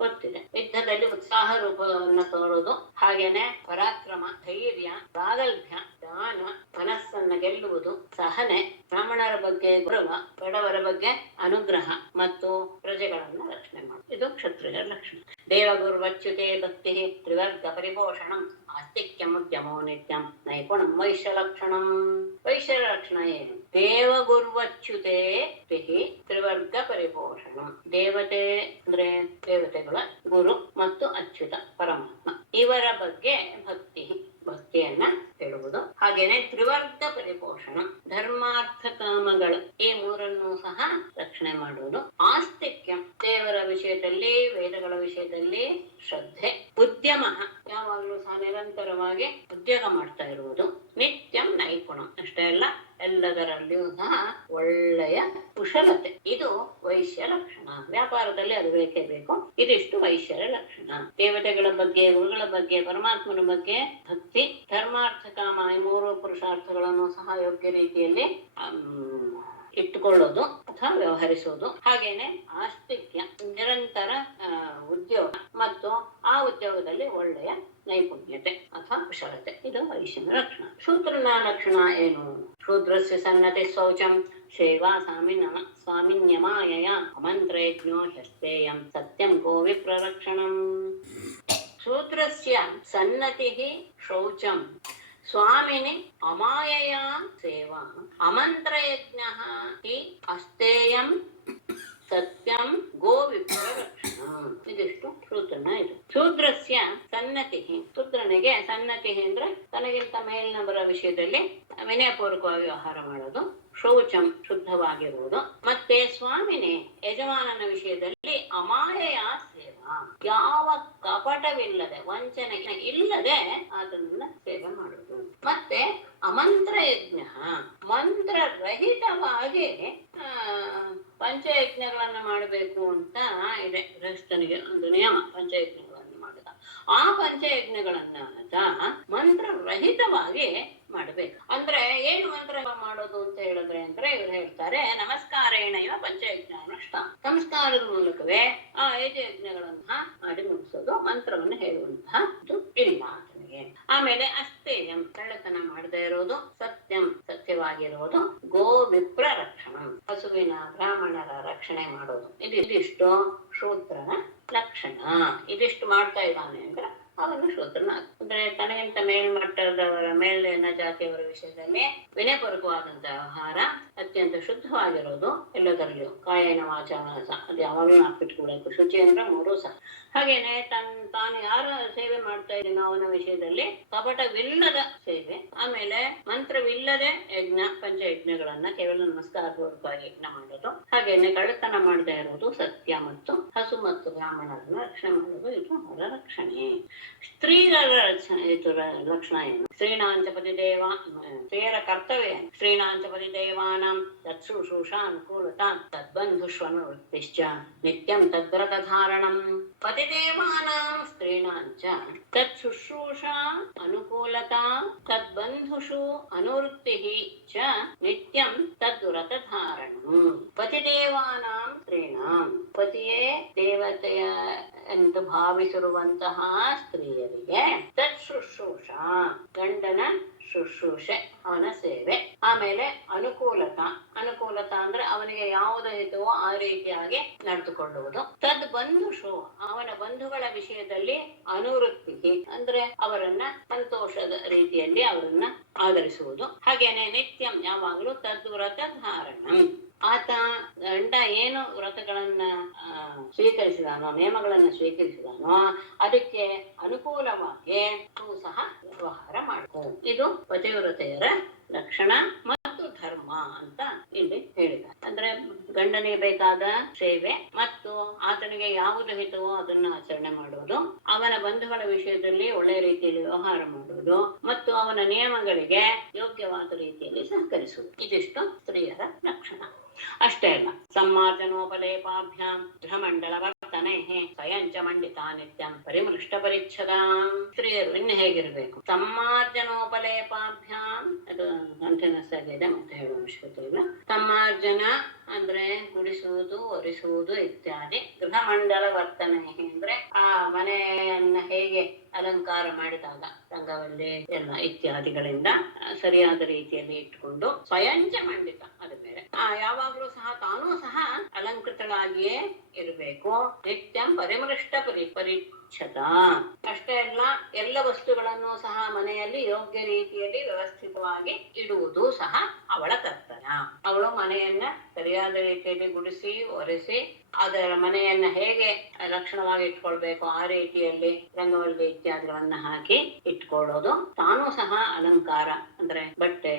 ಗೊತ್ತಿದೆ. ಯುದ್ಧದಲ್ಲಿ ಉತ್ಸಾಹ ರೂಪವನ್ನು ತೋರುವುದು, ಹಾಗೇನೆ ಪರಾಕ್ರಮ, ಧೈರ್ಯ, ಪ್ರಾಗಲ್ಭ್ಯ, ದಾನ, ಮನಸ್ಸನ್ನ ಗೆಲ್ಲುವುದು, ಸಹನೆ, ಬ್ರಾಹ್ಮಣರ ಬಗ್ಗೆ ಗೌರವ, ಬಡವರ ಬಗ್ಗೆ ಅನುಗ್ರಹ ಮತ್ತು ಪ್ರಜೆಗಳನ್ನ ರಕ್ಷಣೆ ಮಾಡುವುದು. ಇದು ಕ್ಷತ್ರಿಯರ ಲಕ್ಷಣ. ದೇವಗುರ್ವಚ್ಯುತೆ ಭಕ್ತಿ ತ್ರಿವರ್ಗ ಪರಿಪೋಷಣಂ ಆಸ್ತಿಕ್ಯಂ ಉದ್ಯಮೋ ನಿತ್ಯಂ ನೈಪುಣಂ ವೈಶ್ಯ ಲಕ್ಷಣಂ. ವೈಶ್ಯರ ಲಕ್ಷಣ ಏನು? ದೇವಗುರ್ವಚ್ಯುತೆ ತ್ರಿವರ್ಗ ಪರಿಪೋಷಣಂ. ದೇವತೆ ಅಂದ್ರೆ ದೇವತೆಗಳ ಗುರು ಮತ್ತು ಅಚ್ಯುತ ಪರಮಾತ್ಮ, ಇವರ ಬಗ್ಗೆ ಭಕ್ತಿಯನ್ನ ಹೇಳುವುದು. ಹಾಗೇನೆ ತ್ರಿವರ್ಗ ಪರಿಪೋಷಣ, ಧರ್ಮಾರ್ಥ ಕಾಮಗಳು ಈ ಮೂರನ್ನು ಸಹ ರಕ್ಷಣೆ ಮಾಡುವುದು. ಆಸ್ತಿಕ್ಯ, ದೇವರ ವಿಷಯದಲ್ಲಿ ವೇದಗಳ ವಿಷಯದಲ್ಲಿ ಶ್ರದ್ಧೆ. ಉದ್ಯಮ, ಯಾವಾಗಲೂ ಸಹ ನಿರಂತರವಾಗಿ ಉದ್ಯೋಗ ಮಾಡ್ತಾ ಇರುವುದು. ನಿತ್ಯಂ ನೈಪುಣಂ, ಅಷ್ಟೇ ಅಲ್ಲ ಎಲ್ಲದರಲ್ಲಿಯೂ ಸಹ ಒಳ್ಳೆಯ ಕುಶಲತೆ. ಇದು ವೈಶ್ಯ ಲಕ್ಷಣ. ವ್ಯಾಪಾರದಲ್ಲಿ ಅದು ಬೇಕೇ ಬೇಕು. ಇದಿಷ್ಟು ವೈಶ್ಯರ ಲಕ್ಷಣ. ದೇವತೆಗಳ ಬಗ್ಗೆ, ಗುರುಗಳ ಬಗ್ಗೆ, ಪರಮಾತ್ಮನ ಬಗ್ಗೆ ಭಕ್ತಿ, ಧರ್ಮಾರ್ಥ ಕಾಮ ಈ ಮೂರು ಪುರುಷಾರ್ಥಗಳನ್ನು ಸಹ ಯೋಗ್ಯ ರೀತಿಯಲ್ಲಿ ಇಟ್ಟುಕೊಳ್ಳೋದು ಅಥವಾ ವ್ಯವಹರಿಸೋದು. ಹಾಗೇನೆ ಆಸ್ತಿಕ್ಯ, ನಿರಂತರ ಉದ್ಯೋಗ ಮತ್ತು ಆ ಉದ್ಯೋಗದಲ್ಲಿ ಒಳ್ಳೆಯ ನೈಪುಣ್ಯತೆ ಅಥವಾ ಕುಶಲತೆ. ಇದು ವೈಶ್ಯನ ಲಕ್ಷಣ. ಶೂದ್ರನ ಲಕ್ಷಣ ಏನು? ಶೂದ್ರಸ್ಯ ಸನ್ನತಿ ಶೌಚಂ ಸೇವಾ ಸ್ವಾಮಿನ್ಯಮಾಯಯ ಅಮಂತ್ರಯಜ್ಞೋ ಹ್ಯಸ್ತೇಯಂ ಸತ್ಯಂ ಗೋವಿಪ್ರರಕ್ಷಣಂ. ಶೂದ್ರಸ್ಯ ಸನ್ನತಿಃ ಶೌಚಂ ಸ್ವಾಮಿನಿ ಅಮಾಯಯ ಸೇವಾ ಅಮಂತ್ರಯಜ್ಞಃ ಹಿ ಅಸ್ತೇಯಂ ಸತ್ಯಂ ಗೋವಿಪ್ರರಕ್ಷಣಂ. ಇದಿಷ್ಟು ಶೂದ್ರನ ಇದು. ಶೂದ್ರಸ್ಯ ಸನ್ನತಿ, ಶೂದ್ರನಿಗೆ ಸನ್ನತಿ ಅಂದ್ರೆ ತನಗಿಂತ ಮೇಲಿನವರ ವಿಷಯದಲ್ಲಿ ವಿನಯಪೂರ್ವಕವಾಗಿ ವ್ಯವಹಾರ ಮಾಡೋದು. ಶೌಚಂ, ಶುದ್ಧವಾಗಿರುವುದು. ಮತ್ತೆ ಸ್ವಾಮಿನೇ, ಯಜಮಾನನ ವಿಷಯದಲ್ಲಿ ಅಮಾಯಯ ಸೇವಾ, ಯಾವ ಕಪಟವಿಲ್ಲದೆ ವಂಚನೆ ಇಲ್ಲದೆ ಅದನ್ನ ಸೇವೆ ಮಾಡುವುದು. ಮತ್ತೆ ಅಮಂತ್ರಯಜ್ಞ, ಮಂತ್ರರಹಿತವಾಗಿ ಪಂಚಯಜ್ಞಗಳನ್ನ ಮಾಡಬೇಕು ಅಂತ ಇದೆ. ಗೃಹಸ್ಥನಿಗೆ ಒಂದು ನಿಯಮ, ಪಂಚಯಜ್ಞಗಳನ್ನು ಮಾಡಿದ. ಆ ಪಂಚಯಜ್ಞಗಳನ್ನ ಮಂತ್ರರಹಿತವಾಗಿ ಮಾಡಬೇಕು. ಅಂದ್ರೆ ಏನು ಮಂತ್ರ ಮಾಡೋದು ಅಂತ ಹೇಳಿದ್ರೆ ಅಂದ್ರೆ ಇವ್ರು ಹೇಳ್ತಾರೆ, ನಮಸ್ಕಾರೇಣ ಇವ ಪಂಚಯಜ್ಞಾನುಷ್ಠ, ನಮಸ್ಕಾರದ ಮೂಲಕವೇ ಆ 5 ಯಜ್ಞಗಳನ್ನ ಮಾಡಿ ಮುಗಿಸೋದು. ಮಂತ್ರವನ್ನು ಹೇಳುವಂತಹ ಇಲ್ಲ ಆತನಿಗೆ. ಆಮೇಲೆ ಅಸ್ತೇಯಂ, ಕಳ್ಳತನ ಮಾಡದೇ ಇರೋದು. ಸತ್ಯಂ, ಸತ್ಯವಾಗಿರುವುದು. ಗೋ ವಿಪ್ರ ರಕ್ಷಣಂ, ಹಸುವಿನ ಬ್ರಾಹ್ಮಣರ ರಕ್ಷಣೆ ಮಾಡೋದು. ಇದಿಷ್ಟು ಶೂದ್ರನ ಲಕ್ಷಣ. ಇದಿಷ್ಟು ಮಾಡ್ತಾ ಇದ್ದಾನೆ ಅಂದ್ರೆ ಅವನು ಶೂದ್ರನ. ಅಂದ್ರೆ ತನಗಿಂತ ಮೇಲ್ಮಟ್ಟದವರ ಮೇಲಿನ ಜಾತಿಯವರ ವಿಷಯದಲ್ಲಿ ವಿನಯಪೂರ್ವಕವಾದಂತಹ ವ್ಯವಹಾರ, ಅತ್ಯಂತ ಶುದ್ಧವಾಗಿರೋದು. ಎಲ್ಲದರಲ್ಲಿಯೂ ಕಾಯನ ವಾಚ ಮನಸ, ಅದು ಯಾವಾಗಲೂ ಹಾಕ್ಬಿಟ್ಕೊಡ್ಬೇಕು. ಶುಚಿ ಅಂದ್ರೆ 3 ಸಹ. ಹಾಗೇನೆ ತಾನು ಯಾರ ಸೇವೆ ಮಾಡ್ತಾ ಇದ್ದೀನೋ ಅವನ ವಿಷಯದಲ್ಲಿ ಕಪಟವಿಲ್ಲದ ಸೇವೆ. ಆಮೇಲೆ ಮಂತ್ರವಿಲ್ಲದೆ ಯಜ್ಞ, ಪಂಚಯಜ್ಞಗಳನ್ನ ಕೇವಲ ನಮಸ್ಕಾರಪೂರ್ವಕವಾಗಿ ಯಜ್ಞ ಮಾಡೋದು. ಹಾಗೇನೆ ಕಳ್ಳತನ ಮಾಡದೇ ಇರೋದು. ಸತ್ಯ ಮತ್ತು ಹಸು ಮತ್ತು ಬ್ರಾಹ್ಮಣರನ್ನ ರಕ್ಷಣೆ ಮಾಡೋದು. ಇದು ಅವರ ರಕ್ಷಣೆ. ಸ್ತ್ರೀಯರ ಲಕ್ಷಣ ಏನು? ಸ್ತ್ರೀಣಾಂಚಪತಿ ದೇವ, ಸ್ತ್ರೀಯರ ಕರ್ತವ್ಯ ಏನು? ಸ್ತ್ರೀಣಾಂಚಪತಿ ದೇವಾನಾಂ ತತ್ಸುಶ್ರೂಷಾ ಅನುಕೂಲತಾ ತದ್ಬಂಧುಷ್ವನುವೃತ್ತಿಶ್ಚ ನಿತ್ಯಂ ತದ್ವ್ರತಧಾರಣಂ. ಪತಿದೇವಾನಾಂ ಸ್ತ್ರೀಣಾಂಚ ತತ್ಸುಶ್ರೂಷಾ ಅನುಕೂಲತಾ ತದ್ಬಂಧುಷು ಅನುವೃತ್ತಿಃ ಚ ನಿತ್ಯಂ ತದ್ವ್ರತಧಾರಣಂ. ಪತಿದೇವಾನಾಂ ಸ್ತ್ರೀಣಾಂ, ಪತಿಯೇ ದೇವತೆಯ ಎಂದು ಭಾವಿಸಿರುವಂತಹ ಸ್ತ್ರೀಯರಿಗೆ ತತ್ಸುಶ್ರೂಷಾ, ಗಂಡನ ಶುಶ್ರೂಷೆ, ಅವನ ಸೇವೆ. ಆಮೇಲೆ ಅನುಕೂಲತಾ ಅಂದ್ರೆ ಅವನಿಗೆ ಯಾವುದು ಹಿತವೋ ಆ ರೀತಿಯಾಗಿ ನಡೆದುಕೊಳ್ಳುವುದು. ತದ್ ಬಂಧುಷು, ಅವನ ಬಂಧುಗಳ ವಿಷಯದಲ್ಲಿ ಅನುವೃತ್ತಿ ಅಂದ್ರೆ ಅವರನ್ನ ಸಂತೋಷದ ರೀತಿಯಲ್ಲಿ ಅವರನ್ನ ಆಧರಿಸುವುದು. ಹಾಗೇನೆ ನಿತ್ಯಂ, ಯಾವಾಗಲೂ ತದ್ವ್ರತ ಧಾರಣ, ಆತ ಗಂಡ ಏನು ವ್ರತಗಳನ್ನ ಸ್ವೀಕರಿಸಿದಾನೋ, ನಿಯಮಗಳನ್ನ ಸ್ವೀಕರಿಸಿದಾನೋ ಅದಕ್ಕೆ ಅನುಕೂಲವಾಗಿ ಸಹ ವ್ಯವಹಾರ ಮಾಡಬಹುದು. ಇದು ಪತಿವ್ರತೆಯರ ಲಕ್ಷಣ ಮತ್ತು ಧರ್ಮ ಅಂತ ಇಲ್ಲಿ ಹೇಳಿದ್ದಾರೆ. ಅಂದ್ರೆ ಗಂಡನಿಗೆ ಬೇಕಾದ ಸೇವೆ ಮತ್ತು ಆತನಿಗೆ ಯಾವುದು ಹಿತವೋ ಅದನ್ನು ಆಚರಣೆ ಮಾಡುವುದು, ಅವನ ಬಂಧುಗಳ ವಿಷಯದಲ್ಲಿ ಒಳ್ಳೆಯ ರೀತಿಯಲ್ಲಿ ವ್ಯವಹಾರ ಮಾಡುವುದು ಮತ್ತು ಅವನ ನಿಯಮಗಳಿಗೆ ಯೋಗ್ಯವಾದ ರೀತಿಯಲ್ಲಿ ಸಹಕರಿಸುವುದು. ಇದಿಷ್ಟು ಸ್ತ್ರೀಯರ ಲಕ್ಷಣ. ಅಷ್ಟೇ ಅಲ್ಲ, ಸಮ್ಮಾರ್ಜನೋಪಲೇಪಾಭ್ಯಾಂ ಗೃಹಮಂಡಲ ವರ್ತನೆ ಸ್ವಯಂಚ ಮಂಡಿತ ನಿತ್ಯಂ ಪರಿಮೃಷ್ಟ ಪರಿಚ್ಛದ. ಸ್ತ್ರೀಯರು ಇನ್ನು ಹೇಗಿರ್ಬೇಕು? ಸಮ್ಮಾರ್ಜನೋಪಲೇಪಾಭ್ಯಾಂ, ಅದು ಕಂಟಿನ್ಯೂಸ್ ಆಗಿದೆ, ಮತ್ತೆ ಹೇಳುವ ಅವಶ್ಯಕತೆ ಇಲ್ಲ. ಸಮ್ಮಾರ್ಜನ ಅಂದ್ರೆ ಗುಡಿಸುವುದು, ಒರೆಸುವುದು ಇತ್ಯಾದಿ. ಗೃಹಮಂಡಲ ವರ್ತನೆ ಅಂದ್ರೆ ಆ ಮನೆಯನ್ನ ಹೇಗೆ ಅಲಂಕಾರ ಮಾಡಿದಾಗ ರಂಗವಲ್ಲಿ ಎಲ್ಲ ಇತ್ಯಾದಿಗಳಿಂದ ಸರಿಯಾದ ರೀತಿಯಲ್ಲಿ ಇಟ್ಟುಕೊಂಡು, ಸ್ವಯಂಚ ಮಂಡಿತ ಅದು ಬೇರೆ, ಯಾವಾಗ್ಲೂ ಸಹ ತಾನೂ ಸಹ ಅಲಂಕೃತಳಾಗಿಯೇ ಇರಬೇಕು. ನಿತ್ಯಂ ಪರಿಮೃಷ್ಟ ಪರಿಚ್ಛದ. ಅಷ್ಟೇ ಅಲ್ಲ, ಎಲ್ಲ ವಸ್ತುಗಳನ್ನು ಸಹ ಮನೆಯಲ್ಲಿ ಯೋಗ್ಯ ರೀತಿಯಲ್ಲಿ ವ್ಯವಸ್ಥಿತವಾಗಿ ಇಡುವುದು ಸಹ ಅವಳ ಕರ್ತವ್ಯ. ಅವಳು ಮನೆಯನ್ನ ಸರಿಯಾದ ರೀತಿಯಲ್ಲಿ ಗುಡಿಸಿ ಒರೆಸಿ ಅದರ ಮನೆಯನ್ನ ಹೇಗೆ ಲಕ್ಷಣವಾಗಿ ಇಟ್ಕೊಳ್ಬೇಕು ಆ ರೀತಿಯಲ್ಲಿ ರಂಗವಲ್ಲಿ ಇತ್ಯಾದಿಗಳನ್ನ ಹಾಕಿ ಇಟ್ಕೊಳ್ಳೋದು. ತಾನೂ ಸಹ ಅಲಂಕಾರ ಅಂದ್ರೆ ಬಟ್ಟೆ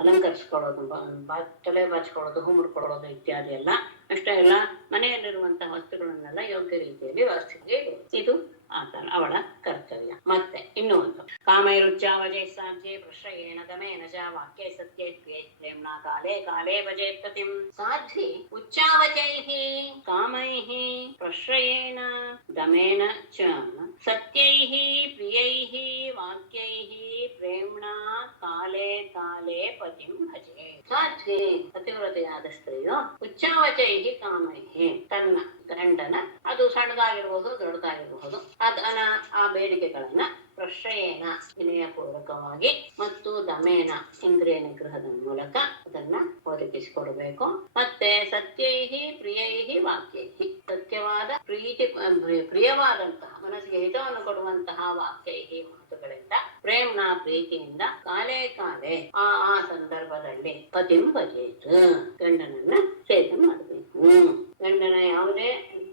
ಅಲಂಕರಿಸ್ಕೊಳ್ಳೋದು, ತಲೆ ಬಾಚ್ಕೊಳ್ಳೋದು, ಹೂ ಮುಡ್ಕೊಳ್ಳೋದು ಇತ್ಯಾದಿ ಎಲ್ಲ. ಅಷ್ಟೇ ಅಲ್ಲ, ಮನೆಯಲ್ಲಿರುವಂತಹ ವಸ್ತುಗಳನ್ನೆಲ್ಲ ಯೋಗ್ಯ ರೀತಿಯಲ್ಲಿ ವ್ಯವಸ್ಥೆಗೆ ಇಡುವುದು. ಇದು ಅವಳ ಕರ್ತವ್ಯ. ಮತ್ತೆ ಇನ್ನೂ ಒಂದು, ಕಾಮೈರುಚ್ಚಾವಜೈ ಸಾಧ್ಯೆ ಪ್ರಶ್ರಯೇಣ ದಮೇನ ಚ ವಾಕ್ಯೈ ಸತ್ಯೈ ಪ್ರೇಮ್ಣ ಕಾಲೇ ಕಾಲೇ ಭಜೇತ್ಪತಿಂ. ಸಾಧ್ವಿ ಉಚ್ಚಾವಚೈಃ ಕಾಮೈಃ ಪ್ರಶ್ರಯೇಣ ದಮೇನ ಚ ಸತ್ಯೈಃ ಪ್ರಿಯೈಃ ವಾಕ್ಯೈಃ ಪ್ರೇಮ್ಣ ಕಾಲೇ ಕಾಲೇ ಪತಿಂ ಭಜೆ. ಸಾಧ್ವಿ ಪತಿವ್ರತೆಯಾದ ಸ್ತ್ರೀಯು ಉಚ್ಚಾವಚೈಃ ಕಾಮೈಃ, ತನ್ನ ಗಂಡನ, ಅದು ಸಣ್ಣದಾಗಿರಬಹುದು ದೊಡ್ಡದಾಗಿರಬಹುದು, ಅದನ್ನ ಆ ಬೇಡಿಕೆಗಳನ್ನ ಪ್ರಶ್ರಯೇನ ವಿನಯಪೂರ್ವಕವಾಗಿ ಮತ್ತು ದಮೇನ ಇಂದ್ರಿಯ ನಿಗ್ರಹದ ಮೂಲಕ ಅದನ್ನ ಒದಗಿಸಿಕೊಡ್ಬೇಕು. ಮತ್ತೆ ಸತ್ಯೈಹಿ ಪ್ರಿಯೈಹಿ ವಾಕ್ಯೈಹಿ, ಸತ್ಯವಾದ ಪ್ರಿಯವಾದಂತಹ ಮನಸ್ಸಿಗೆ ಹಿತವನ್ನು ಕೊಡುವಂತಹ ವಾಕ್ಯೈಹಿ ಮಾತುಗಳಿಂದ, ಪ್ರೇಮ್ನ ಪ್ರೀತಿಯಿಂದ, ಕಾಲೇ ಕಾಲೇ ಆ ಸಂದರ್ಭದಲ್ಲಿ ಪತಿಂ ಭಜೇತ್, ಗಂಡನನ್ನ ಸೇವೆ ಮಾಡಬೇಕು. ಗಂಡನ ಯಾವುದೇ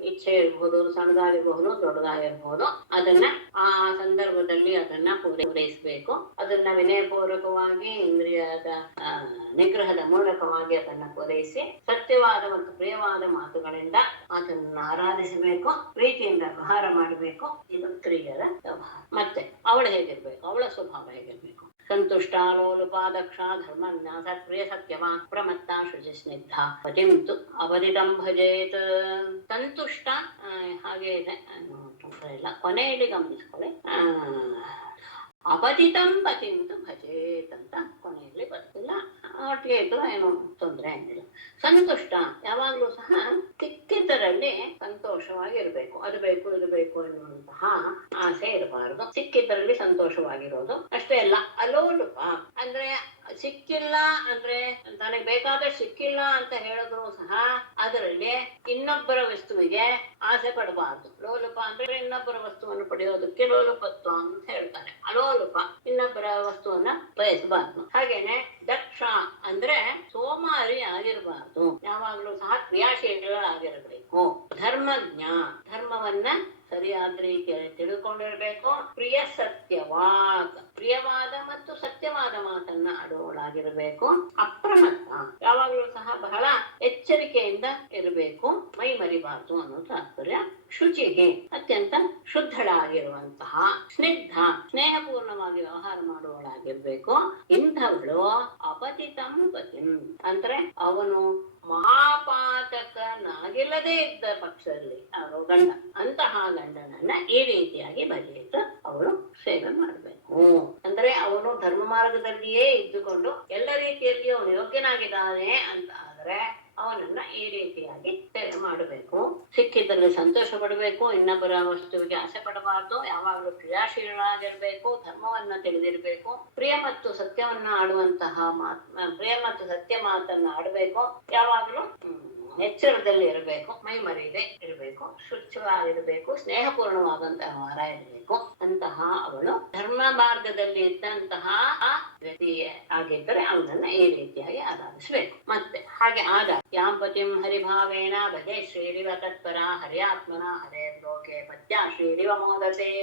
ಇಚ್ಛೆ ಇರಬಹುದು, ಸಣ್ಣದಾಗಿರಬಹುದು ದೊಡ್ಡದಾಗಿರಬಹುದು, ಅದನ್ನ ಆ ಸಂದರ್ಭದಲ್ಲಿ ಅದನ್ನ ಪೂರೈಸಬೇಕು. ಅದನ್ನ ವಿನಯಪೂರ್ವಕವಾಗಿ ಇಂದ್ರಿಯದ ನಿಗ್ರಹದ ಮೂಲಕವಾಗಿ ಅದನ್ನ ಪೂರೈಸಿ ಸತ್ಯವಾದ ಮತ್ತು ಪ್ರಿಯವಾದ ಮಾತುಗಳಿಂದ ಅದನ್ನ ಆರಾಧಿಸಬೇಕು, ಪ್ರೀತಿಯಿಂದ ವ್ಯವಹಾರ ಮಾಡಬೇಕು. ಇದು ಸ್ತ್ರೀಯರ ವ್ಯವಹಾರ. ಮತ್ತೆ ಅವಳು ಹೇಗಿರ್ಬೇಕು, ಅವಳ ಸ್ವಭಾವ ಹೇಗಿರ್ಬೇಕು? ಸಂತುಷ್ಟ ಲೋಲುಪಾದಕ್ಷ ಧರ್ಮನ್ಯಾಸ ಪ್ರಿಯ ಸತ್ಯವಾ ಪ್ರಮತ್ತ ಶುಚಿಸ್ನಿಗ್ಧ ಪತಿಂತು ಅವಧಿತಂ ಭಜೇತ್. ಸಂತುಷ್ಟ ಹಾಗೆ ಇದೆ, ಇಲ್ಲ ಕೊನೆಯಲ್ಲಿ ಗಮನಿಸ್ಕೊಳ್ಳಿ. ಅಪತಿತಂ ಪತಿಂತು ಭಜೇತ್ ಅಂತ ಕೊನೆಯಲ್ಲಿ ಬರ್ತಿಲ್ಲ, ಒಟ್ಟಿಗೆ ಇದ್ರು ಏನು ತೊಂದರೆ ಏನಿಲ್ಲ. ಸಂತುಷ್ಟ, ಯಾವಾಗ್ಲೂ ಸಹ ಸಿಕ್ಕಿದ್ದರಲ್ಲಿ ಸಂತೋಷವಾಗಿರ್ಬೇಕು. ಅದು ಬೇಕು ಇದು ಬೇಕು ಎನ್ನುವಂತಹ ಆಸೆ ಇರಬಾರದು. ಸಿಕ್ಕಿದ್ದರಲ್ಲಿ ಸಂತೋಷವಾಗಿರೋದು. ಅಷ್ಟೇ ಅಲ್ಲ, ಅಲೋಲುಪ ಅಂದ್ರೆ ಸಿಕ್ಕಿಲ್ಲ ಅಂದ್ರೆ ತನಗೆ ಬೇಕಾದಷ್ಟು ಸಿಕ್ಕಿಲ್ಲ ಅಂತ ಹೇಳಿದ್ರು ಸಹ ಅದರಲ್ಲಿ ಇನ್ನೊಬ್ಬರ ವಸ್ತುವಿಗೆ ಆಸೆ ಪಡಬಾರ್ದು. ಲೋಲುಪ ಅಂದ್ರೆ ಇನ್ನೊಬ್ಬರ ವಸ್ತುವನ್ನು ಪಡೆಯೋದಕ್ಕೆ ಲೋಲುಪತ್ವ ಅಂತ ಹೇಳ್ತಾರೆ. ಅಲೋಲುಪ, ಇನ್ನೊಬ್ಬರ ವಸ್ತುವನ್ನ ಬಯಸಬಾರ್ದು. ಹಾಗೇನೆ ದಕ್ಷ ಅಂದ್ರೆ ಸೋಮಾರಿ ಆಗಿರಬಾರ್ದು, ಯಾವಾಗ್ಲೂ ಸಹ ಕ್ರಿಯಾಶೀಲರಾಗಿರಬೇಕು. ಧರ್ಮಜ್ಞ, ಧರ್ಮವನ್ನ ಸರಿಯಾದ ರೀತಿಯಲ್ಲಿ ತಿಳ್ಕೊಂಡಿರ್ಬೇಕು. ಪ್ರಿಯ ಸತ್ಯವಾದ, ಪ್ರಿಯವಾದ ಮತ್ತು ಸತ್ಯವಾದ ಮಾತನ್ನ ಆಡುವವಳಾಗಿರಬೇಕು. ಅಪ್ರಮತ್ತ, ಯಾವಾಗಲೂ ಸಹ ಬಹಳ ಎಚ್ಚರಿಕೆಯಿಂದ ಇರಬೇಕು, ಮೈ ಮರಿಬಾರ್ದು ಅನ್ನೋ ತಾತ್ಪರ್ಯ. ಶುಚಿಗೆ, ಅತ್ಯಂತ ಶುದ್ಧಳಾಗಿರುವಂತಹ, ಸ್ನಿಗ್ಧ ಸ್ನೇಹಪೂರ್ಣವಾಗಿ ವ್ಯವಹಾರ ಮಾಡುವವಳಾಗಿರ್ಬೇಕು. ಇಂಥವಳು ಅಪತಿತಂ ಪತಿಂ ಅಂದ್ರೆ ಅವನು ಮಹಾಪಾತಕನಾಗಿಲ್ಲದೆ ಇದ್ದ ಪಕ್ಷದಲ್ಲಿ ಅವಳು ಗಂಡ, ಅಂತಹ ಗಂಡನನ್ನ ಈ ರೀತಿಯಾಗಿ ಭಜಿತ ಅವಳು ಸೇವೆ ಮಾಡಬೇಕು. ಅಂದ್ರೆ ಅವನು ಧರ್ಮ ಮಾರ್ಗದಲ್ಲಿಯೇ ಇದ್ದುಕೊಂಡು ಎಲ್ಲ ರೀತಿಯಲ್ಲಿ ಅವನು ಯೋಗ್ಯನಾಗಿದ್ದಾನೆ ಅಂತ ಆದ್ರೆ ಅವನನ್ನ ಈ ರೀತಿಯಾಗಿ ಸೇವೆ ಮಾಡಬೇಕು. ಸಿಕ್ಕಿದ್ರಲ್ಲಿ ಸಂತೋಷ ಪಡಬೇಕು, ಇನ್ನೊಬ್ಬರ ವಸ್ತುವಿಗೆ ಆಸೆ ಪಡಬಾರ್ದು, ಯಾವಾಗಲೂ ಕ್ರಿಯಾಶೀಲರಾಗಿರ್ಬೇಕು, ಧರ್ಮವನ್ನ ತಿಳಿದಿರ್ಬೇಕು, ಪ್ರಿಯ ಮತ್ತು ಸತ್ಯವನ್ನ ಆಡುವಂತಹ ಪ್ರಿಯ ಮತ್ತು ಸತ್ಯ ಮಾತನ್ನ ಆಡಬೇಕು, ಯಾವಾಗಲೂ ಎಚ್ಚರದಲ್ಲಿ ಇರಬೇಕು, ಮೈ ಮರೆಯದೆ ಇರಬೇಕು, ಶುಚಿಯಾಗಿರಬೇಕು, ಸ್ನೇಹಪೂರ್ಣವಾದಂತಹ ವ್ಯವಹಾರ ಇರಬೇಕು. ಅಂತಹ ಅವಳು ಧರ್ಮ ಮಾರ್ಗದಲ್ಲಿ ಇದ್ದಂತಹ ವ್ಯಕ್ತಿ ಆಗಿದ್ದರೆ ಅವನನ್ನ ಈ ರೀತಿಯಾಗಿ ಆರಾಧಿಸಬೇಕು. ಮತ್ತೆ ಹಾಗೆ ಆದ ಯಾಂ ಪತಿಂ ಹರಿಭಾವೇನ ಭಜೆ ಶ್ರೀರಿವ ತತ್ಪರ ಹರ್ಯಾತ್ಮನ ಹರೇರ್ಲೋಕೆ ಪದ್ಯ ಶ್ರೀರಿವ ಮೋದತೆ.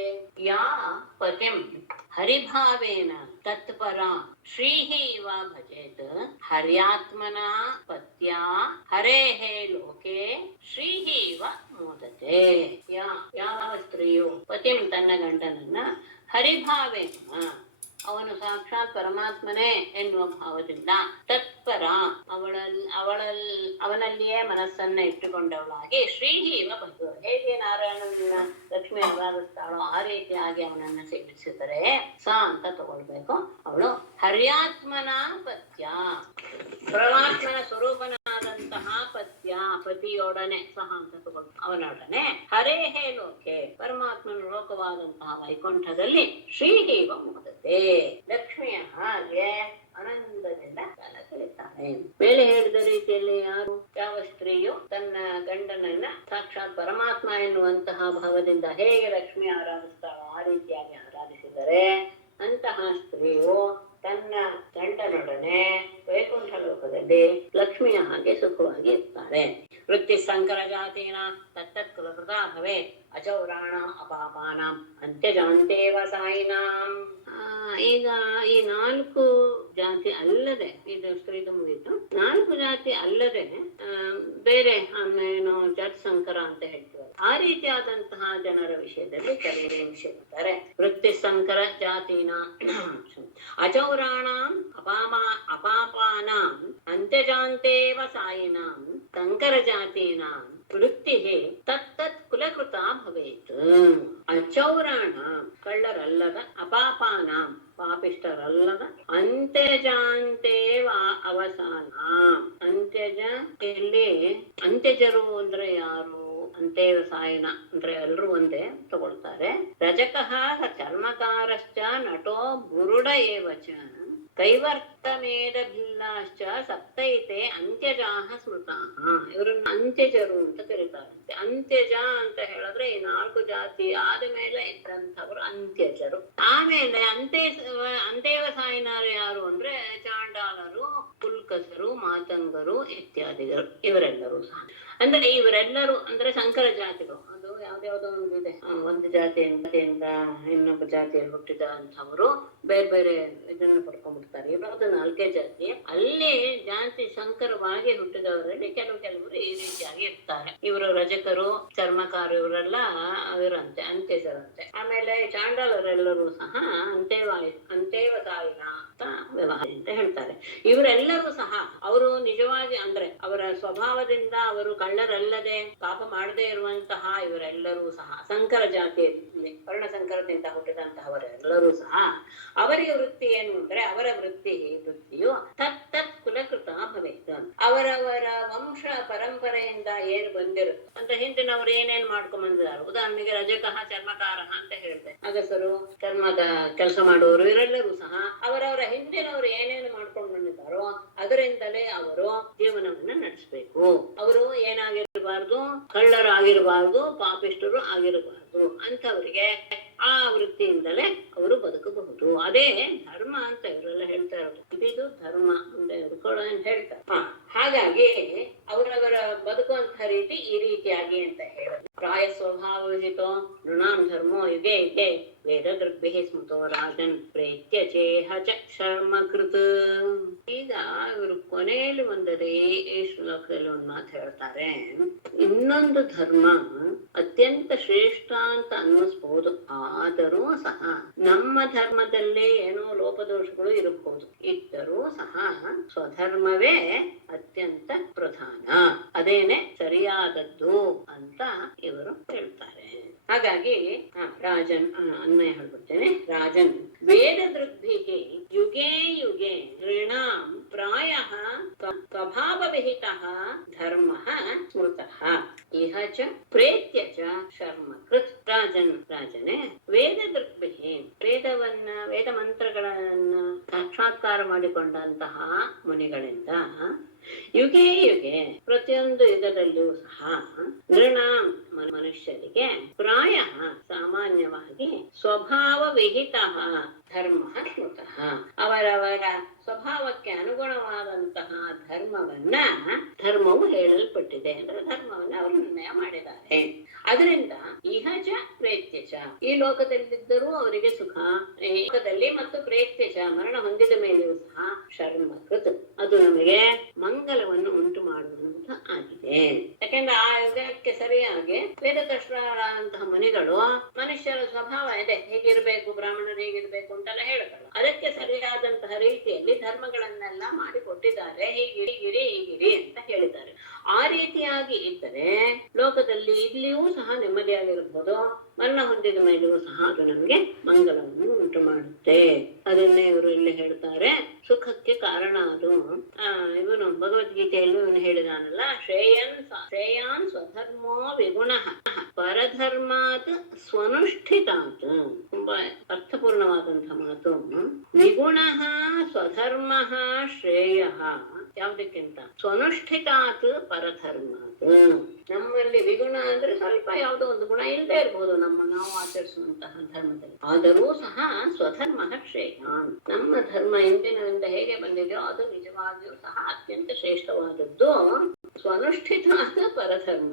ಯಾ ಪತಿಂ ಹರಿಭಾವೇನ ತತ್ಪರ ಶ್ರೀಃ ಇವ ಭಜೇತ್ ಹರ್ಯಾತ್ಮನ ಪತ್ಯ ಹರೇಃ ಲೋಕೆ ಶ್ರೀಃ ಇವ ಮೋದತೆ. ಯಾವ ಸ್ತ್ರೀಯು ಪತಿಂ ತನ್ನ ಗಂಡನನ್ನ ಹರಿಭಾವೇನ ಅವನು ಸಾಕ್ಷಾತ್ ಪರಮಾತ್ಮನೇ ಎನ್ನುವ ಭಾವದಿಂದ ತತ್ಪರ ಅವನಲ್ಲಿಯೇ ಮನಸ್ಸನ್ನ ಇಟ್ಟುಕೊಂಡವಳಾಗಿ ಶ್ರೀಹೀವ ಭಜು ಹೇಗೆ ನಾರಾಯಣನ ಲಕ್ಷ್ಮಿ ಆರಾಧಿಸ್ತಾಳೋ ಆ ರೀತಿಯಾಗಿ ಅವನನ್ನ ಸೇವಿಸಿದರೆ ಸ ಅಂತ ತಗೊಳ್ಬೇಕು. ಅವಳು ಹರ್ಯಾತ್ಮನ ಪತ್ಯ ಪರಮಾತ್ಮನ ಸ್ವರೂಪನಾದಂತಹ ಪತ್ಯ ಪತಿಯೊಡನೆ ಸಹ ಅಂತ ತಗೊಳ್ಬೇಕು. ಅವನೊಡನೆ ಹರೇಹೇ ಲೋಕೆ ಪರಮಾತ್ಮನ ಲೋಕವಾದಂತಹ ವೈಕುಂಠದಲ್ಲಿ ಶ್ರೀಹೀವ ಮೋದತೆ ಲಕ್ಷ್ಮಿಯ ಹಾಗೆ ಆನಂದದಿಂದ ಕಾಲ ಕಳೀತಾಳೆ. ಮೇಲೆ ಹೇಳಿದ ರೀತಿಯಲ್ಲಿ ಯಾವ ಸ್ತ್ರೀಯು ತನ್ನ ಗಂಡನನ್ನ ಸಾಕ್ಷಾತ್ ಪರಮಾತ್ಮ ಎನ್ನುವಂತಹ ಭಾವದಿಂದ ಹೇಗೆ ಲಕ್ಷ್ಮಿ ಆರಾಧಿಸ್ತಾಳೋ ಆ ರೀತಿಯಾಗಿ ಆರಾಧಿಸಿದರೆ ಅಂತಹ ಸ್ತ್ರೀಯು ತನ್ನ ಗಂಡನೊಡನೆ ವೈಕುಂಠ ಲೋಕದಲ್ಲಿ ಲಕ್ಷ್ಮಿಯ ಹಾಗೆ ಸುಖವಾಗಿ ಇರ್ತಾಳೆ. ವೃತ್ತಿ ಸಂಕರ ಜಾತೀನ ತತ್ತತ್ ಕುಲಕೃತ ಭವೆ ಅಚೌರಾಣ ಅಪಾಪಾನಾಂ ಅಂತ್ಯಜಾಂತೇವ ಸಾಯಿನಾಂ. ಈಗ ಈ 4 ಜಾತಿ ಅಲ್ಲದೆ ಇದು ಸ್ತ್ರೀದು ಮುಗಿತು. 4 ಜಾತಿ ಅಲ್ಲದೆ ಬೇರೆ ಏನು ಜಾತಿ ಸಂಕರ ಅಂತ ಹೇಳ್ತೀವಿ, ಆ ರೀತಿಯಾದಂತಹ ಜನರ ವಿಷಯದಲ್ಲಿ ಕೆಲವರು ವಿಷಯಿಸ್ತಾರೆ. ವೃತ್ತಿ ಸಂಕರ ಜಾತಿನ ಅಚೌರಾಣಾಂ ಅಪಾಪಾನಾಂ ಅಂತ್ಯಜಾಂತೇವ ಸಾಯಿನಾಂ ಸಂಕರ ಜಾತೀನಾಂ ವೃತ್ತಿ ತತ್ತತ್ ಕುಲಕೃತ ಭವೇತ್. ಅಚೌರಾಣ ಕಳ್ಳರಲ್ಲದ, ಅಪಾಪಾನಾಂ ಪಾಪಿಷ್ಟರಲ್ಲದ, ಅಂತ್ಯಜಾಂತೇವ ಅವಸಾನ. ಅಂತ್ಯಜ ಇಲ್ಲಿ ಅಂತ್ಯಜರು ಅಂದ್ರೆ ಯಾರು? ಅಂತೇವ ಸಾಯನ ಅಂದ್ರೆ ಎಲ್ರು ಒಂದೇ ತಗೊಳ್ತಾರೆ. ರಜಕಃ ಚರ್ಮಕಾರಶ್ಚ ನಟೋ ಬುರುಡ ಏವಚ ಕೈವರ್ತಮೇದ ಭಿಲ್ಲಾಶ್ಚ ಸಪ್ತೈತೆ ಅಂತ್ಯಜಾಹ ಸ್ಮೃತಾಹ. ಇವರನ್ನ ಅಂತ್ಯಜರು ಅಂತ ಕರೀತಾರಂತೆ. ಅಂತ್ಯಜ ಅಂತ ಹೇಳಿದ್ರೆ ಈ 4 ಜಾತಿ ಆದ ಮೇಲೆ ಇದ್ದಂಥವ್ರು ಅಂತ್ಯಜರು. ಆಮೇಲೆ ಅಂತೇವ ಸಾಯಿನಾರು ಯಾರು ಅಂದ್ರೆ ಚಾಂಡಾಲರು, ಪುಲ್ಕಸರು, ಮಾತಂಗರು ಇತ್ಯಾದಿಗಳು ಇವರೆಲ್ಲರೂ ಸಹ. ಅಂದ್ರೆ ಇವರೆಲ್ಲರೂ ಅಂದ್ರೆ ಸಂಕರ ಜಾತಿಗಳು. ಅದು ಯಾವ್ದಾವ್ದೋ ಒಂದು ಇದೆ, ಒಂದು ಜಾತಿಯಿಂದ ಇನ್ನೊಬ್ಬ ಜಾತಿಯಲ್ಲಿ ಹುಟ್ಟಿದ ಅಂತವರು ಬೇರೆ ಬೇರೆ ಇದನ್ನು ಪಡ್ಕೊಂಡ್ಬಿಡ್ತಾರೆ. ಇವಾಗ 4 ಜಾತಿ. ಅಲ್ಲಿ ಜಾತಿ ಸಂಕರವಾಗಿ ಹುಟ್ಟಿದವರಲ್ಲಿ ಕೆಲವರು ಈ ರೀತಿಯಾಗಿ ಇರ್ತಾರೆ. ಇವರು ರಜಕರು, ಚರ್ಮಕಾರ ಇವರೆಲ್ಲ ಇವರಂತೆ ಅಂತ್ಯಜರಂತೆ. ಆಮೇಲೆ ಚಾಂಡಾಲರೆಲ್ಲರೂ ಸಹ ಅಂತೇವ ಸಾಯಿನ ಅಂತ ವ್ಯವಹಾರ ಅಂತ ಹೇಳ್ತಾರೆ. ಇವರೆಲ್ಲರೂ ಸಹ ಅವರು ನಿಜವಾಗಿ ಅಂದ್ರೆ ಅವರ ಸ್ವಭಾವದಿಂದ ಅವರು ಕಳ್ಳರಲ್ಲದೆ ಪಾಪ ಮಾಡದೇ ಇರುವಂತಹ ಇವರೆಲ್ಲರೂ ಸಹ ಸಂಕರ ಜಾತಿಯಲ್ಲಿ ವರ್ಣ ಸಂಕರದಿಂದ ಹುಟ್ಟಿದಂತಹವರೆಲ್ಲರೂ ಸಹ ಅವರಿಗೆ ವೃತ್ತಿ ಏನು ಅಂದ್ರೆ ಅವರ ವೃತ್ತಿಯು ತತ್ತತ್ ಕುಲಕೃತ ಭವೇತ್. ಅವರವರ ವಂಶ ಪರಂಪರೆಯಿಂದ ಏನು ಬಂದಿರುತ್ತೆ ಅಂತ ಹಿಂದಿನವ್ರು ಏನೇನ್ ಮಾಡ್ಕೊಂಡ್ ಬಂದಿದ್ದಾರೆ. ಉದಾಹರಣೆಗೆ ರಜಕಃ ಚರ್ಮಕಾರ ಅಂತ ಹೇಳಿದೆ, ಅಗಸರು, ಚರ್ಮದ ಕೆಲಸ ಮಾಡುವವರು ಇವರೆಲ್ಲರೂ ಸಹ ಅವರವರ ಹಿಂದಿನವರು ಏನೇನು ಮಾಡ್ಕೊಂಡು ಬಂದಿದ್ದಾರೋ ಅದರಿಂದಲೇ ಅವರು ಜೀವನವನ್ನ ನಡೆಸಬೇಕು. ಅವರು ಏನಾಗಿರಬಾರ್ದು, ಕಳ್ಳರಾಗಿರಬಾರ್ದು, ಪಾಪಿಷ್ಟರು ಆಗಿರಬಾರ್ದು. ಅಂತವರಿಗೆ ಆ ವೃತ್ತಿಯಿಂದಲೇ ಅವರು ಬದುಕಬಹುದು. ಅದೇ ಧರ್ಮ ಅಂತ ಇವರೆಲ್ಲ ಹೇಳ್ತಾ ಇರೋದು. ಇದು ಧರ್ಮ ಅಂತ ಹೇಳ್ತಾರೆ. ಹಾಗಾಗಿ ಅವರವರ ಬದುಕುವಂತಹ ರೀತಿ ಈ ರೀತಿಯಾಗಿ ಅಂತ ಹೇಳೋದು. ಪ್ರಾಯ ಸ್ವಭಾವ ವಿಹಿತೋ ನೃಣಾಂ ಧರ್ಮೋ ಯುಗೆ ಯುಗೆ ವೇದ ದೃಗ್ಭಿ ಸ್ಮೃತೋ ರಾಜನ್ ಪ್ರೇತ್ಯ ಚೇಹ ಚ ಶರ್ಮ ಕೃತ್. ಈಗ ಇವರು ಕೊನೆಯಲ್ಲಿ ಒಂದರೆ ಈ ಶ್ಲೋಕದಲ್ಲಿ ಒಂದು ಮಾತು ಹೇಳ್ತಾರೆ. ಇನ್ನೊಂದು ಧರ್ಮ ಅತ್ಯಂತ ಶ್ರೇಷ್ಠ ಅಂತ ಅನ್ನಿಸ್ಬಹುದು, ಆದರೂ ಸಹ ನಮ್ಮ ಧರ್ಮದಲ್ಲೇ ಏನೋ ಲೋಪದೋಷಗಳು ಇರಬಹುದು. ಇದ್ದರೂ ಸಹ ಸ್ವಧರ್ಮವೇ ಅತ್ಯಂತ ಪ್ರಧಾನ, ಅದೇನೆ ಸರಿಯಾದದ್ದು ಅಂತ ಇವರು ಹೇಳ್ತಾರೆ. ಹಾಗಾಗಿ ರಾಜನ್ ಅನ್ವಯ ಹೇಳ್ಬಿಡ್ತೇನೆ. ರಾಜನ್ ವೇದ ದೃಗ್ಭಿಗೆ ಯುಗೇ ಯುಗೇ ಋಣಾಂ ಪ್ರಾಯಃ ಸ್ವಭಾವ ವಿಹಿತಃ ಧರ್ಮ ಸ್ಮೃತಃ ಇಹ ಚ ಪ್ರೇತ್ಯ ಚ ಶರ್ಮ ಕೃತ್. ರಾಜನೇ ವೇದ ದೃಗ್ಭಿಗೆ ವೇದ ಮಂತ್ರಗಳನ್ನ ಸಾಕ್ಷಾತ್ಕಾರ ಮಾಡಿಕೊಂಡಂತಹ ಮುನಿಗಳಿಂದ ಯುಗೇ ಯುಗೆ ಪ್ರತಿಯೊಂದು ಯುಗದಲ್ಲಿಯೂ ಸಹ ನೃಣಾಂ ಮನುಷ್ಯರಿಗೆ ಪ್ರಾಯ ಸಾಮಾನ್ಯವಾಗಿ ಸ್ವಭಾವ ವಿಹಿತ ಧರ್ಮ ಸ್ಮೃತಃ ಅವರವರ ಸ್ವಭಾವಕ್ಕೆ ಅನುಗುಣವಾದಂತಹ ಧರ್ಮವು ಹೇಳಲ್ಪಟ್ಟಿದೆ ಅಂದ್ರೆ ಧರ್ಮವನ್ನು ಅವರು ನಿರ್ಣಯ ಮಾಡಿದ್ದಾರೆ. ಅದರಿಂದ ಇಹಜ ಪ್ರೇತ್ಯಚ, ಈ ಲೋಕದಲ್ಲಿದ್ದರೂ ಅವರಿಗೆ ಸುಖ, ಈ ಲೋಕದಲ್ಲಿ ಮತ್ತು ಪ್ರೇತ್ಯಚ ಮರಣ ಹೊಂದಿದ ಮೇಲೆಯೂ ಸಹ ಶರ್ಮ ಕೃತ್, ಅದು ನಮಗೆ ಮಂಗಲವನ್ನು ಉಂಟು ಮಾಡುವಂತ ಆಗಿದೆ. ಯಾಕೆಂದ್ರೆ ಆ ಯುಗಕ್ಕೆ ಸರಿಯಾಗಿ ವೇದತಶ್ವರಂತಹ ಮುನಿಗಳು ಮನುಷ್ಯರ ಸ್ವಭಾವ ಇದೆ, ಹೇಗಿರ್ಬೇಕು, ಬ್ರಾಹ್ಮಣರು ಹೇಗಿರ್ಬೇಕು ಅಂತೆಲ್ಲ ಹೇಳ್ತಾರೆ. ಅದಕ್ಕೆ ಸರಿಯಾದಂತಹ ರೀತಿಯಲ್ಲಿ ಧರ್ಮಗಳನ್ನೆಲ್ಲ ಮಾಡಿಕೊಟ್ಟಿದ್ದಾರೆ. ಹೀಗಿರಿ ಅಂತ ಹೇಳಿದ್ದಾರೆ. ಆ ರೀತಿಯಾಗಿ ಇದ್ದರೆ ಲೋಕದಲ್ಲಿ ಇಲ್ಲಿಯೂ ಸಹ ನೆಮ್ಮದಿಯಾಗಿರಬಹುದು, ಮರಣ ಹೊಂದಿದ ಮೇಲೆಯೂ ಸಹ ಅದು ನಮಗೆ ಮಂಗಲವನ್ನು ಉಂಟು ಮಾಡುತ್ತೆ. ಅದನ್ನೇ ಇವರು ಇಲ್ಲಿ ಹೇಳ್ತಾರೆ, ಸುಖಕ್ಕೆ ಕಾರಣ ಅದು. ಇವನು ಭಗವದ್ಗೀತೆಯಲ್ಲೂ ಇವನು ಹೇಳಿದಾನಲ್ಲ, ಶ್ರೇಯಾನ್ ಸ್ವಧರ್ಮೋ ವಿಗುಣ ಪರಧರ್ಮಾತ್ ಸ್ವನುಷ್ಠಿತಾತ್. ತುಂಬಾ ಅರ್ಥಪೂರ್ಣವಾದಂತಹ ಮಾತು. ವಿಗುಣ ಸ್ವಧರ್ಮ ಶ್ರೇಯ ಯಾವ್ದಕ್ಕಿಂತ ಸ್ವನುಷ್ಠಿತಾತ್ ಪರಧರ್ಮಾತ್. ನಮ್ಮಲ್ಲಿ ವಿಗುಣ ಅಂದ್ರೆ ಸ್ವಲ್ಪ ಯಾವುದೋ ಒಂದು ಗುಣ ಇಲ್ಲದೆ ಇರ್ಬೋದು ನಾವು ಆಚರಿಸುವಂತಹ ಧರ್ಮದಲ್ಲಿ, ಆದರೂ ಸಹ ಸ್ವಧರ್ಮ ಶ್ರೇಯ. ನಮ್ಮ ಧರ್ಮ ಇಂದಿನಿಂದ ಹೇಗೆ ಬಂದಿದೆಯೋ ಅದು ನಿಜವಾಗಿಯೂ ಸಹ ಅತ್ಯಂತ ಶ್ರೇಷ್ಠವಾದದ್ದು. ಸ್ವನುಷ್ಠಿತ ಪರಧರ್ಮ,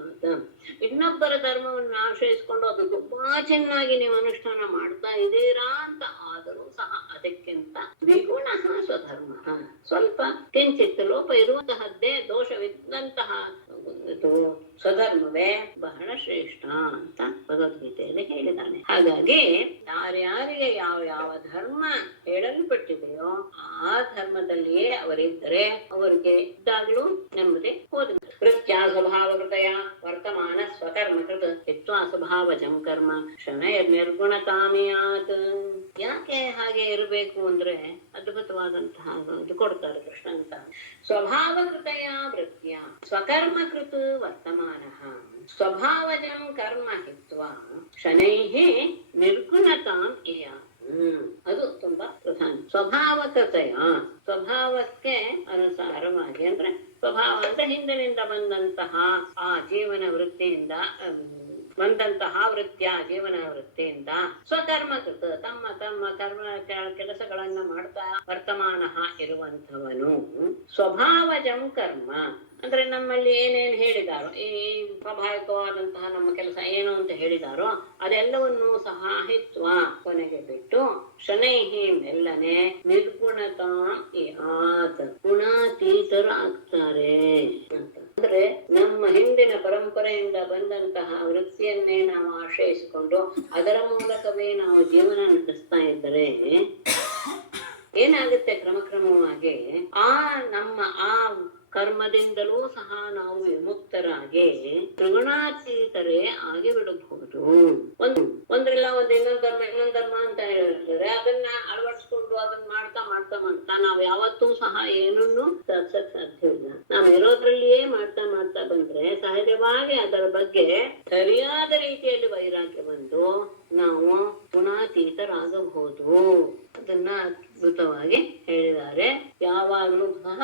ಇನ್ನೊಬ್ಬರ ಧರ್ಮವನ್ನು ಆಶ್ರಯಿಸಿಕೊಂಡು ಅದು ತುಂಬಾ ಚೆನ್ನಾಗಿ ನೀವು ಅನುಷ್ಠಾನ ಮಾಡ್ತಾ ಇದ್ದೀರಾ ಅಂತ ಆದರೂ ಸಹ ಅದಕ್ಕಿಂತ ವಿಗುಣ ಸ್ವಧರ್ಮ, ಸ್ವಲ್ಪ ಕಿಂಚಿತ್ ಲೋಪ ಇರುವಂತಹದ್ದೇ, ದೋಷವಿದ್ದಂತಹ ಸ್ವಧರ್ಮವೇ ಬಹಳ ಶ್ರೇಷ್ಠ ಅಂತ ಭಗವದ್ಗೀತೆಯಲ್ಲಿ ಹೇಳಿದ್ದಾನೆ. ಹಾಗಾಗಿ ಯಾರ್ಯಾರಿಗೆ ಯಾವ ಯಾವ ಧರ್ಮ ಹೇಳಲ್ಪಟ್ಟಿದೆಯೋ ಆ ಧರ್ಮದಲ್ಲಿಯೇ ಅವರಿದ್ದರೆ ಅವರಿಗೆ ಇದ್ದಾಗಲೂ ನೆಮ್ಮದಿ ಹೋದ. ಕೃತ್ಯ ಸ್ವಭಾವಕೃತಯ ವರ್ತಮಾನ ಸ್ವಕರ್ಮ ಕೃತ ಹಿತ್ವಾ ಸ್ವಭಾವಜಂ ಕರ್ಮ ಶನಯ ನಿರ್ಗುಣತಾಮಿಯಾತ್. ಯಾಕೆ ಹಾಗೆ ಇರಬೇಕು ಅಂದ್ರೆ ಅದ್ಭುತವಾದಂತಹ ಇದು ಕೊಡ್ತಾರೆ ಕೃಷ್ಣ ಅಂತ. ಸ್ವಭಾವಕೃತಯ ವೃತ್ಯ ಸ್ವಕರ್ಮಕೃತ ವರ್ತಮಾನಃ ಸ್ವಭಾವಜಂ ಕರ್ಮ ಹಿತ್ವಾ ಶನೈಃ ನಿರ್ಗುಣತಾಂ ಇಯಾತ್. ಅದು ತುಂಬಾ ಪ್ರಧಾನ. ಸ್ವಭಾವಕತೆಯ, ಸ್ವಭಾವಕ್ಕೆ ಅನುಸಾರವಾಗಿ ಅಂದ್ರೆ ಸ್ವಭಾವ ಅಂದ್ರೆ ಹಿಂದಿನಿಂದ ಬಂದಂತಹ ಆ ಜೀವನ ವೃತ್ತಿಯಿಂದ ಬಂದಂತಹ ಜೀವನ ವೃತ್ತಿಯಿಂದ ಸ್ವಕರ್ಮಕೃತ ತಮ್ಮ ತಮ್ಮ ಕರ್ಮ ಕೆಲಸಗಳನ್ನ ಮಾಡ್ತಾ ವರ್ತಮಾನ ಇರುವಂಥವನು. ಸ್ವಭಾವಜಂ ಕರ್ಮ ಅಂದ್ರೆ ನಮ್ಮಲ್ಲಿ ಏನೇನು ಹೇಳಿದಾರೋ, ಈ ಸ್ವಾಭಾವಿಕವಾದಂತಹ ನಮ್ಮ ಕೆಲಸ ಏನು ಅಂತ ಹೇಳಿದಾರೋ ಅದೆಲ್ಲವನ್ನೂ ಸಹ ಹಿತ್ವ ಕೊನೆಗೆ ಬಿಟ್ಟು ಶನೈಹಿ ಮೆಲ್ಲನೆ ನಿರ್ಗುಣತಾ ಯಾತ್ ಗುಣಾತೀತರಾಗ್ತಾರೆ ಅಂತ. ಅಂದ್ರೆ ನಮ್ಮ ಹಿಂದಿನ ಪರಂಪರೆಯಿಂದ ಬಂದಂತಹ ವೃತ್ತಿಯನ್ನೇ ನಾವು ಆಶ್ರಯಿಸಿಕೊಂಡು ಅದರ ಮೂಲಕವೇ ನಾವು ಜೀವನ ನಡೆಸ್ತಾ ಇದ್ದರೆ ಏನಾಗುತ್ತೆ, ಕ್ರಮಕ್ರಮವಾಗಿ ನಮ್ಮ ಕರ್ಮದಿಂದಲೂ ಸಹ ನಾವು ವಿಮುಕ್ತರಾಗಿ ತ್ರಿಗುಣಾತೀತರೇ ಆಗಿ ಬಿಡಬಹುದು. ಒಂದ್ರಿಲ್ಲ ಇನ್ನೊಂದ್ ಧರ್ಮ ಅಂತ ಹೇಳಿರ್ತಾರೆ, ಅದನ್ನ ಅಳವಡಿಸ್ಕೊಂಡು ಅದನ್ನ ಮಾಡ್ತಾ ನಾವ್ ಯಾವತ್ತೂ ಸಹ ಏನನ್ನು ಸಾಧಿಸಕ್ ಸಾಧ್ಯವಿಲ್ಲ. ನಾವ್ ಇರೋದ್ರಲ್ಲಿಯೇ ಮಾಡ್ತಾ ಬಂದ್ರೆ ಸಹಜವಾಗಿ ಅದರ ಬಗ್ಗೆ ಸರಿಯಾದ ರೀತಿಯಲ್ಲಿ ವೈರಾಗ್ಯ ಬಂದು ನಾವು ಗುಣಾತೀತರಾಗಬಹುದು. ಅದನ್ನ ಅದ್ಭುತವಾಗಿ ಹೇಳಿದ್ದಾರೆ. ಯಾವಾಗ್ಲೂ ಸಹ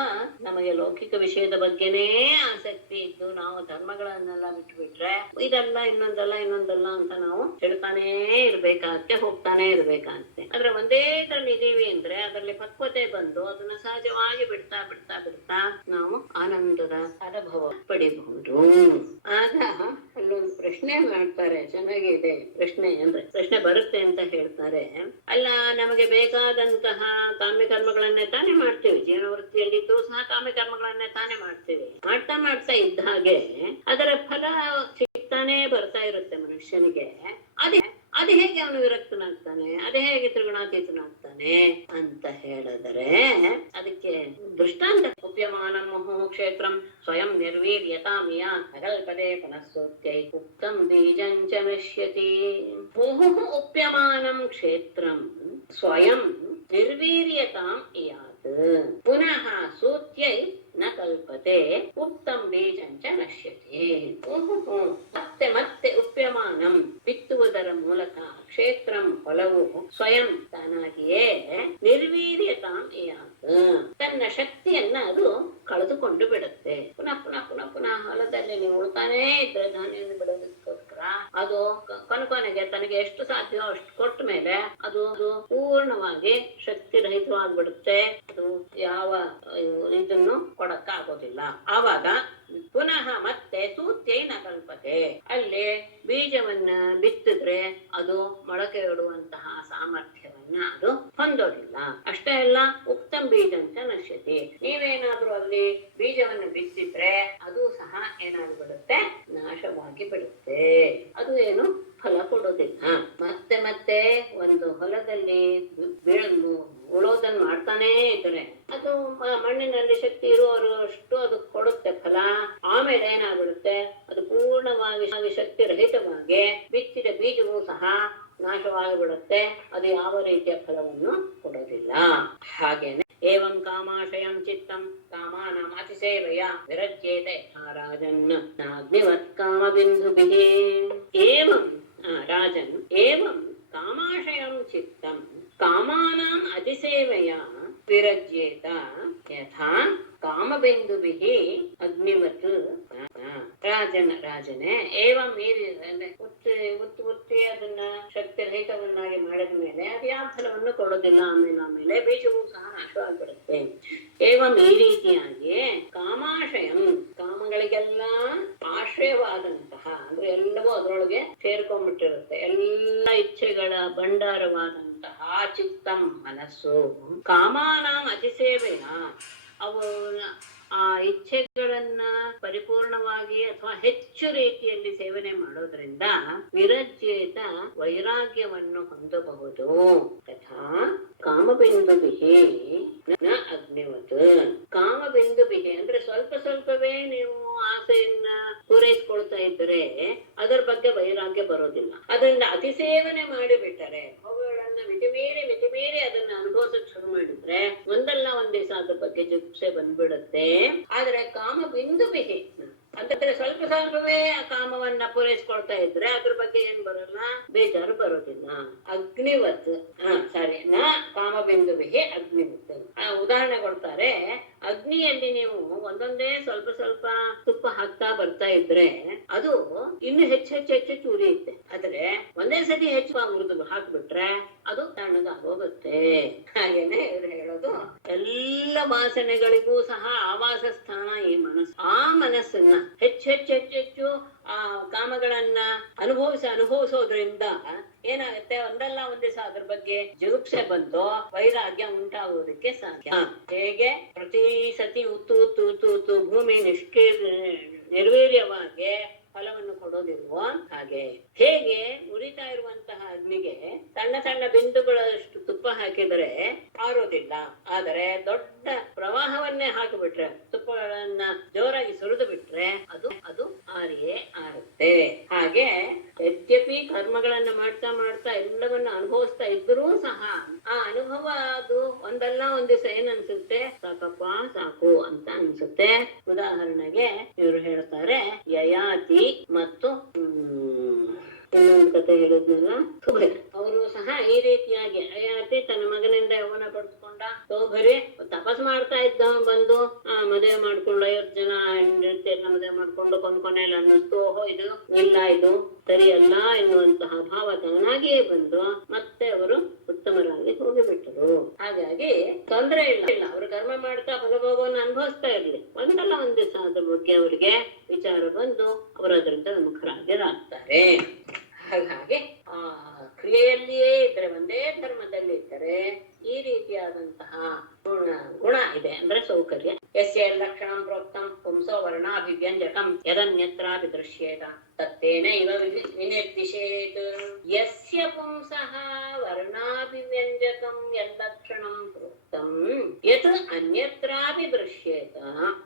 ನಮಗೆ ಲೌಕಿಕ ವಿಷಯದ ಬಗ್ಗೆನೇ ಆಸಕ್ತಿ ಇದ್ದು ನಾವು ಧರ್ಮಗಳನ್ನೆಲ್ಲ ಬಿಟ್ಬಿಟ್ರೆ ಇದೆಲ್ಲ ಇನ್ನೊಂದಲ್ಲ ಅಂತ ನಾವು ಹೇಳ್ತಾನೇ ಇರ್ಬೇಕಾಗತ್ತೆ, ಹೋಗ್ತಾನೆ ಇರ್ಬೇಕಾಗತ್ತೆ. ಆದ್ರೆ ಒಂದೇ ಇದ್ರಲ್ಲಿ ಇದೀವಿ ಅಂದ್ರೆ ಅದರಲ್ಲಿ ಪಕ್ವತೆ ಬಂದು ಅದನ್ನ ಸಹಜವಾಗಿ ಬಿಡ್ತಾ ನಾವು ಆನಂದದ ಅನುಭವ ಪಡಿಬಹುದು. ಆಗ ಅಲ್ಲೊಂದು ಪ್ರಶ್ನೆ ಮಾಡ್ತಾರೆ, ಚೆನ್ನಾಗಿದೆ ಪ್ರಶ್ನೆ. ಅಂದ್ರೆ ಪ್ರಶ್ನೆ ಬರುತ್ತೆ ಅಂತ ಹೇಳ್ತಾರೆ, ಅಲ್ಲ ನಮಗೆ ಬೇಕಾದಂತಹ ಕಾಮ್ಯ ಕರ್ಮಗಳನ್ನೇ ತಾನೇ ಮಾಡ್ತೀವಿ, ಜೀವನ ವೃತ್ತಿಯಲ್ಲಿದ್ದು ಸಹ ಕಾಮ್ಯ ಕರ್ಮಗಳನ್ನೇ ತಾನೇ ಮಾಡ್ತೀವಿ. ಮಾಡ್ತಾ ಇದ್ದ ಹಾಗೆ ಅದರ ಫಲ ಸಿಗ್ತಾನೆ ಬರ್ತಾ ಇರುತ್ತೆ ಮನುಷ್ಯನಿಗೆ. ಅದು ಹೇಗೆ ಅವನು ವಿರಕ್ತನಾಗ್ತಾನೆ, ಅದೇ ಹೇಗೆ ತ್ರಿಗುಣಾತೀತನಾಗ್ತಾನೆ ಅಂತ ಹೇಳಿದರೆ ಅದಕ್ಕೆ ದೃಷ್ಟಾಂತ. ಉಪ್ಯಮಾನ ಮುಹು ಕ್ಷೇತ್ರಂ ಸ್ವಯಂ ನಿರ್ವೀರ್ಯತಾಮಿಯ ಅಗಲ್ಪದೆ ಪುನಃಸೂತ್ಯೈ ಉಕ್ತಂ ಬೀಜಂಚ ನಶ್ಯತಿ. ಮುಹು ಉಪ್ಯಮಾನಂ ಕ್ಷೇತ್ರಂ ಸ್ವಯಂ ನಿರ್ವೀರ್ಯತಾಂ ಇಯಾತ್ ಪುನಃ ಸೂತ್ಯೈ ನ ಕಲ್ಪತೆ ಉಕ್ತಂ ಬೀಜಂಚ ನಶ್ಯತೆ. ಮತ್ತೆ ಉಪ್ಯಮಾನಂ ಬಿತ್ತುವುದರ ಮೂಲಕ ಕ್ಷೇತ್ರಂ ಹೊಲವು ಸ್ವಯಂ ತಾನಾಗಿಯೇ ನಿರ್ವೀರ್ಯತಾಂ ಇಯಾತ್ ತನ್ನ ಶಕ್ತಿಯನ್ನ ಅದು ಕಳೆದುಕೊಂಡು ಬಿಡುತ್ತೆ. ಪುನಃ ಹೊಲದಲ್ಲಿ ನೀವು ಉಳ್ತಾನೇ ಇದ್ರೆ ಧಾನ್ಯವನ್ನು ಬಿಡೋದಕ್ಕೋಸ್ಕರ ಅದು ಕೊನೆಗೆ ತನಗೆ ಎಷ್ಟು ಸಾಧ್ಯವೋ ಅಷ್ಟು ಕೊಟ್ಟ ಮೇಲೆ ಅದು ಪೂರ್ಣವಾಗಿ ಶಕ್ತಿ ರಹಿತವಾಗ್ಬಿಡುತ್ತೆ. ಅದು ಯಾವ ಇದನ್ನು ಕೊಡಕ್ಕಾಗೋದಿಲ್ಲ. ಆವಾಗ ಪುನಃ ಮತ್ತೆ ಸೂತ್ಯೇನ ಕಲ್ಪತೆ. ಅಲ್ಲಿ ಬೀಜವನ್ನ ಬಿತ್ತಿದ್ರೆ ಅದು ಮೊಳಕೆ ಇಡುವಂತಹ ಸಾಮರ್ಥ್ಯವನ್ನ ಅದು ಹೊಂದೋದಿಲ್ಲ. ಅಷ್ಟೇ ಅಲ್ಲ, ಉಕ್ತಂ ಬೀಜ ಅಂತ ನಶ್ಯತಿ. ನೀವೇನಾದ್ರೂ ಅಲ್ಲಿ ಬೀಜವನ್ನು ಬಿತ್ತಿದ್ರೆ ಅದು ಸಹ ಏನಾಗ್ಬಿಡುತ್ತೆ, ನಾಶವಾಗಿ ಬಿಡುತ್ತೆ. ಅದು ಏನು ಫಲ ಕೊಡೋದಿಲ್ಲ. ಮತ್ತೆ ಮತ್ತೆ ಒಂದು ಹೊಲದಲ್ಲಿ ಉಳೋದನ್ನ ಮಾಡ್ತಾನೇ ಇದ್ರೆ ಅದು ಮಣ್ಣಿನಲ್ಲಿ ಶಕ್ತಿ ಇರುವವರಷ್ಟು ಅದು ಕೊಡುತ್ತೆ ಫಲ. ಆಮೇಲೆ ಏನಾಗ್ಬಿಡುತ್ತೆ, ಅದು ಪೂರ್ಣವಾಗಿ ಶಕ್ತಿ ರಹಿತವಾಗಿ ಬಿತ್ತಿದ ಬೀಜವೂ ಸಹ ನಾಶವಾಗಿಬಿಡುತ್ತೆ. ಅದು ಯಾವ ರೀತಿಯ ಫಲವನ್ನು ಕೊಡೋದಿಲ್ಲ. ಹಾಗೇನೆ ಏವಂ ಕಾಮಾಶಯಂ ಚಿತ್ತಂ ಕಾಮಾನಾಂ ಅತಿಸೇವೆಯ ವಿರಜ್ಯೇತೆ ರಾಜನ್ ಅಗ್ನಿವತ್ ಕಾಮಬಿಂದುಭಿಃ. ಏವಂ ರಾಜನ್ ಏವಂ ಕಾಮಾಶಯಂ ಚಿತ್ತಂ ಕಾಮಾನಾಂ ಅತಿಸೇವೆಯ ವಿರಜ್ಯೇತ ಯಥಾ ಕಾಮಬಿಂದುಭಿಃ ಅಗ್ನಿವತ್. ರಾಜನೇ ಏವಂ ಉತ್ತಿ ಅದನ್ನ ಶಕ್ತಿ ರಹಿತವನ್ನಾಗಿ ಮಾಡಿದ ಮೇಲೆ ಅದು ಯಾವ ಫಲವನ್ನು ಕೊಡೋದಿಲ್ಲ. ಆಮೇಲೆ ಬೀಜವೂ ಸಹ ನಾಶವಾಗಿಬಿಡುತ್ತೆ. ಏವಂ ಈ ರೀತಿಯಾಗಿ ಕಾಮಾಶಯಂ ಕಾಮಗಳಿಗೆಲ್ಲ ಆಶ್ರಯವಾದಂತಹ ಅಂದ್ರೆ ಎಲ್ಲವೂ ಅದರೊಳಗೆ ಸೇರ್ಕೊಂಡ್ಬಿಟ್ಟಿರುತ್ತೆ. ಎಲ್ಲ ಇಚ್ಛೆಗಳ ಭಂಡಾರವಾದಂತಹ ಚಿತ್ತಂ ಮನಸ್ಸು ಕಾಮಾನಾಂ ಅತಿಸೇವೆಯ ಅವು ಆ ಇಚ್ಛೆಗಳನ್ನ ಪರಿಪೂರ್ಣವಾಗಿ ಅಥವಾ ಹೆಚ್ಚು ರೀತಿಯಲ್ಲಿ ಸೇವನೆ ಮಾಡೋದ್ರಿಂದ ವಿರಜ್ಯೇತ ವೈರಾಗ್ಯವನ್ನು ಹೊಂದಬಹುದು. ತಥಾ ಕಾಮಬಿಂದುಭಿಃ ನ ಅಗ್ನಿವತ್. ಕಾಮಬಿಂದುಭಿಃ ಅಂದ್ರೆ ಸ್ವಲ್ಪ ಸ್ವಲ್ಪವೇ ನೀವು ಆಸೆಯನ್ನ ಪೂರೈಸ್ಕೊಳ್ತಾ ಇದ್ರೆ ಅದರ ಬಗ್ಗೆ ವೈರಾಗ್ಯ ಬರೋದಿಲ್ಲ. ಅದರಿಂದ ಅತಿಸೇವನೆ ಮಾಡಿಬಿಟ್ಟರೆ ಅವುಗಳನ್ನ ಮಿತಿಮೀರಿ ಅದನ್ನ ಅನುಭವಿಸಕ್ ಶುರು ಮಾಡಿದ್ರೆ ಒಂದಲ್ಲ ಒಂದ್ ದಿವಸ ಅದ್ರ ಬಗ್ಗೆ ಜಿಗುಪ್ಸೆ ಬಂದ್ಬಿಡುತ್ತೆ. ಆದ್ರೆ ಕಾಮಬಿಂದುಭಿಃ ಅಂತಂದ್ರೆ ಸ್ವಲ್ಪ ಸ್ವಲ್ಪವೇ ಆ ಕಾಮವನ್ನ ಪೂರೈಸ್ಕೊಳ್ತಾ ಇದ್ರೆ ಅದ್ರ ಬಗ್ಗೆ ಏನ್ ಬರಲ್ಲ, ಬೇಜಾರು ಬರೋದಿಲ್ಲ. ಅಗ್ನಿವತ್ ನ ಕಾಮಬಿಂದುಭಿಃ ಅಗ್ನಿವತ್. ಉದಾಹರಣೆ ಕೊಡ್ತಾರೆ, ಅಗ್ನಿಯಲ್ಲಿ ನೀವು ಒಂದೊಂದೇ ಸ್ವಲ್ಪ ಸ್ವಲ್ಪ ತುಪ್ಪ ಹಾಕ್ತಾ ಬರ್ತಾ ಇದ್ರೆ ಅದು ಇನ್ನು ಹೆಚ್ಚು ಉರಿಯುತ್ತೆ. ಆದ್ರೆ ಒಂದೇ ಸತಿ ಹೆಚ್ಚು ಉರಿದು ಹಾಕ್ಬಿಟ್ರೆ ಅದು ತಣ್ಣಗಾಗೋಗುತ್ತೆ. ಹಾಗೇನೆ ಇವ್ರು ಹೇಳೋದು, ಎಲ್ಲ ವಾಸನೆಗಳಿಗೂ ಸಹ ಆವಾಸ ಸ್ಥಾನ ಈ ಮನಸ್ಸು. ಆ ಮನಸ್ಸನ್ನ ಹೆಚ್ಚು ಆ ಕಾಮಗಳನ್ನ ಅನುಭವಿಸೋದ್ರಿಂದ ಏನಾಗುತ್ತೆ, ಒಂದಲ್ಲ ಒಂದ್ ದಿವಸ ಅದ್ರ ಬಗ್ಗೆ ಜಿಗುಪ್ಸೆ ಬಂದು ವೈರಾಗ್ಯ ಉಂಟಾಗೋದಕ್ಕೆ ಸಾಧ್ಯ. ಹೇಗೆ ಪ್ರತಿ ಸತಿ ಉತ್ತು ಭೂಮಿ ನಿರ್ವೀರ್ಯವಾಗಿ ಫಲವನ್ನು ಕೊಡೋದಿಲ್ವೋ ಹಾಗೆ ಹೇಗೆ ಉರಿತಾ ಇರುವಂತಹ ಅಗ್ನಿಗೆ ಸಣ್ಣ ಬಿಂದುಗಳಷ್ಟು ತುಪ್ಪ ಹಾಕಿದರೆ ಆರೋದಿಲ್ಲ. ಆದರೆ ದೊಡ್ಡ ಪ್ರವಾಹವನ್ನೇ ಹಾಕಿಬಿಟ್ರೆ, ತುಪ್ಪಗಳನ್ನ ಜೋರಾಗಿ ಸುರಿದು ಬಿಟ್ರೆ ಅದು ಆರಿಯೇ ಆರುತ್ತೆ. ಹಾಗೆ ಯದ್ಯಪಿ ಕರ್ಮಗಳನ್ನ ಮಾಡ್ತಾ ಎಲ್ಲವನ್ನ ಅನುಭವಿಸ್ತಾ ಇದ್ರೂ ಸಹ ಆ ಅನುಭವ ಅದು ಒಂದಲ್ಲ ಒಂದ್ ದಿವಸ ಏನ್ ಅನ್ಸುತ್ತೆ, ಸಾಕಪ್ಪ ಸಾಕು ಅಂತ ಅನ್ಸುತ್ತೆ. ಉದಾಹರಣೆಗೆ ಇವರು ಹೇಳ್ತಾರೆ, ಯಯಾತಿ ಮತ್ತು ಇನ್ನೊಂದು ಕತೆ ಹೇಳಿದ್ನಲ್ಲ ಅವರು ಸಹ ಈ ರೀತಿಯಾಗಿ ಯಯಾತಿ ತನ್ನ ಮಗನಿಂದ ಯೌವನ ಪಡೆದುಕೊಂಡ. ಸೋಭರಿ ತಪಸ್ ಮಾಡ್ತಾ ಇದ್ದ ಬಂದು ಮದುವೆ ಮಾಡ್ಕೊಂಡು 50 ಜನ ಹೆಂಡತಿಯನ್ನ ಮದುವೆ ಮಾಡ್ಕೊಂಡು ಕೊನೆಯಲ್ಲಿ ಅನ್ನಿಸ್ತು, ಇದು ಸರಿಯಲ್ಲ ಎನ್ನುವಂತಹ ಭಾವ ತಾನಾಗಿಯೇ ಬಂದು ಮತ್ತೆ ಅವರು ಉತ್ತಮರಾಗಿ ಹೋಗಿಬಿಟ್ಟರು. ಹಾಗಾಗಿ ತೊಂದರೆ ಇಲ್ಲ, ಅವರು ಕರ್ಮ ಮಾಡ್ತಾ ಫಲಭೋಗವನ್ನು ಅನುಭವಿಸ್ತಾ ಇರ್ಲಿ, ಒಂದಲ್ಲ ಒಂದ್ ದಿವಸ ಅದ್ರ ಬಗ್ಗೆ ಅವರಿಗೆ ವಿಚಾರ ಬಂದು ಅವರು ಅದರಿಂದ ವಿಮುಖರಾಗಿರಾಗ್ತಾರೆ. ಹಾಗಾಗಿ ಕ್ರಿಯೆಯಲ್ಲಿಯೇ ಇದ್ರೆ, ಒಂದೇ ಧರ್ಮದಲ್ಲಿ ಇದ್ದರೆ ಈ ರೀತಿಯಾದಂತಹ ಗುಣ ಇದೆ ಅಂದ್ರೆ ಸೌಕರ್ಯ. ಯಸ್ಯ ಲಕ್ಷಣಂ ಪ್ರೋಕ್ತಂ ಪುಂಸೋ ವರ್ಣಾಭಿವ್ಯಂಜಕಂ ಯದನ್ಯತ್ರಾಪಿ ದೃಶ್ಯೇತ ತತ್ತೇನ ಇವ ವಿನಿರ್ದಿಶೇತ್. ಯಸ್ಯ ಪುಂಸಃ ವರ್ಣಾಭಿವ್ಯಂಜಕಂ ಯಲ್ಲಕ್ಷಣಂ ಪ್ರೋಕ್ತಂ ಯತ್ ಅನ್ಯತ್ರಾಪಿ ದೃಶ್ಯೇತ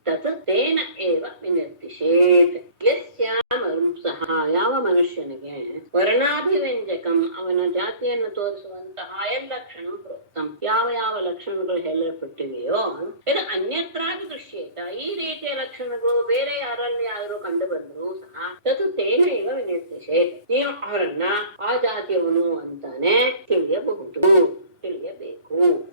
ತತ್ ತೇನ ಏವ ವಿನಿರ್ದಿಶೇತ್. ಯಸ್ಯ ಪುಂಸಃ ಯಾವ ಮನುಷ್ಯನಿಗೆ ವರ್ಣಾಭಿವ್ಯಂಜಕಂ ಅವನ ಜಾತಿಯನ್ನು ತೋರಿಸುವಂತಹ ಯಲ್ಲಕ್ಷಣಂ ಪ್ರೋಕ್ತಂ ಯಾವ ಲಕ್ಷಣಗಳು ಹೇಳಲ್ಪಟ್ಟಿವೆಯೋ ಇದು ಅನ್ಯತ್ರಾಪಿ ದೃಶ್ಯೇತ ಈ ರೀತಿಯ ಲಕ್ಷಣಗಳು ಬೇರೆ ಯಾರು ಕಂಡು ಬಂದ್ರು ಸಹ ತದು ತೇನ ಇವ ವಿನಿರ್ದಿಶೇತ್. ನೀವು ಅವರನ್ನ ಆ ಜಾತಿಯವನು ಅಂತಾನೆ ತಿಳಿಯಬೇಕು.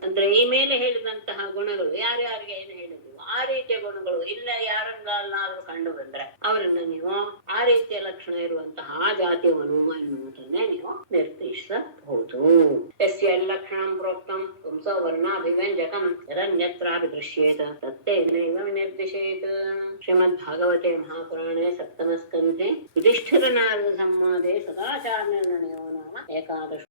ಅಂದ್ರೆ ಈ ಮೇಲೆ ಹೇಳಿದಂತಹ ಗುಣಗಳು ಯಾರ್ಯಾರಿಗೆ ಏನು ಹೇಳಿದ್ವು ಆ ಆ ರೀತಿಯ ಗುಣಗಳು ಇಲ್ಲ ಯಾರನ್ನಾದ್ರೂ ಕಂಡು ಬಂದ್ರೆ ಅವರನ್ನ ನೀವು ಆ ರೀತಿಯ ಲಕ್ಷಣ ಇರುವಂತಹ ಆ ಜಾತಿಯವನು ಎನ್ನುವುದನ್ನೇ ನೀವು ನಿರ್ದೇಶಿಸಬಹುದು. ಯಸ್ಯ ಲಕ್ಷಣಂ ಪ್ರೋಕ್ತಂ ಪುಂಸೋ ವರ್ಣಾಭಿವ್ಯಂಜಕಂ ಯದನ್ಯತ್ರಾಪಿ ದೃಶ್ಯೇತ ತತ್ತೇನೈವ ನಿರ್ದಿಶೇತ್. ಶ್ರೀಮದ್ ಭಾಗವತೆ ಮಹಾಪುರಾಣೆ ಸಪ್ತಮಸ್ಕಂಧೆ ಯುಧಿಷ್ಠಿರ ನಾರದ ಸಂವಾದೆ ಸದಾಚಾರ ನಿರ್ಣಯೋ ನಾಮ ಏಕಾದಶ